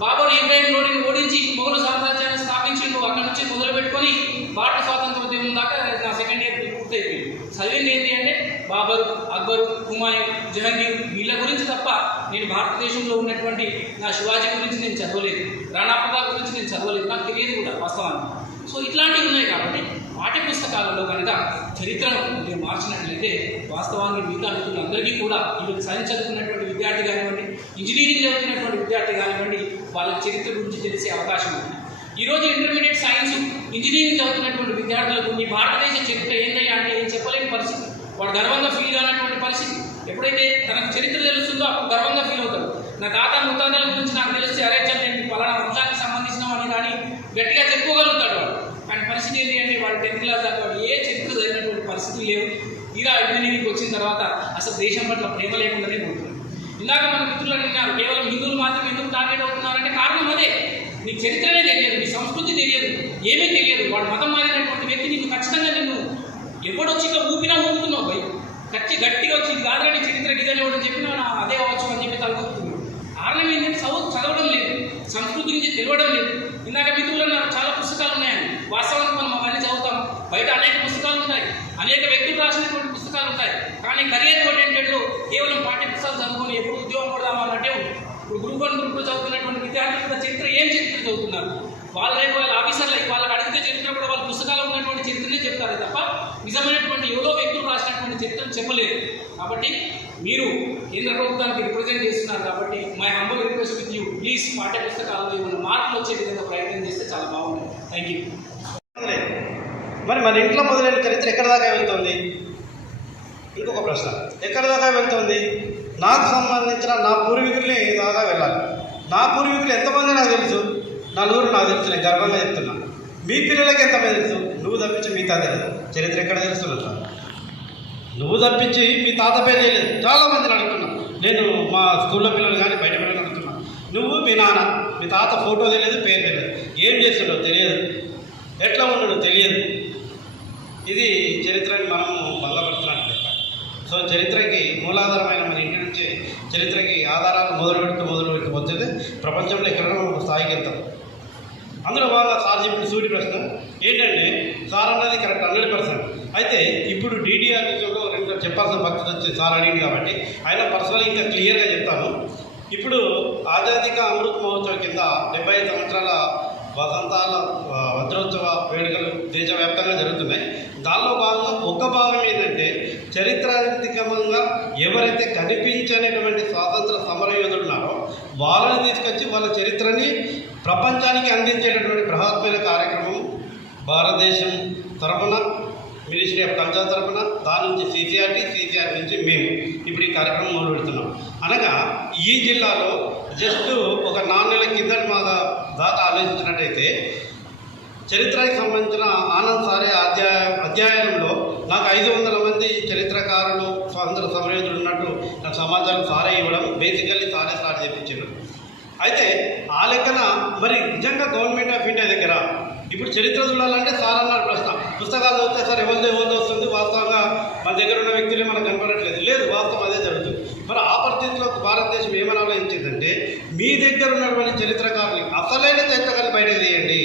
బాబర్ ఇబ్రాహిం లోడిని ఓడించి మొఘలు సామ్రాజ్యాన్ని స్థాపించిండు. అక్కడ నుంచి మొదలు పెట్టుకొని భారత స్వాతంత్రోద్యమం దాకా నా సెకండ్ ఇయర్ పూర్తయిపోయింది. చదివింది ఏంటి అంటే బాబర్, అక్బర్, హుమాయూన్, జహంగీర్ వీళ్ళ గురించి తప్ప నేను భారతదేశంలో ఉన్నటువంటి నా శివాజీ గురించి నేను చదవలేదు, రాణా ప్రతాప్ గురించి నేను చదవలేదు, నాకు తెలియదు కూడా వాస్తవానికి. సో ఇట్లాంటివి ఉన్నాయి కాబట్టి పాఠ్య పుస్తకాలలో కనుక చరిత్రను మీరు మార్చినట్లయితే వాస్తవానికి మిగతా మిత్రులందరికీ కూడా ఈరోజు సైన్స్ చదువుకున్నటువంటి విద్యార్థి కానివ్వండి, ఇంజనీరింగ్ చదువుతున్నటువంటి విద్యార్థి కానివ్వండి, వాళ్ళ చరిత్ర గురించి తెలిసే అవకాశం ఉంది. ఈరోజు ఇంటర్మీడియట్ సైన్స్ ఇంజనీరింగ్ చదువుతున్నటువంటి విద్యార్థులకు మీ భారతదేశ చరిత్ర ఏంటయ్యా అంటే ఏం చెప్పలేని పరిస్థితి. వాడు గర్వంగా ఫీల్ కానటువంటి పరిస్థితి. ఎప్పుడైతే తనకు చరిత్ర తెలుస్తుందో అప్పుడు గర్వంగా ఫీల్ అవుతాడు. నా తాత ముత్తాతల గురించి నాకు తెలిస్తే అరే నేను పలానా వంశానికి సంబంధించినవని కానీ గట్టిగా చెప్పుకోగలుగుతాడు వాడు. కానీ పరిస్థితి ఏంటి అంటే వాడు 10th క్లాస్ దాకా వాడు ఏ చరిత్ర జరిగినటువంటి పరిస్థితులు లేవు. తీరా ఇంజనీరింగ్కి వచ్చిన తర్వాత అసలు దేశం పట్ల ప్రేమ లేకుండానే పోతుంది. ఇందాక మన మిత్రులు అడిగినారు కేవలం హిందువులు మాత్రం ఎందుకు టార్గెట్ అవుతున్నారంటే కారణం అదే. నీ చరిత్రనే తెలియదు, నీ సంస్కృతి తెలియదు, ఏమీ తెలియదు. వాడు మతం మారినటువంటి వ్యక్తి నీకు ఖచ్చితంగా నిన్ను ఎవడొచ్చి ఇట్లా ఊపినా ఊపుతున్నావు భయ్ గట్టిగా వచ్చి ఇది కాదని చరిత్ర గిదని ఎవడని చెప్పినా అదే అవచ్చు అని చెప్పి తలగొస్తున్నాడు. కారణం ఏంటంటే చదవడం లేదు, సంస్కృతి గురించి తెలియడం లేదు. ఇందాక మిత్రులు నాకు చాలా పుస్తకాలు ఉన్నాయని వాస్తవానికి మనం అవన్నీ చదువుతాం. బయట అనేక పుస్తకాలు ఉంటాయి, అనేక వ్యక్తులు రాసినటువంటి పుస్తకాలు ఉంటాయి. కానీ కెరీర్ ఓరియంటెడ్లో కేవలం పాఠ్య పుస్తకాలు చదువుకొని ఎప్పుడు ఉద్యోగం కొడదామన్నట్టు గ్రూప్ 1 గ్రూప్ 2 చదువుతున్నటువంటి విద్యార్థులు కూడా చరిత్ర ఏం చరిత్ర చదువుతున్నారు. వాళ్ళ ఆఫీసర్లు వాళ్ళకి అడిగితే చరిత్ర కూడా వాళ్ళ పుస్తకాల్లో ఉన్నటువంటి చరిత్రనే చెప్తారు తప్ప నిజమైనటువంటి ఎవరో వ్యక్తులు రాసినటువంటి చరిత్రను చెప్పలేదు. కాబట్టి మీరు కేంద్ర ప్రభుత్వానికి రిప్రజెంట్ చేస్తున్నారు కాబట్టి my humble request with you, please పాఠ్య పుస్తకాలలో ఏమైనా మార్పులు వచ్చే విధంగా ప్రయత్నం చేస్తే చాలా బాగుంటుంది. Thank you. మరి మన ఇంట్లో మొదలైన చరిత్ర ఎక్కడ దాకా వెళ్తుంది? ఇంకొక ప్రశ్న, ఎక్కడ దాకా వెళ్తుంది? నాకు సంబంధించిన నా పూర్వీకుల్ని దాకా వెళ్ళాలి. నా పూర్వీకులు ఎంతమంది నాకు తెలుసు, నలుగురు నాకు తెలుసు, నేను గర్వంగా చెప్తున్నా. మీ పిల్లలకి ఎంతమంది తెలుసు? నువ్వు తప్పించి మీ తాత తెలుసు. చరిత్ర ఎక్కడ తెలుస్తున్నా? నువ్వు తప్పించి మీ తాత పేరు తెలియదు. చాలామందిని అడుగుతున్నా నేను, మా స్కూల్లో పిల్లలు కానీ బయట పిల్లలు అడుగుతున్నా. నువ్వు మీ నాన్న, మీ తాత ఫోటో తెలియదు, పేరు తెలియదు, ఏం చేస్తుండో తెలియదు, ఎట్లా ఉండడో తెలియదు. ఇది చరిత్రని మనము బలపడుతున్నట్టు. సో చరిత్రకి మూలాధారమైన మన ఇంటి నుంచి చరిత్రకి ఆధారాలు మొదలు వచ్చేది ప్రపంచంలో ఎక్కడో ఒక స్థాయికి వెళ్తాం. అందులో బాగా సార్ చెప్పిన సూటి ప్రశ్న ఏంటంటే, సార్ అన్నది కరెక్ట్ 100%. అయితే ఇప్పుడు DDR విషయంలో రెండు చెప్పాల్సిన భక్తులు వచ్చి సార్ అడిగింది కాబట్టి ఆయన పర్సనల్ ఇంకా క్లియర్గా చెప్తాను. ఇప్పుడు ఆజాదీక అమృత్ మహోత్సవం కింద 75 సంవత్సరాల వసంతాల వజ్రోత్సవ వేడుకలు దేశవ్యాప్తంగా జరుగుతున్నాయి. దానిలో భాగంగా ఒక భాగం ఏంటంటే, చరిత్రాత్మకంగా ఎవరైతే కనిపించనటువంటి స్వాతంత్ర సమరయోధులు ఉన్నారో వాళ్ళని తీసుకొచ్చి వాళ్ళ చరిత్రని ప్రపంచానికి అందించేటటువంటి బృహత్మైన కార్యక్రమం భారతదేశం తరఫున, మినిస్ట్రీ ఆఫ్ కల్చర్ తరఫున, దాని నుంచి CCR నుంచి మేము ఇప్పుడు ఈ కార్యక్రమం మొదలు పెడుతున్నాం. అనగా ఈ జిల్లాలో జస్ట్ ఒక 4 నెలల కిందటి మా దాకా ఆలోచించినట్టయితే చరిత్రకి సంబంధించిన ఆనంద్ సారే అధ్యాయంలో నాకు 500 మంది చరిత్రకారులు స్వాతంత్ర సమరయోధులు ఉన్నట్టు నాకు సమాచారం సారే ఇవ్వడం, బేసికల్లీ సారే స్టార్ట్ చేయించారు. అయితే ఆ లెక్కన మరి నిజంగా గవర్నమెంట్ ఆఫ్ ఇండియా దగ్గర ఇప్పుడు చరిత్ర చూడాలంటే సార్ అన్నారు ప్రశ్న, పుస్తకాలు చదివితే సార్ ఎవరిదో వస్తుంది, వాస్తవంగా మన దగ్గర ఉన్న వ్యక్తులే మనకు కనపడట్లేదు. లేదు, వాస్తవం అదే జరుగుతుంది. మరి ఆ పరిస్థితిలో భారతదేశం ఏమని ఆలోచించిందంటే, మీ దగ్గర ఉన్నటువంటి చరిత్రకారులు అసలైన చరిత్రకారులు బయటకు తీయండి,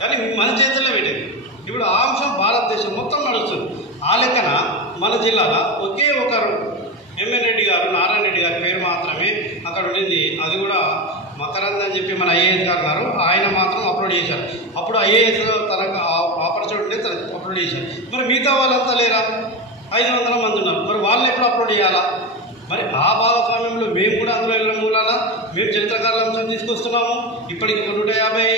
కానీ మన చేతుల్లో పెట్టేది. ఇప్పుడు ఆ అంశం భారతదేశం మొత్తం నడుస్తుంది. ఆ లెక్కన మన జిల్లాలో ఒకే ఒకరు MN రెడ్డి గారు, నారాయణ రెడ్డి గారి పేరు మాత్రమే అక్కడ ఉండింది. అది కూడా మకరంద్ అని చెప్పి మన IAS గారు ఉన్నారు, ఆయన మాత్రం అప్లోడ్ చేశారు. అప్పుడు IAS తనకు ఆపర్చునిటీ తనకు అప్లోడ్ చేశారు. మరి మిగతా వాళ్ళంతా లేరా? 500 మంది ఉన్నారు. మరి వాళ్ళని ఎప్పుడు అప్లోడ్ చేయాలా? మరి ఆ భాగస్వామ్యంలో మేము కూడా అందులో వెళ్ళడం మూలాన మేము చరిత్రకారుల అంశం తీసుకొస్తున్నాము. ఇప్పటికి 150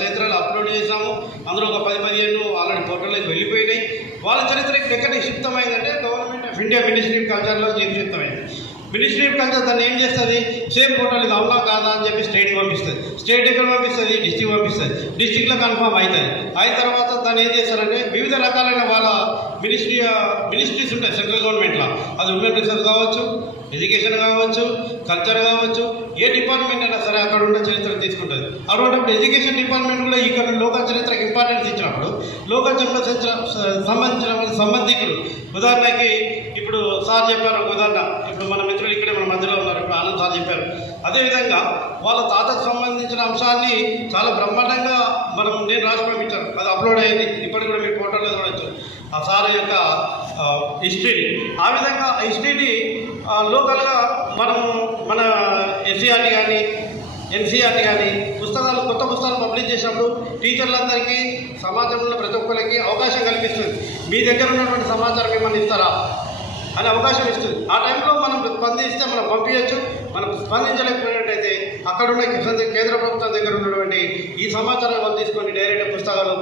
చరిత్రలు అప్లోడ్ చేసాము. అందులో ఒక 10-15 ఆల్రెడీ పోర్టల్లోకి వెళ్ళిపోయినాయి. వాళ్ళ చరిత్ర ఎక్కడ నిక్షిప్తమైందంటే government of India ministry of కల్చర్లో నిక్షిప్తమైంది. మినిస్ట్రీ ఆఫ్ కల్చర్ దాన్ని ఏం చేస్తుంది, సేమ్ పోర్టల్ ఇది అవునా కాదా అని చెప్పి స్టేట్కి పంపిస్తుంది. స్టేట్ ఎక్కడ పంపిస్తుంది? డిస్ట్రిక్ట్ పంపిస్తుంది. డిస్ట్రిక్ట్లో కన్ఫర్మ్ అవుతుంది. అయిన తర్వాత దాన్ని ఏం చేస్తారంటే వివిధ రకాలైన వాళ్ళ మినిస్ట్రీస్ ఉంటాయి సెంట్రల్ గవర్నమెంట్లో. అది ఉమెన్ రిసోర్స్ కావచ్చు, ఎడ్యుకేషన్ కావచ్చు, కల్చర్ కావచ్చు, ఏ డిపార్ట్మెంట్ అయినా సరే అక్కడ ఉన్న చరిత్ర తీసుకుంటుంది. అటువంటిప్పుడు ఎడ్యుకేషన్ డిపార్ట్మెంట్ కూడా ఇక్కడ లోకల్ చరిత్రకి ఇంపార్టెన్స్ ఇచ్చినప్పుడు లోకల్ చరిత్ర సంబంధించిన సంబంధికులు, ఉదాహరణకి ఇప్పుడు సార్ చెప్పారు ఒక ఉదాహరణ, ఇప్పుడు మన మిత్రులు ఇక్కడే మన మధ్యలో ఉన్నారు, ఇప్పుడు ఆనంద్ సార్ చెప్పారు. అదేవిధంగా వాళ్ళ తాతకు సంబంధించిన అంశాన్ని చాలా బ్రహ్మాండంగా నేను రాసి పంపించాను, అది అప్లోడ్ అయింది. ఇప్పటికి కూడా మీరు పోర్టల్లో చూడవచ్చు ఆ సార్ యొక్క హిస్టరీని. ఆ విధంగా హిస్టరీని లోకల్గా మన SCRT కానీ NCRT కానీ కొత్త పుస్తకాలు పబ్లిష్ చేసినప్పుడు టీచర్లందరికీ, సమాజంలో ప్రతి ఒక్కరికి అవకాశం కల్పిస్తుంది. మీ దగ్గర ఉన్నటువంటి సమాచారం ఏమన్నా ఇస్తారా అనే అవకాశం ఇస్తుంది. ఆ టైంలో మనం స్పందిస్తే మనం పంపించవచ్చు. మనం స్పందించలేకపోయినట్టయితే అక్కడున్న కేంద్ర ప్రభుత్వం దగ్గర ఉన్నటువంటి ఈ సమాచారం వాళ్ళు తీసుకొని డైరెక్ట్ పుస్తకాలు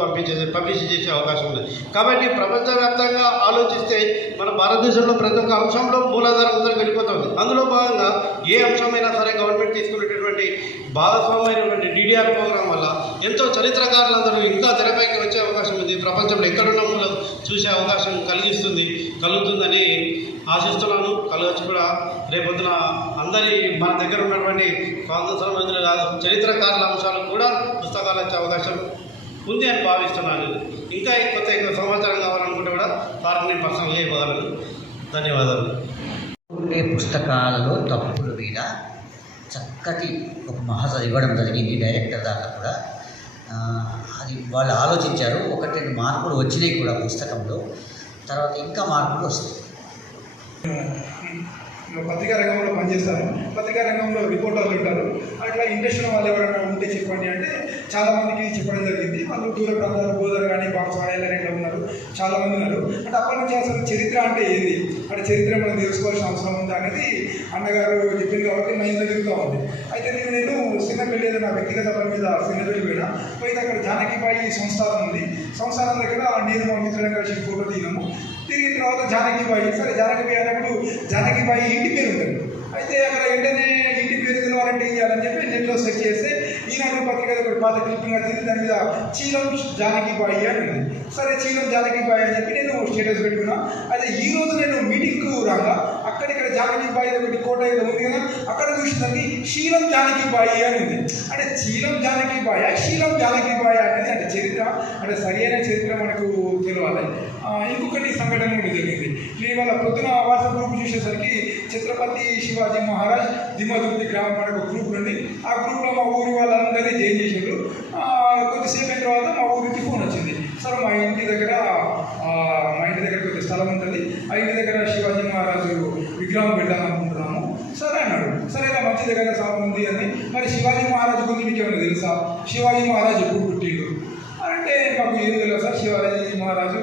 పబ్లిష్ చేసే అవకాశం ఉంది. కాబట్టి ప్రపంచవ్యాప్తంగా ఆలోచిస్తే మన భారతదేశంలో ప్రతి ఒక్క అంశంలో మూలాధారం ముందరకు వెళ్ళిపోతుంది. అందులో భాగంగా ఏ అంశమైనా సరే గవర్నమెంట్ తీసుకునేటటువంటి భాగస్వామ్యమైనటువంటి DDR ప్రోగ్రాం వల్ల ఎంతో చరిత్రకారులందరూ ఇంకా తెరపైకి వచ్చే అవకాశం ఉంది. ప్రపంచంలో ఎక్కడున్న మూలం చూసే అవకాశం కలుగుతుందని ఆశిస్తున్నాను. కలవచ్చు కూడా. రేపొద్దున అందరి మన దగ్గర ఉన్నటువంటి స్వాతంత్ర మంత్రులు కాదు చరిత్రకారుల అంశాలకు కూడా పుస్తకాలు వచ్చే అవకాశం ఉంది అని భావిస్తున్నాను. ఇంకా ఎక్కువ సమాచారం కావాలనుకుంటే కూడా వారికి నేను పర్సనల్గా ఇవ్వగలను. ధన్యవాదాలు. ఉండే పుస్తకాలలో తప్పుల మీద చక్కటి ఒక మహాసభ ఇవ్వడం జరిగింది డైరెక్టర్ దాకా కూడా. అది వాళ్ళు ఆలోచించారు. 1-2 మార్పులు వచ్చినాయి కూడా పుస్తకంలో. తర్వాత ఇంకా మార్పులు వస్తాయి. పత్రికా రంగంలో పనిచేస్తాను. పత్రికా రంగంలో రిపోర్టర్లు ఉంటారు. అట్లా ఇంట్రెస్ట్ ఉన్న వాళ్ళు ఎవరైనా ఉంటే చెప్పండి అంటే చాలామందికి చెప్పడం జరిగింది. వాళ్ళు దూర ప్రాంతాలు గోదావరి కానీ బాక్స్వాడ ఎల్లారెడ్డిలో ఉన్నారు, చాలామంది ఉన్నారు. అంటే అప్పటి నుంచి అసలు చరిత్ర అంటే ఏంది, అంటే చరిత్ర మనం తెలుసుకోవాల్సిన అవసరం ఉందా అనేది అన్నగారు చెప్పింది కాబట్టి మైండ్లో తిరుగుతూ ఉంది. అయితే నేను సిన్నపల్లి నా వ్యక్తిగత పని మీద సిన్నపల్లి పోయితే అక్కడ జానకిబాయి సంస్థానం ఉంది. సంస్థానం దగ్గర నేను మా మిత్రులను కలిసి ఫోటో దిగినాము. తిరిగిన తర్వాత జానకిబాయి, సరే జానకిబాయి అన్నప్పుడు జానకిబాయి ఇంటి పేరు ఉంటుంది. అయితే అక్కడ వెంటనే ఇంటి పేరు తెలవాలంటే ఏం చేయాలని చెప్పి నెట్లో సెర్చ్ చేస్తే ఈనాడు పత్రిక ఒకటి పాత క్లిప్పింగ్ వచ్చింది. దాని మీద చీలం జానకిబాయి అని ఉంది. సరే చీలం జానకిబాయి అని చెప్పి నేను స్టేటస్ పెట్టుకున్నా. అయితే ఈ రోజు నేను మీటింగ్కు రాగా అక్కడిక్కడ జానకిబాయి ఒకటి కోట ఏదో ఉంది కదా, అక్కడ చూసినది శీలం జానకిబాయి అని ఉంది. అంటే చీలం జానకిబాయ శీలం జానకిబాయ అనేది అంటే చరిత్ర, అంటే సరైన చరిత్ర మనకు తెలియాలి. ఇంకొకటి సంఘటన కూడా జరిగింది. నేను వాళ్ళ పొద్దున వాట్సాప్ గ్రూప్ చూసేసరికి ఛత్రపతి శివాజీ మహారాజ్ దిమ్మదుర్తి గ్రామం మనకు గ్రూప్ నుండి ఆ గ్రూప్లో మా ఊరి వాళ్ళందరినీ జాయిన్ చేసారు. కొద్దిసేపు అయిన తర్వాత మా ఊరికి ఫోన్ వచ్చింది. సార్ మా ఇంటి దగ్గర కొద్ది స్థలం ఉంటుంది, ఆ ఇంటి దగ్గర శివాజీ మహారాజు విగ్రహం పెట్టాలనుకుంటున్నాము సరే అన్నాడు. సరే ఇలా మంచి దగ్గర స్థలం ఉంది అని. మరి శివాజీ మహారాజు గురించి మీకు ఏమైనా తెలుసా, శివాజీ మహారాజు ఎప్పుడు పుట్టిండు అంటే మాకు ఏం తెలియదు సార్. శివాజీ మహారాజు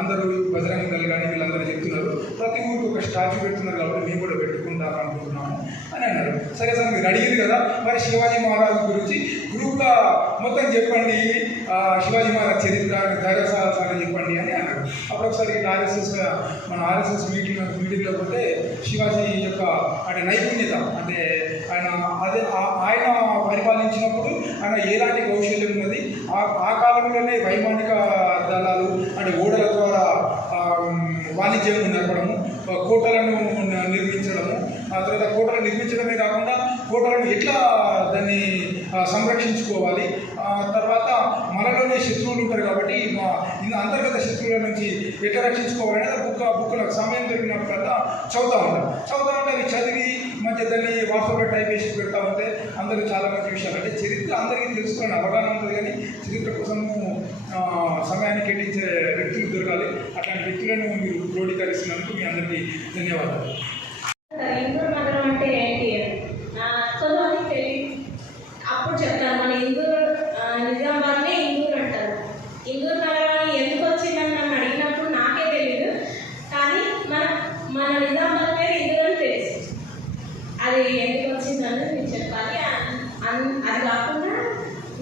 అందరూ బజరంగ దళ్ కానీ వీళ్ళందరూ చెప్తున్నారు, ప్రతి ఊరికి ఒక స్టాచ్యూ పెడుతున్నారు కాబట్టి మేము కూడా పెట్టుకుంటాం అనుకుంటున్నాము అని అన్నారు. సరే సార్ మీరు అడిగింది కదా, మరి శివాజీ మహారాజు గురించి గ్రూప్లో మొత్తం చెప్పండి, శివాజీ మహారాజ్ చరిత్ర ధైర్యసాహసాలు చెప్పండి అని అన్నారు. అప్పుడు ఒకసారి మన ఆర్ఎస్ఎస్ మీటింగ్లో పోతే శివాజీ యొక్క అంటే నైపుణ్యత అంటే ఆయన పరిపాలించినప్పుడు ఆయన ఎలాంటి కౌశల్యం ఉన్నది, ఆ కాలంలోనే వైమానిక దళాలు అంటే ఓడల ద్వారా వాణిజ్యం నడపడము, కోటలను నిర్మించడము, ఆ తర్వాత కోటలు నిర్మించడమే కాకుండా కోటలను ఎట్లా దాన్ని సంరక్షించుకోవాలి, తర్వాత మనలోనే శత్రువులు ఉంటారు కాబట్టి అంతర్గత శత్రువుల నుంచి ఎట్లా రక్షించుకోవాలనేది బుక్లకు సమయం దొరికినప్పుడల్లా చదువుతూ ఉంటే అవి చదివి మంచి దాన్ని వాట్సాప్లో టైప్ చేసి పెడతా ఉంటే అందరూ చాలా మంచి విషయాలు అంటే చరిత్ర అందరికీ తెలుసుకునే అవగాహన ఉంటుంది. కానీ చరిత్ర కోసము సమయాన్ని కేటాయించే వ్యక్తులు దొరకాలి. అట్లాంటి వ్యక్తులను మీరు క్రోడీకరిస్తున్నందుకు మీ అందరికీ ధన్యవాదాలు. ఇందూరు నగరం అంటే ఏంటి కొంతమంది తెలియదు. అప్పుడు చెప్తారు మన ఇందూరు నిజామాబాద్నే ఇందూరు అంటారు. ఇందూరు నగరాన్ని ఎందుకు వచ్చిందని నన్ను అడిగినప్పుడు నాకే తెలియదు, కానీ మన నిజామాబాద్ పేరు ఇందూరు అని తెలుసు. అది ఎందుకు వచ్చిందని మీరు చెప్పాలి. అది కాకుండా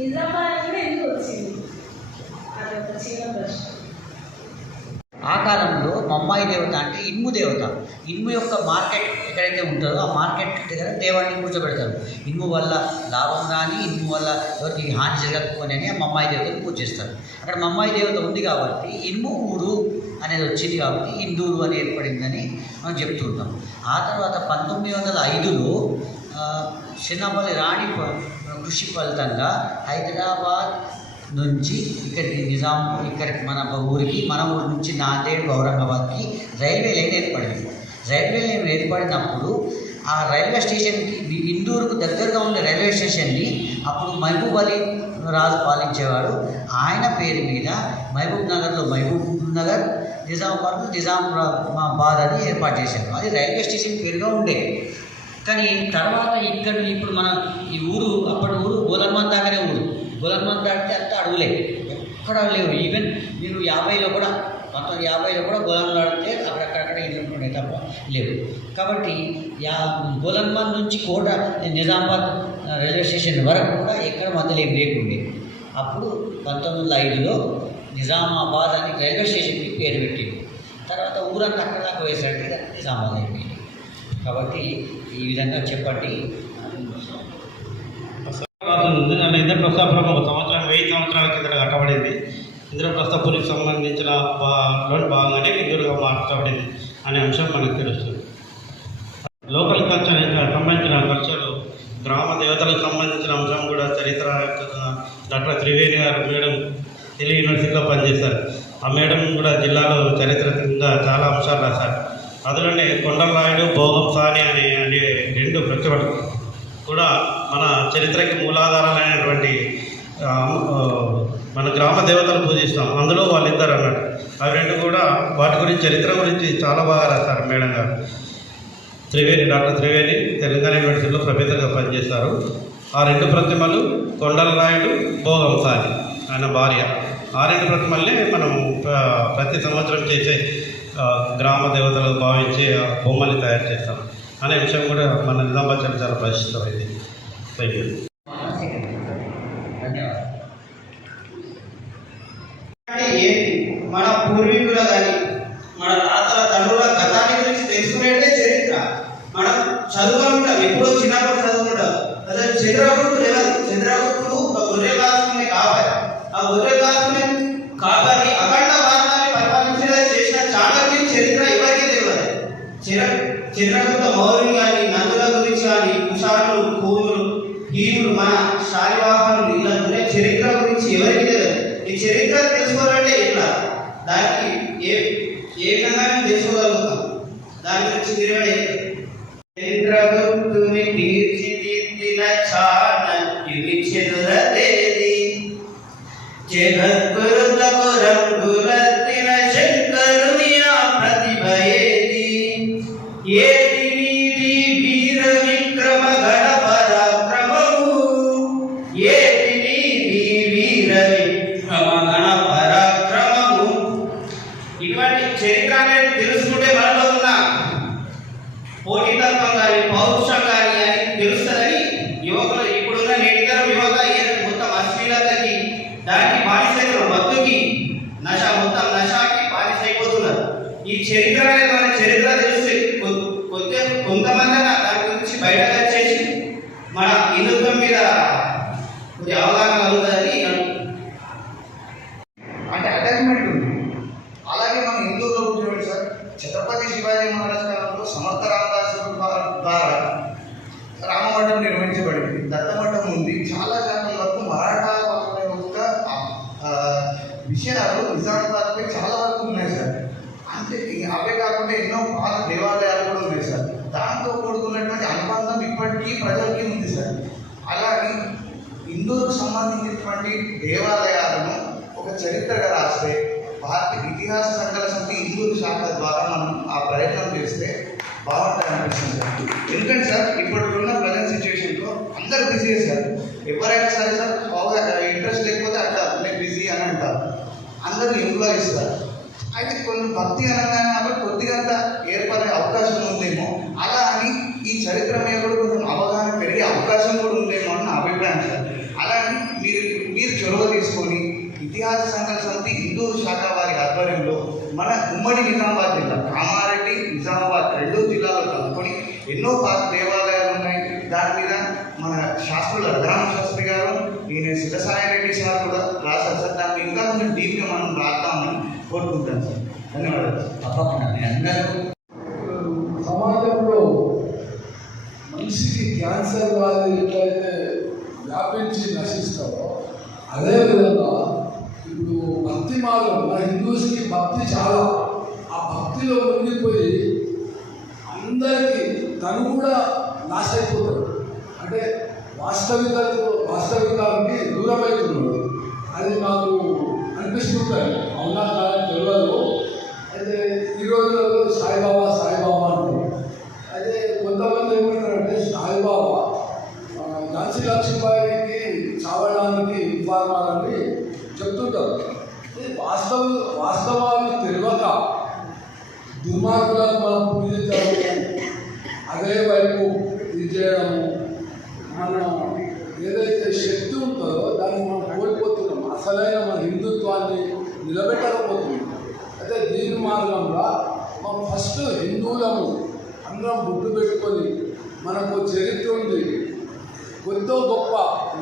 నిజామాబాద్ కూడా ఎందుకు వచ్చింది, అది ఒక చిన్న ప్రశ్న. ఆ కాలంలో మమ్మాయి దేవత అంటే ఇనుము దేవత. ఇనుము యొక్క మార్కెట్ ఎక్కడైతే ఉంటుందో ఆ మార్కెట్ దగ్గర దేవాన్ని కూర్చోబెడతారు. ఇనుము వల్ల లాభం రాని, ఇనుము వల్ల ఎవరికి హాని జరగకపోని అని ఆ మమ్మాయి దేవతను పూజ చేస్తారు. అక్కడ మమ్మాయి దేవత ఉంది కాబట్టి ఇనుము ఊరు అనేది వచ్చింది కాబట్టి ఇందూరు అని ఏర్పడిందని మనం చెప్తుంటాం. ఆ తర్వాత 1905లో చిన్నపల్లి రాణి కృషి ఫలితంగా హైదరాబాద్ నుంచి ఇక్కడికి మన ఊరికి, మన ఊరి నుంచి నాందేడ్ ఔరంగాబాద్కి రైల్వే లైన్ ఏర్పడింది. రైల్వే లైన్ ఏర్పడినప్పుడు ఆ రైల్వే స్టేషన్కి ఇందూరుకు దగ్గరగా ఉండే రైల్వే స్టేషన్ని అప్పుడు మహబూబ్ అలీ రాజు పాలించేవాడు. ఆయన పేరు మీద మహబూబ్ నగర్లో మహబూబ్ నగర్, నిజామాబాద్లో నిజామాబాద్ అని ఏర్పాటు చేశారు. అది రైల్వే స్టేషన్ పేరుగా ఉండేది. కానీ తర్వాత ఇప్పుడు మన ఈ ఊరు అప్పటి ఊరు గోలర్మాన్ దాకానే ఊరు. గోలర్మాన్ దాటితే అంతా అడవులే, ఎక్కడ లేవు. ఈవెన్ మీరు 50లో కూడా 1950లో కూడా గోలర్మాన్ దాటితే అక్కడక్కడ ఇల్లు ఉండే తప్ప లేవు. కాబట్టి గోలర్మాన్ నుంచి కోట నిజామాబాద్ రైల్వే స్టేషన్ వరకు కూడా ఎక్కడ మధ్యలో ఏం లేకుండే. అప్పుడు 1905లో నిజామాబాద్ అని రైల్వే స్టేషన్కి పేరు పెట్టింది. తర్వాత ఊరంతా అక్కడ దాకా వేసాడు, నిజామాబాద్ అయిపోయింది. కాబట్టి ఈ విధంగా చెప్పండి. ఇంద్రప్రస్థాపురం ఒక సంవత్సరం 1000 సంవత్సరాల కింద కట్టబడింది. ఇంద్రప్రస్థపురికి సంబంధించిన భాగంగానే ఇందూరుగా మార్చబడింది అనే అంశం మనకు తెలుస్తుంది. లోకల్ కల్చర్ సంబంధించిన కల్చర్లు, గ్రామ దేవతలకు సంబంధించిన అంశం కూడా చరిత్ర డాక్టర్ త్రివేణి గారు మేడం ఢిల్లీ యూనివర్సిటీలో పనిచేశారు. ఆ మేడం కూడా జిల్లాలో చరిత్ర కింద చాలా అంశాలు రాశారు. అందులోనే కొండలరాయుడు, భోగం సాని అనే 2 ప్రతిభలు కూడా మన చరిత్రకి మూలాధారాలైనటువంటి మన గ్రామ దేవతలు పూజిస్తాం. అందులో వాళ్ళిద్దరు అన్నట్టు అవి 2 కూడా వాటి గురించి చరిత్ర గురించి చాలా బాగా రాశారు మేడం గారు. డాక్టర్ త్రివేణి తెలంగాణ యూనివర్సిటీలో ప్రొఫెసర్గా పనిచేస్తారు. ఆ 2 ప్రతిమలు కొండల నాయుడు, భోగంసాని ఆయన భార్య. ఆ 2 ప్రతిమల్ని మనం ప్రతి సంవత్సరం చేసే గ్రామ దేవతలు భావించి బొమ్మల్ని తయారు చేస్తాం అనే విషయం కూడా మన నిజామాబాద్ చాలా ప్రసిద్ధమైంది. Thank you. మన పూర్వీకుల కానీ మన తాతల తండ్రుల గతాన్ని గురించి తెలుసుకునేదే చరిత్ర. మనం చదువుకుంటాం, ఎప్పుడో చిన్నప్పుడు చదువుకుంటాం. అసలు చంద్రగుప్తుడు ఎవరు? చంద్రగుప్తుడు ఒక గొర్రె కాసుకునే కాపరి. ఆ గొర్రె కాసుకునే కాపరి అఖండ భారతాన్ని చేసిన చాణక్యుని చరిత్ర ఎవరికి తెలియదు. చంద్రగుప్త మౌర్యుని కానీ, నందుల గురించి కానీ, కుషాణులు, కూనులు, హీనులు, మన శాలివాహనులు ఇలా చరిత్ర గురించి ఎవరికి తెలియదు. ఈ చరిత్ర తెలుసుకోవాలంటే ఎట్లా? దానికి ఏ విధంగా మేము తెలుసుకోగలుగుతాం? దాని గురించి చంద్రగుప్తుని తీర్చిదిద్దిన చాణక్యుని చెదురదేది, జగద్గురులకు రంగులద్దిన శంకరుని ఆ ప్రతిభ ఏది? ఏది నీది వీర విక్రమ గణ పరాక్రమము? ఏది నీది వీర విక్రమ గణ పరాక్రమము? ఇటువంటి చరిత్ర అనేది తెలుసుకుంటే మనలో ఉన్న పోటీతత్వం కానీ, పౌరుషం కానీ అని తెలుస్తుందని యువకులు ఇప్పుడున్న నేటితరం యువత మొత్తం అశ్లీలతకి, దానికి బానిసైన మత్తుకి, మొత్తం నశాకి బానిసైపోతున్నారు. ఈ చరిత్ర అనేది మన చరిత్ర తెలిస్తే కొంతమంది దాని గురించి బయటకు వచ్చేసి మన హిందుత్వం మీద కొద్ది అవగాహన కలుగుతుందని అంటే అటాచ్మెంట్ ఉంది. అలాగే మన హిందువులో చూడండి సార్, ఛత్రపతి శివాజీ మహారాజ్ కాలంలో సమర్థ రామదాసు ద్వారా రామమఠం నిర్మించబడింది, దత్తమఠం ఉంది. చాలా శాతం వరకు మరాఠా వాళ్ళ యొక్క విషయాలు నిజామాబాద్పై చాలా వరకు ఉన్నాయి సార్. అంతే అవే కాకుండా ఎన్నో పాత దేవాలయాలు కూడా ఉన్నాయి సార్. దాంతో కూడుకున్నటువంటి అనుబంధం ఇప్పటికీ ప్రజలకి ఉంది సార్. అలాగే హిందువులకు సంబంధించినటువంటి దేవాలయాలను ఒక చరిత్రగా రాస్తే, భారతీయ ఇతిహాస సంఘాల సమితి హిందువుల శాఖ ద్వారా మనం ఆ ప్రయత్నం చేస్తే బాగుంటుంది అనిపిస్తుంది సార్. ఎందుకంటే సార్ ఇప్పటికున్న ప్రజెంట్ సిచ్యువేషన్లో అందరు బిజీ సార్. ఎవరైనా సరే సార్ బాగా ఇంట్రెస్ట్ లేకపోతే అట్లా నేను బిజీ అని అంటారు, అందరూ ఎంప్లాయ్ ఇస్తారు. అయితే కొన్ని భక్తి అనగానే కాబట్టి కొద్దిగా ఏర్పడే అవకాశం ఉందేమో, అలా అని ఈ చరిత్ర మీద కూడా కొంచెం అవగాహన పెరిగే అవకాశం కూడా ఉందేమో అని నా అభిప్రాయం సార్. అలాగే మీరు చొరవ తీసుకొని ఇతిహాస సంఘాల సమితి హిందూ శాఖ వారి ఆధ్వర్యంలో మన ఉమ్మడి నిజామాబాద్ జిల్లా, కామారెడ్డి, నిజామాబాద్ 2 జిల్లాలో కలుపుకొని ఎన్నో పాత దేవాలయాలు ఉన్నాయి. దాని మీద మన శాస్త్రుల గ్రామ శాస్త్రి గారు, నేను శివసాయిరెడ్డి సార్ కూడా రాశారు సార్. దాన్ని ఇంకా కొంచెం డీప్గా మనం రాద్దామని కోరుకుంటాను సార్. ధన్యవాదాలు. తప్పకుండా అందరూ సమాజంలో మనిషికి క్యాన్సర్ వ్యాధి ఎట్లయితే వ్యాపించి నశిస్తారో అదేవిధంగా ఇప్పుడు భక్తి మార్గం, మన హిందూస్కి భక్తి చాలా, ఆ భక్తిలో మునిగిపోయి అందరికీ తను కూడా నాశ అయిపోతాడు. అంటే వాస్తవికానికి దూరమవుతున్నాడు. అది నాకు అనిపిస్తుంటాయి, అవునా కాదని తెలియదు. అయితే ఈ రోజులలో సాయిబాబా అంటారు. అయితే కొంతమంది ఏమంటారంటే సాయిబాబా ఝాన్సీ లక్ష్మీబాయికి చావడానికి ఇవ్వాలని చెప్తుంటారు. వాస్తవాలు తెలియక దుర్మార్గులకు మనం పూజించడం, అదే వైపు ఇది చేయడము, మన ఏదైతే శక్తి ఉంటుందో దాన్ని మనం కోల్పోతున్నాం. అసలైన మన హిందుత్వాన్ని నిలబెట్టకపోతున్నాం. అయితే దీని మార్గంలో మనం ఫస్ట్ హిందువులము అందరం బుట్టు పెట్టుకొని, మనకు చరిత్ర ఉంది, కొద్దో గొప్ప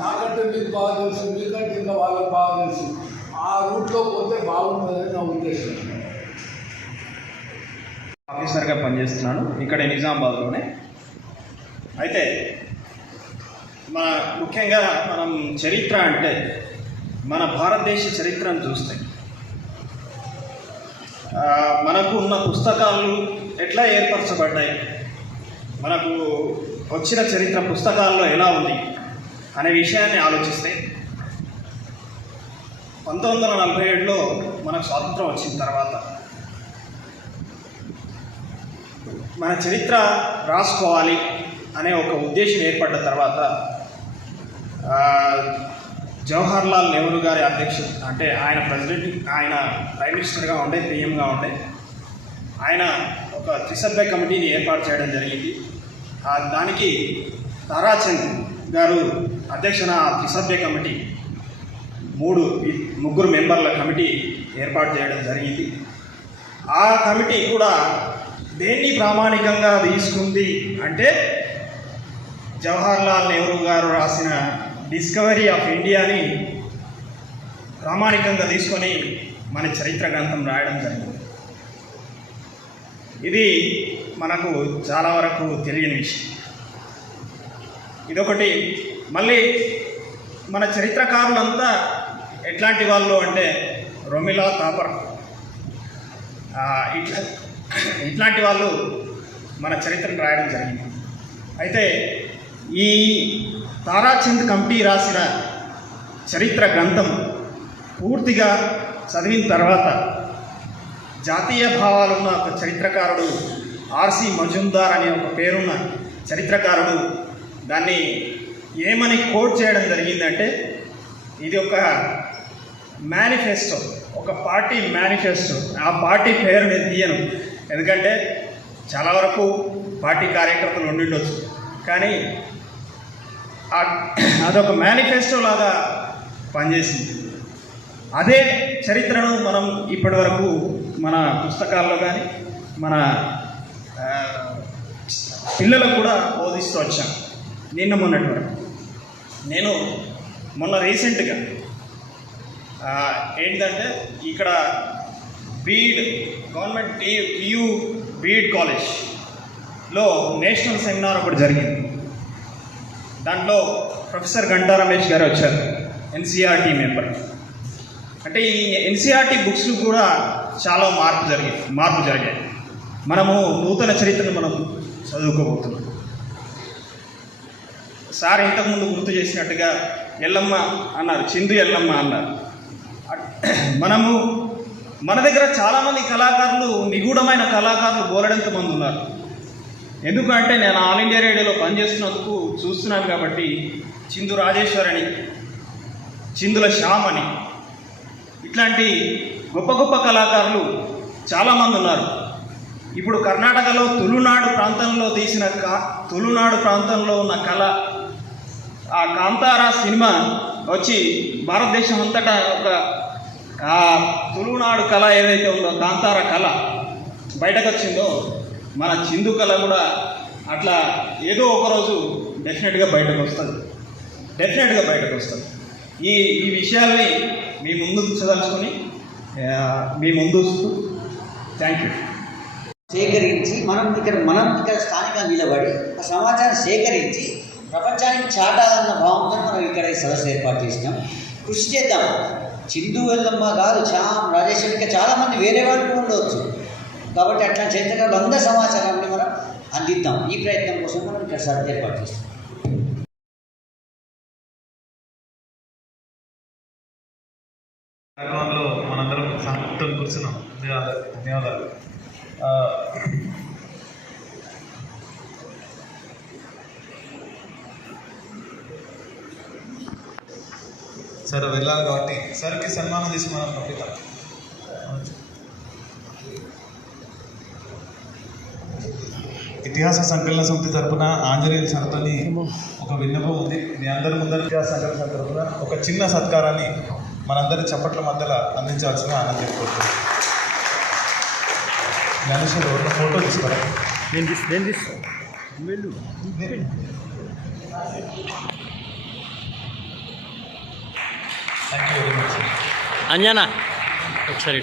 నాకంటే మీకు బాగా తెలుసు, మీకంటే ఇంకా వాళ్ళకి బాగా తెలుసు, ఆ రూట్లో పోతే బాగుంటుందని నా ఉద్దేశం. ఆఫీసర్గా పనిచేస్తున్నాను ఇక్కడ నిజామాబాద్లోనే. అయితే ముఖ్యంగా మనం చరిత్ర అంటే మన భారతదేశ చరిత్రను చూస్తే మనకు ఉన్న పుస్తకాలు ఎట్లా ఏర్పరచబడ్డాయి, మనకు వచ్చిన చరిత్ర పుస్తకాల్లో ఎలా ఉంది అనే విషయాన్ని ఆలోచిస్తే 1947లో మనకు స్వాతంత్రం వచ్చిన తర్వాత మన చరిత్ర రాసుకోవాలి అనే ఒక ఉద్దేశం ఏర్పడ్డ తర్వాత జవహర్లాల్ నెహ్రూ గారి అధ్యక్షుడు, అంటే ఆయన ప్రెసిడెంట్, ఆయన ప్రైమ్ మినిస్టర్గా ఉండే, పిఎంగా ఉండే, ఆయన ఒక త్రిసభ్య కమిటీని ఏర్పాటు చేయడం జరిగింది. దానికి తారాచంద్ గారు అధ్యక్షన త్రిసభ్య కమిటీ, ముగ్గురు మెంబర్ల కమిటీ ఏర్పాటు చేయడం జరిగింది. ఆ కమిటీ కూడా దేన్ని ప్రామాణికంగా తీసుకుంది అంటే జవహర్లాల్ నెహ్రూ గారు రాసిన డిస్కవరీ ఆఫ్ ఇండియాని ప్రామాణికంగా తీసుకొని మన చరిత్ర గ్రంథం రాయడం జరిగింది. ఇది మనకు చాలా వరకు తెలియని విషయం. ఇదొకటి. మళ్ళీ మన చరిత్రకారులంతా ఎట్లాంటి వాళ్ళు అంటే రొమిలా థాపర్ ఇట్లాంటి వాళ్ళు మన చరిత్రను రాయడం జరిగింది. అయితే ఈ తారాచంద్ కమిటీ రాసిన చరిత్ర గ్రంథం పూర్తిగా చదివిన తర్వాత జాతీయ భావాలున్న ఒక చరిత్రకారుడు ఆర్సి మజుందార్ అనే ఒక పేరున్న చరిత్రకారుడు దాన్ని ఏమని కోట్ చేయడం జరిగిందంటే, ఇది ఒక మేనిఫెస్టో, ఒక పార్టీ మేనిఫెస్టో. ఆ పార్టీ పేరు నేను తీయను, ఎందుకంటే చాలా వరకు పార్టీ కార్యకర్తలు ఉండిండొచ్చు, కానీ అదొక మేనిఫెస్టో లాగా పనిచేసింది. అదే చరిత్రను మనం ఇప్పటి వరకు మన పుస్తకాల్లో కానీ మన పిల్లలకు కూడా బోధిస్తూ వచ్చాం. మొన్నటి వరకు నేను రీసెంట్గా ఏంటంటే ఇక్కడ బీడ్ గవర్నమెంట్ టీయూ బీడ్ కాలేజ్లో నేషనల్ సెమినార్ ఒకటి జరిగింది. దాంట్లో ప్రొఫెసర్ గంటా రమేష్ గారు వచ్చారు, ఎన్సీఆర్టీ మెంబర్. అంటే ఈ ఎన్సీఆర్టీ బుక్స్ కూడా చాలా మార్పు జరిగాయి. మనము నూతన చరిత్రను మనం చదువుకోబోతున్నాం. సార్ ఇంతకుముందు గుర్తు చేసినట్టుగా ఎల్లమ్మ అన్నారు, చిందు ఎల్లమ్మ అన్నారు. మన దగ్గర చాలామంది కళాకారులు, నిగూఢమైన కళాకారులు బోలెడంత మంది ఉన్నారు. ఎందుకంటే నేను ఆల్ ఇండియా రేడియోలో పనిచేస్తున్నందుకు చూస్తున్నాను కాబట్టి, చిందు రాజేశ్వర్ అని, చిందుల శ్యామ్ అని, ఇట్లాంటి గొప్ప గొప్ప కళాకారులు చాలామంది ఉన్నారు. ఇప్పుడు కర్ణాటకలో తులునాడు ప్రాంతంలో ఉన్న కళ, ఆ కాంతారా సినిమా వచ్చి భారతదేశం అంతటా ఒక తులునాడు కళ ఏదైతే ఉందో, కాంతారా కళ బయటకు వచ్చిందో, మన చిందు కళ కూడా అట్లా ఏదో ఒకరోజు డెఫినెట్గా బయటకు వస్తుంది. ఈ విషయాల్ని మీ ముందు చదల్చుకొని మీ ముందు థ్యాంక్ యూ. సేకరించి మనం ఇక్కడ స్థానికంగా నిలబడి ఆ సమాచారం సేకరించి ప్రపంచానికి చాటాలన్న భావంతో మనం ఇక్కడ ఈ సదస్సు ఏర్పాటు చేసినాం. కృషి చేద్దాం. చిందు ఎల్లమ్మ కాదు, శ్యామ్, రాజేశ్వరి, ఇంకా చాలామంది వేరే వాళ్ళు కూడా ఉండవచ్చు. కాబట్టి అట్లా చరిత్రకారులు అందరి సమాచారాన్ని మనం అందిద్దాం. ఈ ప్రయత్నం కోసం మనం ఇక్కడ సదస్సు ఏర్పాటు చేస్తాం. కార్యక్రమంలో మనందరం సంతృప్తం కూర్చున్నాం. ధన్యవాదాలు. సరే వెళ్ళాలి కాబట్టి సరికి సన్మానం తీసి మనం పంపిద్దాం. ఇతిహాస సంకలన సమితి తరఫున ఆంజనేయుల సరతని ఒక విన్నపం ఉంది. మీ అందరి ముందర ఇతిహాస సంకలన సమితి తరఫున ఒక చిన్న సత్కారాన్ని మనందరి చప్పట్ల మధ్యలో అందించాల్సిన ఆనందం కోరుతుంది. మనుషులు ఒక ఫోటో తీసుకోరా. Thank you very much. Anjana ఒకసారి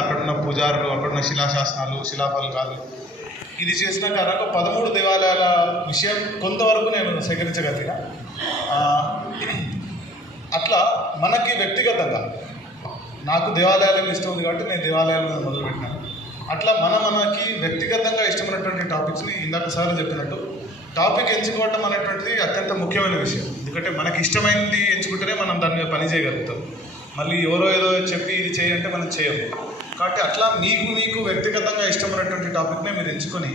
అక్కడున్న పూజారులు, అక్కడున్న శిలాశాసనాలు, శిలాఫలకాలు, ఇది చేసిన కారణంగా 13 దేవాలయాల విషయం కొంతవరకు నేను సేకరించగలిగిన. అట్లా మనకి వ్యక్తిగతంగా నాకు దేవాలయాలు ఇష్టం ఉంది కాబట్టి నేను దేవాలయాల మీద మొదలుపెట్టినాను. అట్లా మనకి వ్యక్తిగతంగా ఇష్టమైనటువంటి టాపిక్స్ని ఇందాక సార్ చెప్పినట్టు టాపిక్ ఎంచుకోవటం అనేటువంటిది అత్యంత ముఖ్యమైన విషయం. ఎందుకంటే మనకి ఇష్టమైనది ఎంచుకుంటేనే మనం దాని మీద పని చేయగలుగుతాం. మళ్ళీ ఎవరో ఏదో చెప్పి ఇది చేయంటే మనం చేయము. కాబట్టి అట్లా మీకు వ్యక్తిగతంగా ఇష్టమైనటువంటి టాపిక్నే మీరు ఎంచుకొని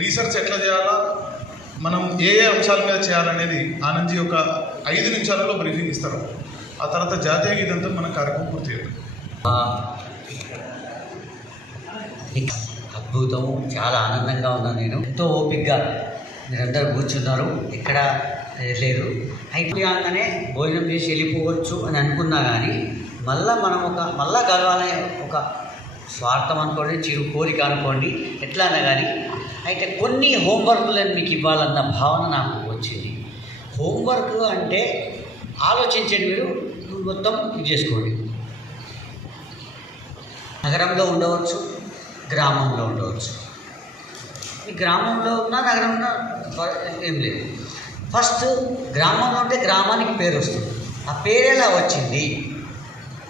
రీసెర్చ్ ఎట్లా చేయాలా, మనం ఏ అంశాల మీద చేయాలనేది ఆ నుంచి ఒక 5 నిమిషాలలో బ్రీఫింగ్ ఇస్తారు. ఆ తర్వాత జాతీయ గీతంతో మన కార్యక్రమం పూర్తి చేయాలి. అద్భుతం, చాలా ఆనందంగా ఉన్నాను. నేను ఎంతో ఓపికగా మీరందరూ కూర్చున్నారు, ఎక్కడ లేదు. అయిపోయాకనే భోజనం చేసి వెళ్ళిపోవచ్చు అని అనుకున్నా కానీ మళ్ళా కలవాలనే ఒక స్వార్థం అనుకోండి, చిరు కోరిక అనుకోండి, ఎట్లా అన్నా కానీ అయితే కొన్ని హోంవర్క్లను మీకు ఇవ్వాలన్న భావన నాకు వచ్చింది. హోంవర్క్ అంటే ఆలోచించండి, మీరు మొత్తం ఇది చేసుకోండి. నగరంలో ఉండవచ్చు, గ్రామంలో ఉండవచ్చు. ఈ గ్రామంలో ఉన్న నగరంలో ఏం లేదు. ఫస్ట్ గ్రామంలో ఉంటే గ్రామానికి పేరు వస్తుంది. ఆ పేరు ఎలా వచ్చింది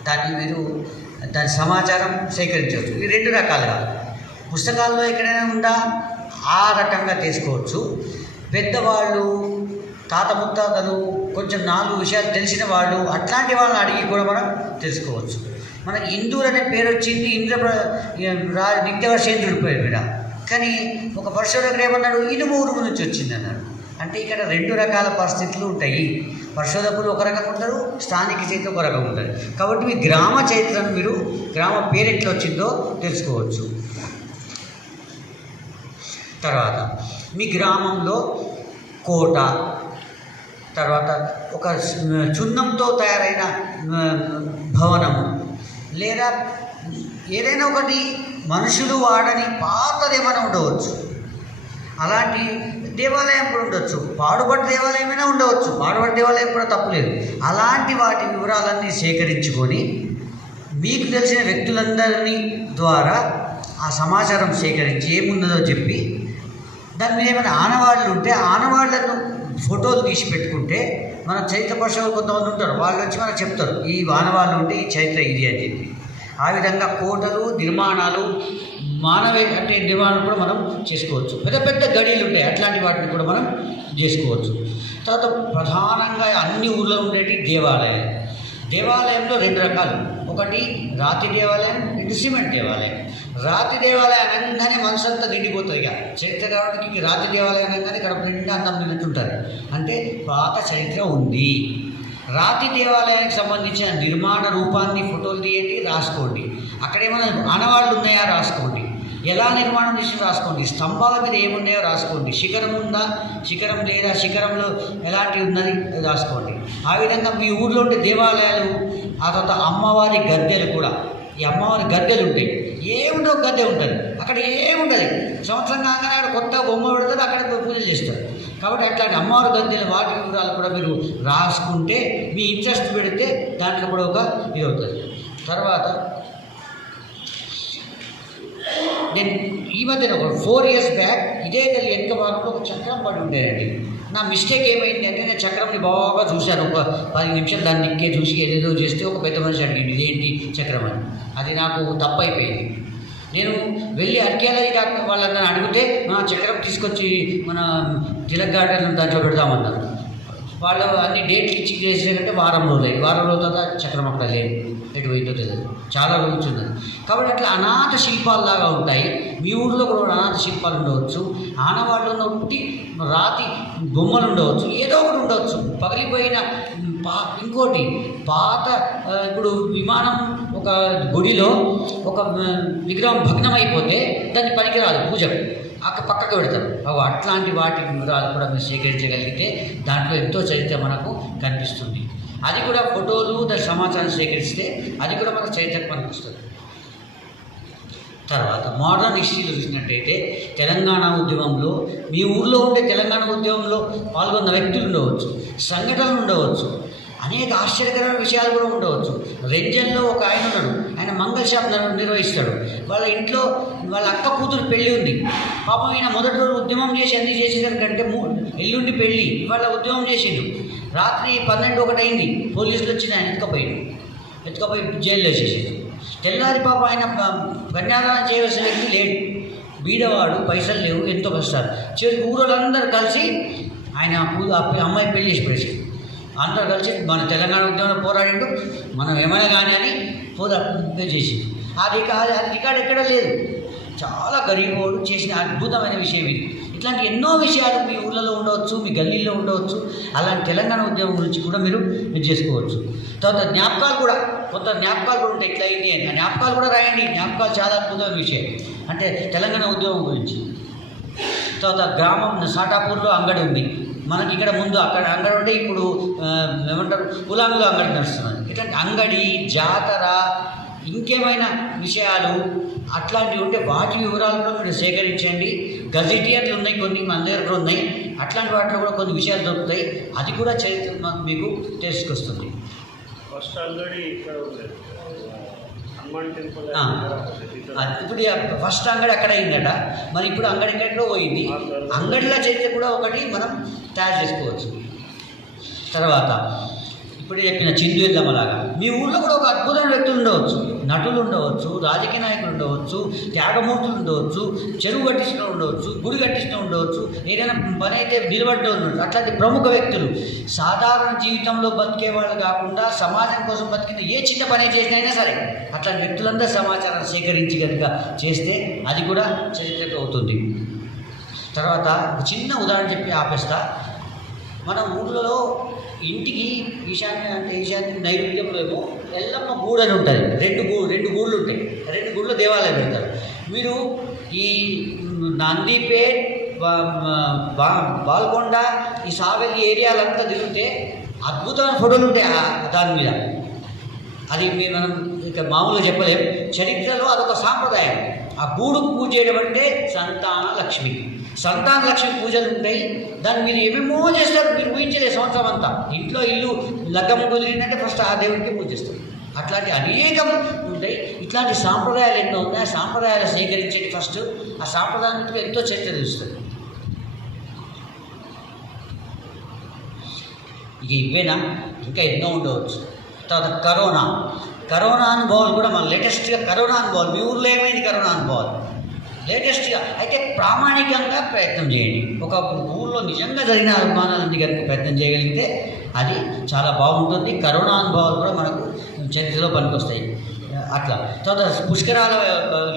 దాన్ని మీరు దాని సమాచారం సేకరించవచ్చు. ఇది 2 రకాలుగా, పుస్తకాల్లో ఎక్కడైనా ఉందా ఆ రకంగా తీసుకోవచ్చు. పెద్దవాళ్ళు, తాత ముత్తాతలు, కొంచెం 4 విషయాలు తెలిసిన వాళ్ళు, అట్లాంటి వాళ్ళని అడిగి కూడా మనం తెలుసుకోవచ్చు. మనకి ఇందూరు అనే పేరు వచ్చింది, నిత్యవర్షేంద్రుడి పేరు మీద. కానీ ఒక పరిశోధకుడు ఏమన్నాడు, ఇనుమూరు నుంచి వచ్చింది అన్నాడు. అంటే ఇక్కడ 2 రకాల పరిస్థితులు ఉంటాయి. పరిశోధకులు ఒక రకం ఉంటారు, స్థానిక చరిత్ర ఒక రకం ఉంటుంది. కాబట్టి మీ గ్రామ చరిత్రను మీరు గ్రామ పేరు ఎట్లా వచ్చిందో తెలుసుకోవచ్చు. తర్వాత మీ గ్రామంలో కోట, తర్వాత ఒక చున్నంతో తయారైన భవనము, లేదా ఏదైనా ఒకటి మనుషులు వాడని పాతదేమైనా ఉండవచ్చు. అలాంటి దేవాలయం కూడా ఉండొచ్చు, పాడుబడ్డ దేవాలయమైనా ఉండవచ్చు. పాడుబడ్డ దేవాలయం కూడా తప్పులేదు. అలాంటి వాటి వివరాలన్నీ సేకరించుకొని మీకు తెలిసిన వ్యక్తులందరినీ ద్వారా ఆ సమాచారం సేకరించి ఏమున్నదో చెప్పి, దాని మీద ఏమైనా ఆనవాళ్ళు ఉంటే ఆనవాళ్లను ఫోటోలు తీసి పెట్టుకుంటే మన చరిత్ర పరిశోధకులు కొంతమంది ఉంటారు, వాళ్ళు వచ్చి మనకు చెప్తారు ఈ ఆనవాళ్ళు ఉంటే ఈ చరిత్ర ఇది అని చెప్పి. ఆ విధంగా కోటలు, నిర్మాణాలు, అంటే నిర్మాణం కూడా మనం చేసుకోవచ్చు. పెద్ద గడీలు ఉంటాయి, అట్లాంటి వాటిని కూడా మనం చేసుకోవచ్చు. తర్వాత ప్రధానంగా అన్ని ఊళ్ళో ఉండేవి దేవాలయాలు. దేవాలయంలో 2 రకాలు, ఒకటి రాతి దేవాలయం, ఇది సిమెంట్ దేవాలయం. రాతి దేవాలయం అనగానే మనసంతా నిండిపోతుంది. ఇక చరిత్ర కాబట్టి రాతి దేవాలయం అనగానే ఇక్కడ నిండా అందం నిండుతుంటారు. అంటే పాత చరిత్ర ఉంది. రాతి దేవాలయానికి సంబంధించిన నిర్మాణ రూపాన్ని ఫోటోలు తీయండి, రాసుకోండి. అక్కడ ఏమైనా ఆనవాళ్ళు ఉన్నాయా రాసుకోండి. ఎలా నిర్మాణం చేసి రాసుకోండి. స్తంభాల మీద ఏమున్నాయో రాసుకోండి. శిఖరం ఉందా, శిఖరం లేదా, శిఖరంలో ఎలాంటి ఉన్నది రాసుకోండి. ఆ విధంగా మీ ఊళ్ళో ఉండే దేవాలయాలు, ఆ తర్వాత అమ్మవారి గద్దెలు కూడా, ఈ అమ్మవారి గద్దెలు ఉంటాయి. ఏముండో గద్దె ఉంటుంది, అక్కడ ఏముండదు. సంవత్సరం కాగానే అక్కడ కొత్త బొమ్మ పెడతారు, అక్కడ పూజలు చేస్తారు. కాబట్టి అట్లాంటి అమ్మవారి గద్దెలు, వాటి వివరాలు కూడా మీరు రాసుకుంటే మీ ఇంట్రెస్ట్ పెడితే దాంట్లో కూడా ఒక ఇది అవుతుంది. తర్వాత నేను ఈ మధ్యన ఒక 4 years బ్యాక్ ఇదే గది వెనుక భాగంలో ఒక చక్రం పడి ఉండేదండి. నా మిస్టేక్ ఏమైంది అంటే నేను చక్రంని బాగా చూశాను. ఒక 10 నిమిషాలు దాన్ని నిక్కే చూసి ఏదేదో చేస్తే ఒక పెద్ద మనిషి అడిగింది ఇదేంటి చక్రం అని. అది నాకు తప్పు అయిపోయింది. నేను వెళ్ళి ఆర్కియాలజీ డాక్టర్ వాళ్ళని అడిగితే చక్రం తీసుకొచ్చి మన తిలక్ గార్డెన్ దాంట్లో పెడదామన్నారు. వాళ్ళు అన్ని డేట్లు ఇచ్చి చేసేటంటే వారం రోజులు తర్వాత చక్రం అక్కడ లేదు, ఎటు పోయిందో తెలియదు, చాలా రోజులు ఉన్నది. కాబట్టి అట్లా అనాథ శిల్పాలలాగా ఉంటాయి. మీ ఊళ్ళో కూడా అనాథ శిల్పాలు ఉండవచ్చు, ఆనవాళ్ళలో ఉట్టి రాతి బొమ్మలు ఉండవచ్చు, ఏదో ఒకటి ఉండవచ్చు. పగిలిపోయిన ఇంకోటి పాత, ఇప్పుడు విమానం ఒక గుడిలో ఒక విగ్రహం భగ్నమైపోతే దాన్ని పనికిరాదు, పూజకు పక్కకు పెడతారు. అట్లాంటి వాటి వివరాలు కూడా మీరు సేకరించగలిగితే దాంట్లో ఎంతో చరిత్ర మనకు కనిపిస్తుంది. అది కూడా ఫోటోలు, దాని సమాచారం సేకరిస్తే అది కూడా మనకు చరిత్రకు మనకు వస్తుంది. తర్వాత మోడర్న్ హిస్టరీలో చూసినట్టయితే తెలంగాణ ఉద్యమంలో, మీ ఊళ్ళో ఉండే తెలంగాణ ఉద్యమంలో పాల్గొన్న వ్యక్తులు ఉండవచ్చు, సంఘటనలు ఉండవచ్చు, అనేక ఆశ్చర్యకరమైన విషయాలు కూడా ఉండవచ్చు. రెంజన్లో ఒక ఆయన ఉన్నాడు, ఆయన మంగళ షాప్ నిర్వహిస్తాడు. వాళ్ళ ఇంట్లో వాళ్ళ అక్క కూతురు పెళ్ళి ఉంది. పాపం ఆయన మొదటి రోజు ఉద్యమం చేసి అన్ని చేసేసరికంటే ఎల్లుండి పెళ్ళి, వాళ్ళ ఉద్యమం చేసిండు. రాత్రి 12-1 అయింది, పోలీసులు వచ్చి ఆయన ఎత్తుకపోయి జైల్లో వేసేసాడు. తెల్లారి పాప ఆయన కన్యాదానం చేయవలసిన వ్యక్తి లేడు. బీదవాడు, పైసలు లేవు, ఎంతో కష్టాలు ఊరోళ్ళందరూ కలిసి ఆయన అమ్మాయి పెళ్లి చేసి పడేసి అందరూ కలిసి మన తెలంగాణ ఉద్యమంలో పోరాడిండు, మనం ఏమైనా కానీ అని చేసి అది రికార్డు ఎక్కడ లేదు. చాలా గరీబోడు చేసిన అద్భుతమైన విషయం ఇది. ఇట్లాంటి ఎన్నో విషయాలు మీ ఊళ్ళలో ఉండవచ్చు, మీ గల్లీలో ఉండవచ్చు. అలాంటి తెలంగాణ ఉద్యమం గురించి కూడా మీరు చేసుకోవచ్చు. తర్వాత జ్ఞాపకాలు కూడా, కొంత జ్ఞాపకాలు కూడా ఉంటాయి. ఇట్లా అయింది అని జ్ఞాపకాలు కూడా రాయండి. జ్ఞాపకాలు చాలా అద్భుతమైన విషయం అంటే తెలంగాణ ఉద్యమం గురించి. తర్వాత గ్రామం సాటాపూర్లో అంగడి ఉంది మనకి. ఇక్కడ ముందు అక్కడ అంగడి ఉంటే ఇప్పుడు ఏమంటారు గులాంలో అంగడి నడుస్తున్నది. ఇట్లాంటి అంగడి, జాతర, ఇంకేమైనా విషయాలు అట్లాంటివి ఉంటే వాటి వివరాలు కూడా మీరు సేకరించండి. గజెటియర్లు ఉన్నాయి, కొన్ని మన దగ్గర ఉన్నాయి. అట్లాంటి వాటిలో కూడా కొన్ని విషయాలు దొరుకుతాయి. అది కూడా చరిత్ర మీకు తెలుసుకొస్తుంది. ఇప్పుడు ఫస్ట్ అంగడి అక్కడ అయిందట, మరి ఇప్పుడు అంగడి ఎక్కడో పోయింది. అంగడిలో చరిత్ర కూడా ఒకటి మనం తయారు చేసుకోవచ్చు. తర్వాత ఇప్పుడు చెప్పిన చిందు ఎల్లమ్మలాగా మీ ఊళ్ళో కూడా ఒక అద్భుతమైన వ్యక్తులు ఉండవచ్చు, నటులు ఉండవచ్చు, రాజకీయ నాయకులు ఉండవచ్చు, త్యాగమూర్తులు ఉండవచ్చు, చెరువు కట్టించిన ఉండవచ్చు, గుడి కట్టించిన ఉండవచ్చు, ఏదైనా పని అయితే నిలబడ్డ ఉండవచ్చు. అట్లాంటి ప్రముఖ వ్యక్తులు సాధారణ జీవితంలో బతికే వాళ్ళు కాకుండా సమాజం కోసం బతికిన ఏ చిన్న పని చేసినైనా సరే అట్లాంటి వ్యక్తులందరూ సమాచారాన్ని సేకరించి కనుక చేస్తే అది కూడా చరిత్ర అవుతుంది. తర్వాత చిన్న ఉదాహరణ చెప్పి ఆపేస్తా. మన ఊళ్ళో ఇంటికి ఈశాన్య నైరుత్యంలో ఏమో ఎల్లమ్మ గూడు అని ఉంటుంది. రెండు గూళ్ళు ఉంటాయి. రెండు గూళ్ళలో దేవాలయం పెడతారు. మీరు ఈ నందిపేట్, బాల్కొండ, ఈ సావెల్లి ఏరియాలంతా తిరిగితే అద్భుతమైన ఫోటోలు ఉంటాయి దాని మీద. అది మనం ఇక మామూలుగా చెప్పలేం. చరిత్రలో అదొక సాంప్రదాయం. ఆ గూడుకు పూజ చేయడం అంటే సంతాన లక్ష్మి పూజలు ఉంటాయి. దాన్ని మీరు ఏమేమో చేస్తారు, మీరు ఊహించలేదు. సంవత్సరం అంతా ఇంట్లో ఇల్లు లగ్గం కుదిరిందంటే ఫస్ట్ ఆ దేవుడికి పూజ చేస్తారు. అట్లాంటి అనేకం ఉంటాయి. ఇట్లాంటి సాంప్రదాయాలు ఎన్నో ఉన్నాయి. ఆ సాంప్రదాయాలు సేకరించేది ఫస్ట్. ఆ సాంప్రదాయానికి ఎంతో చరిత్ర తెలుస్తుంది. ఇక ఇవేనా, ఇంకా ఎన్నో ఉండవచ్చు. తర్వాత కరోనా అనుభవాలు కూడా మన లేటెస్ట్గా కరోనా అనుభవాలు. మీ ఊళ్ళో ఏమైంది కరోనా అనుభవాలు లేటెస్ట్గా అయితే ప్రామాణికంగా ప్రయత్నం చేయండి. ఒక ఊళ్ళో నిజంగా జరిగిన అనుమానాలన్నీ కనుక ప్రయత్నం చేయగలిగితే అది చాలా బాగుంటుంది. కరోనా అనుభవాలు కూడా మనకు చరిత్రలో పనికొస్తాయి. అట్లా తర్వాత పుష్కరాల,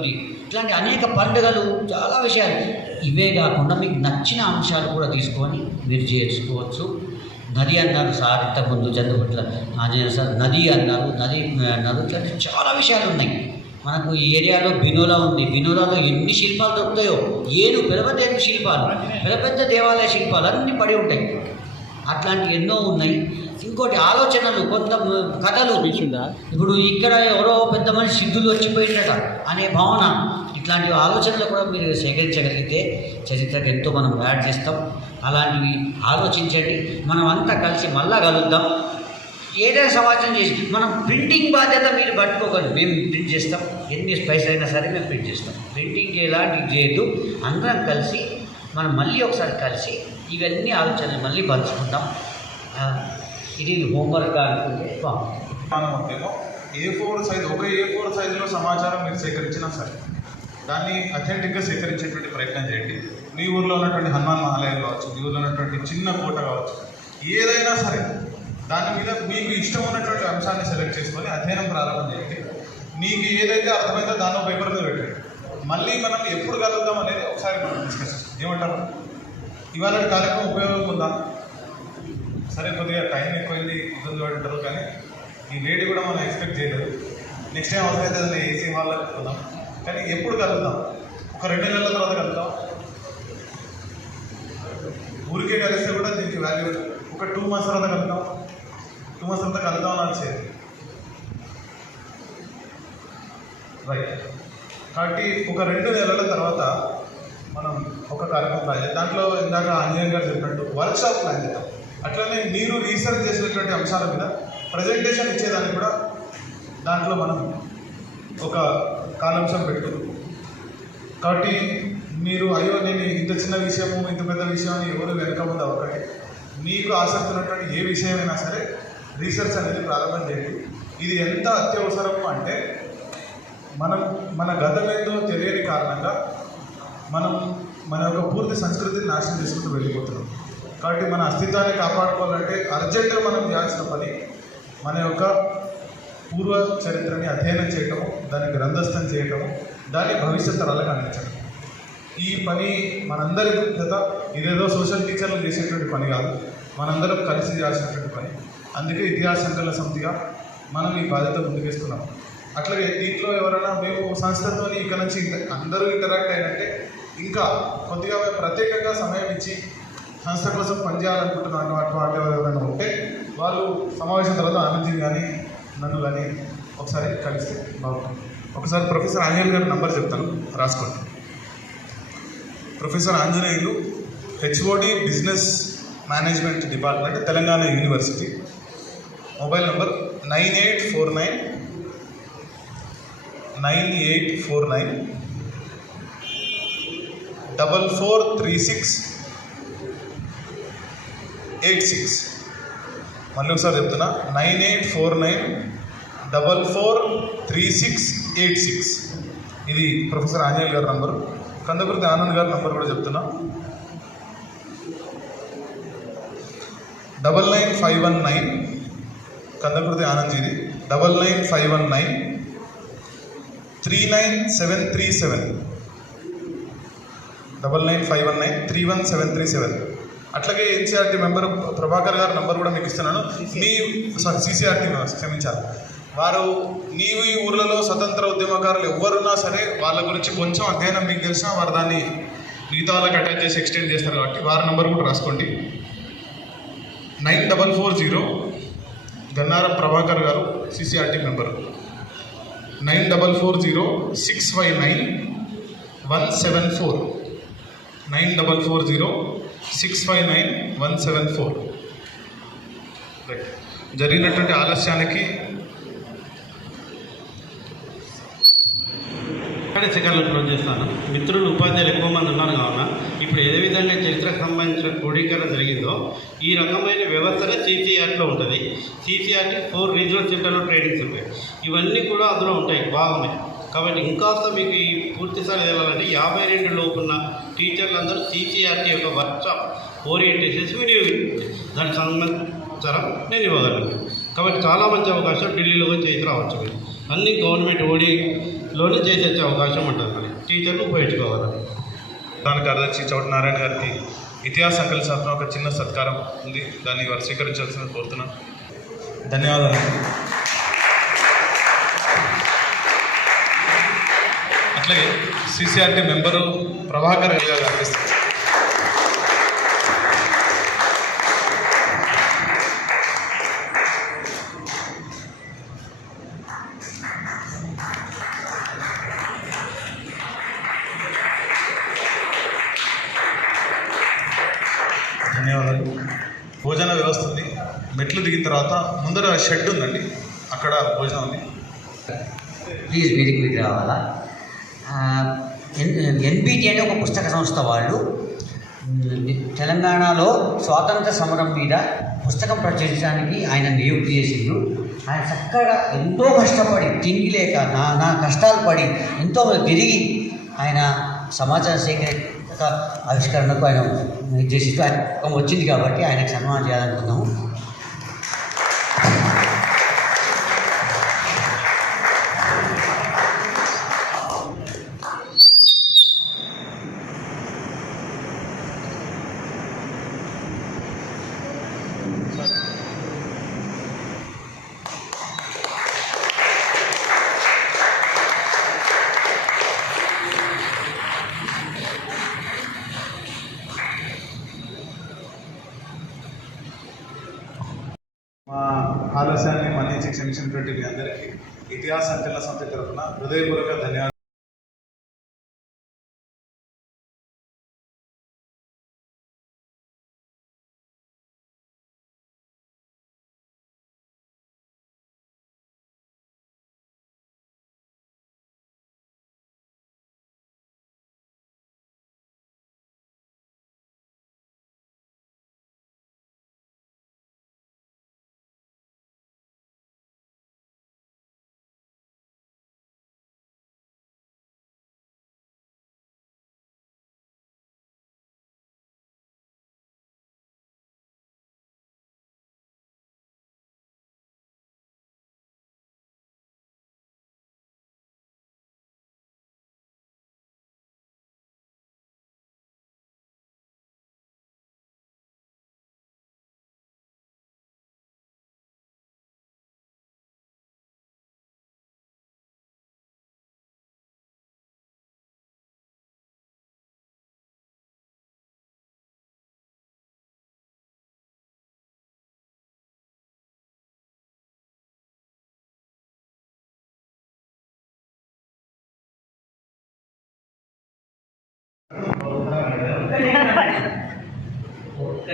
ఇట్లాంటి అనేక పండుగలు, చాలా విషయాలు. ఇవే కాకుండా మీకు నచ్చిన అంశాలు కూడా తీసుకొని మీరు చేసుకోవచ్చు. నది అన్నారు సార్ ఇంతకుముందు, చంద్రపట్ల ఆంజనేయ సార్ నది అన్నారు, ఇట్లాంటి చాలా విషయాలు ఉన్నాయి. మనకు ఈ ఏరియాలో బినోలా ఉంది. బినోలాలో ఎన్ని శిల్పాలు దొరుకుతాయో, పెద్ద పెద్ద శిల్పాలు, పెద్ద దేవాలయ శిల్పాలు అన్నీ పడి ఉంటాయి. అట్లాంటి ఎన్నో ఉన్నాయి. ఇంకోటి ఆలోచనలు, కొంత కథలు. ఇప్పుడు ఇక్కడ ఎవరో పెద్ద మనిషి సిద్ధులు వచ్చిపోయిందట అనే భావన, ఇట్లాంటి ఆలోచనలు కూడా మీరు సేకరించగలిగితే చరిత్రకు ఎంతో మనం యాడ్ చేస్తాం. అలాంటివి ఆలోచించండి. మనం అంతా కలిసి మళ్ళా కలుద్దాం. ఏదైనా సమాచారం చేసి మనం ప్రింటింగ్ బాధ్యత మీరు పట్టుకోకండి. మేము ప్రింట్ చేస్తాం, ఎన్ని పైసలు అయినా సరే మేము ప్రింట్ చేస్తాం. ప్రింటింగ్కి ఎలాంటి చేయదు. అందరం కలిసి మనం మళ్ళీ ఒకసారి కలిసి ఇవన్నీ ఆలోచనలు మళ్ళీ పంచుకుంటాం. ఇది హోంవర్క్గా అనుకుంటే బాగుంటుంది. A4 సైజు, ఒక A4 సైజులో సమాచారం మీరు సేకరించినా సరే దాన్ని అథెంటిక్గా సేకరించేటువంటి ప్రయత్నం చేయండి. మీ ఊర్లో ఉన్నటువంటి హనుమాన్ ఆలయం కావచ్చు, మీ ఊర్లో ఉన్నటువంటి చిన్న కోట కావచ్చు, ఏదైనా సరే దాని మీద మీకు ఇష్టం ఉన్నటువంటి అంశాన్ని సెలెక్ట్ చేసుకొని అధ్యయనం ప్రారంభం చేయండి. మీకు ఏదైతే అర్థమైందో దాన్ని పేపర్ మీద పెట్టండి. మళ్ళీ మనం ఎప్పుడు కలుద్దాం అనేది ఒకసారి మనం డిస్కస్ చేస్తాం. ఏమంటారు? ఇవాళ కార్యక్రమం ఉపయోగం ఉందా? సరే, కొద్దిగా టైం ఎక్కువైంది, ఇబ్బంది పడుతుంటారు, కానీ ఈ వేడి కూడా మనం ఎక్స్పెక్ట్ చేయలేదు. నెక్స్ట్ టైం అవసరం అయితే ఏసీ హాల్లో కలుద్దాం. కానీ ఎప్పుడు కలుద్దాం? ఒక 2 నెలల తర్వాత కలుద్దాం. ఊరికే కలిస్తే కూడా దీనికి వాల్యూ. ఒక 2 months తర్వాత కలుద్దాం. 2 months తర్వాత కలుద్దాం అని వచ్చేది. రైట్. కాబట్టి ఒక 2 నెలల తర్వాత మనం ఒక కార్యక్రమం ప్లాన్ చేద్దాం. దాంట్లో ఇందాక అంజన్ గారు చెప్పినట్టు వర్క్షాప్ ప్లాన్ చేద్దాం. అట్లనే మీరు రీసెర్చ్ చేసినటువంటి అంశాల మీద ప్రజెంటేషన్ ఇచ్చేదానికి కూడా దాంట్లో మనం ఒక కాలంశం పెట్టు. కాబట్టి మీరు అయ్యో నేను ఇంత చిన్న విషయము, ఇంత పెద్ద విషయం అని ఎవరు వెనక ముందు అవ్వకండి. మీకు ఆసక్తి ఉన్నటువంటి ఏ విషయమైనా సరే రీసెర్చ్ అనేది ప్రారంభం చేయండి. ఇది ఎంత అత్యవసరము అంటే మన గతం ఏందో తెలియని కారణంగా మనం మన యొక్క పూర్తి సంస్కృతిని నాశనం చేసుకుంటూ వెళ్ళిపోతున్నాం. కాబట్టి మన అస్తిత్వాన్ని కాపాడుకోవాలంటే అర్జెంటుగా మనం చేయాల్సిన పని మన యొక్క పూర్వ చరిత్రని అధ్యయనం చేయటము, దాన్ని గ్రంథస్థం చేయటము, దాన్ని భవిష్యత్ తరాలకు అందించడం. ఈ పని మనందరి బాధ్యత. ఇదేదో సోషల్ టీచర్లు చేసేటువంటి పని కాదు, మనందరం కలిసి చేయాల్సినటువంటి పని. అందుకే ఇతిహాస సంకలన సమితిగా మనం ఈ బాధ్యత ముందుకేస్తున్నాం. అట్లాగే దీంట్లో ఎవరైనా మేము సంస్థతో ఇక్కడ నుంచి అందరూ ఇంటరాక్ట్ అయినట్టే ఇంకా కొద్దిగా ప్రత్యేకంగా సమయం ఇచ్చి సంస్థ కోసం పనిచేయాలనుకుంటున్నాను అటువంటి ఎవరైనా ఉంటే వాళ్ళు సమావేశం తర్వాత ఆనంద్ కానీ నన్ను కానీ ఒకసారి కలిస్తే బాగుంటుంది. ఒకసారి ప్రొఫెసర్ ఆంజనేయులు గారి నంబర్ చెప్తాను, రాసుకోండి. Professor Anjaneyulu, HOD business management department, Telangana university. Mobile number 9849 443686. మళ్ళీ ఒకసారి చెప్తున్నా, 9849443686. ఇది ప్రొఫెసర్ ఆంజనేయులు గారి నంబరు. కందకుర్తి ఆనంద్ గారి నంబర్ కూడా చెప్తున్నా, 99519. కందకుర్తి ఆనంద్జీది 99519 39737. 99519 31737. అట్లాగే ఎన్సీఆర్టీ మెంబర్ ప్రభాకర్ గారి నంబర్ కూడా మీకు ఇస్తున్నాను. సీసీఆర్టీ క్షమించాలి. వారు నీవు ఈ ఊర్లలో స్వతంత్ర ఉద్యమకారులు ఎవరున్నా సరే వాళ్ళ గురించి కొంచెం అధ్యయనం మీకు తెలిసినా వారు దాన్ని మిగతా వాళ్ళకి అటాచ్ చేసి ఎక్స్టెండ్ చేస్తారు కాబట్టి వారి నంబర్ కూడా రాసుకోండి. 9440 గన్నారం ప్రభాకర్ గారు సీసీఆర్టీ మెంబరు. 940659 174. జరిగినటువంటి ఆలస్యానికి సెకండ్లో క్లోజ్ చేస్తాను. మిత్రులు ఉపాధ్యాయులు ఎక్కువ మంది ఉన్నారు కావున ఇప్పుడు ఏ విధంగా చరిత్రకు సంబంధించిన క్రోడీకరణ జరిగిందో ఈ రకమైన వ్యవస్థనే సీసీఆర్లో ఉంటుంది. సీసీఆర్టీ 4 రీజనల్ సెంటర్లో ట్రైనింగ్స్ ఉంటాయి. ఇవన్నీ కూడా అందులో ఉంటాయి, బాగున్నాయి. కాబట్టి ఇంకాస్త మీకు ఈ పూర్తిసారి వెళ్ళాలంటే 52 లోపున్న టీచర్లందరూ సీసీఆర్టీ యొక్క వర్క్షాప్ ఓరియంటేషన్స్ వినియోగించారు. దానికి సంవత్సరం నేను ఇవ్వగలను. కాబట్టి చాలా మంచి అవకాశం ఢిల్లీలో చేసి రావచ్చు. మీరు అన్ని గవర్నమెంట్ ఓడిలోనే చేసే అవకాశం ఉంటుంది. మరి టీచర్లు ఉపయోగించుకోవాలి. దాని కార్యదర్శి చౌట నారాయణ గారికి ఇతిహాస సంకలన శాస్త్రం ఒక చిన్న సత్కారం ఉంది, దాన్ని వారు స్వీకరించాల్సిన కోరుతున్నాను. ధన్యవాదాలు. అట్లాగే సీసీఆర్టీ మెంబరు ప్రభాకర్ గారు అనిపిస్తారు. ధన్యవాదాలు. భోజన వ్యవస్థ ఉంది. మెట్లు దిగిన తర్వాత ముందర షెడ్ ఉందండి, అక్కడ భోజనం ఉంది. ప్లీజ్ వేదికకి రావాలా. ఎన్బిటి అనే ఒక పుస్తక సంస్థ వాళ్ళు తెలంగాణలో స్వాతంత్ర సమరం మీద పుస్తకం ప్రచురించడానికి ఆయన నియుక్తి చేసిండు. ఆయన చక్కగా ఎంతో కష్టపడి తిండి లేక నా కష్టాలు పడి ఎంతో తిరిగి ఆయన సమాచార సేకరణ ఆవిష్కరణకు ఆయన చేసి ఆయన వచ్చింది కాబట్టి ఆయనకు సన్మానం చేయాలనుకున్నాము. మా ఆలస్యాన్ని మన్నించి క్షమించినటువంటి మీ అందరికీ ఇతిహాస సంకలన సమితి తరఫున హృదయపూర్వక ధన్యవాదాలు. ఒక్క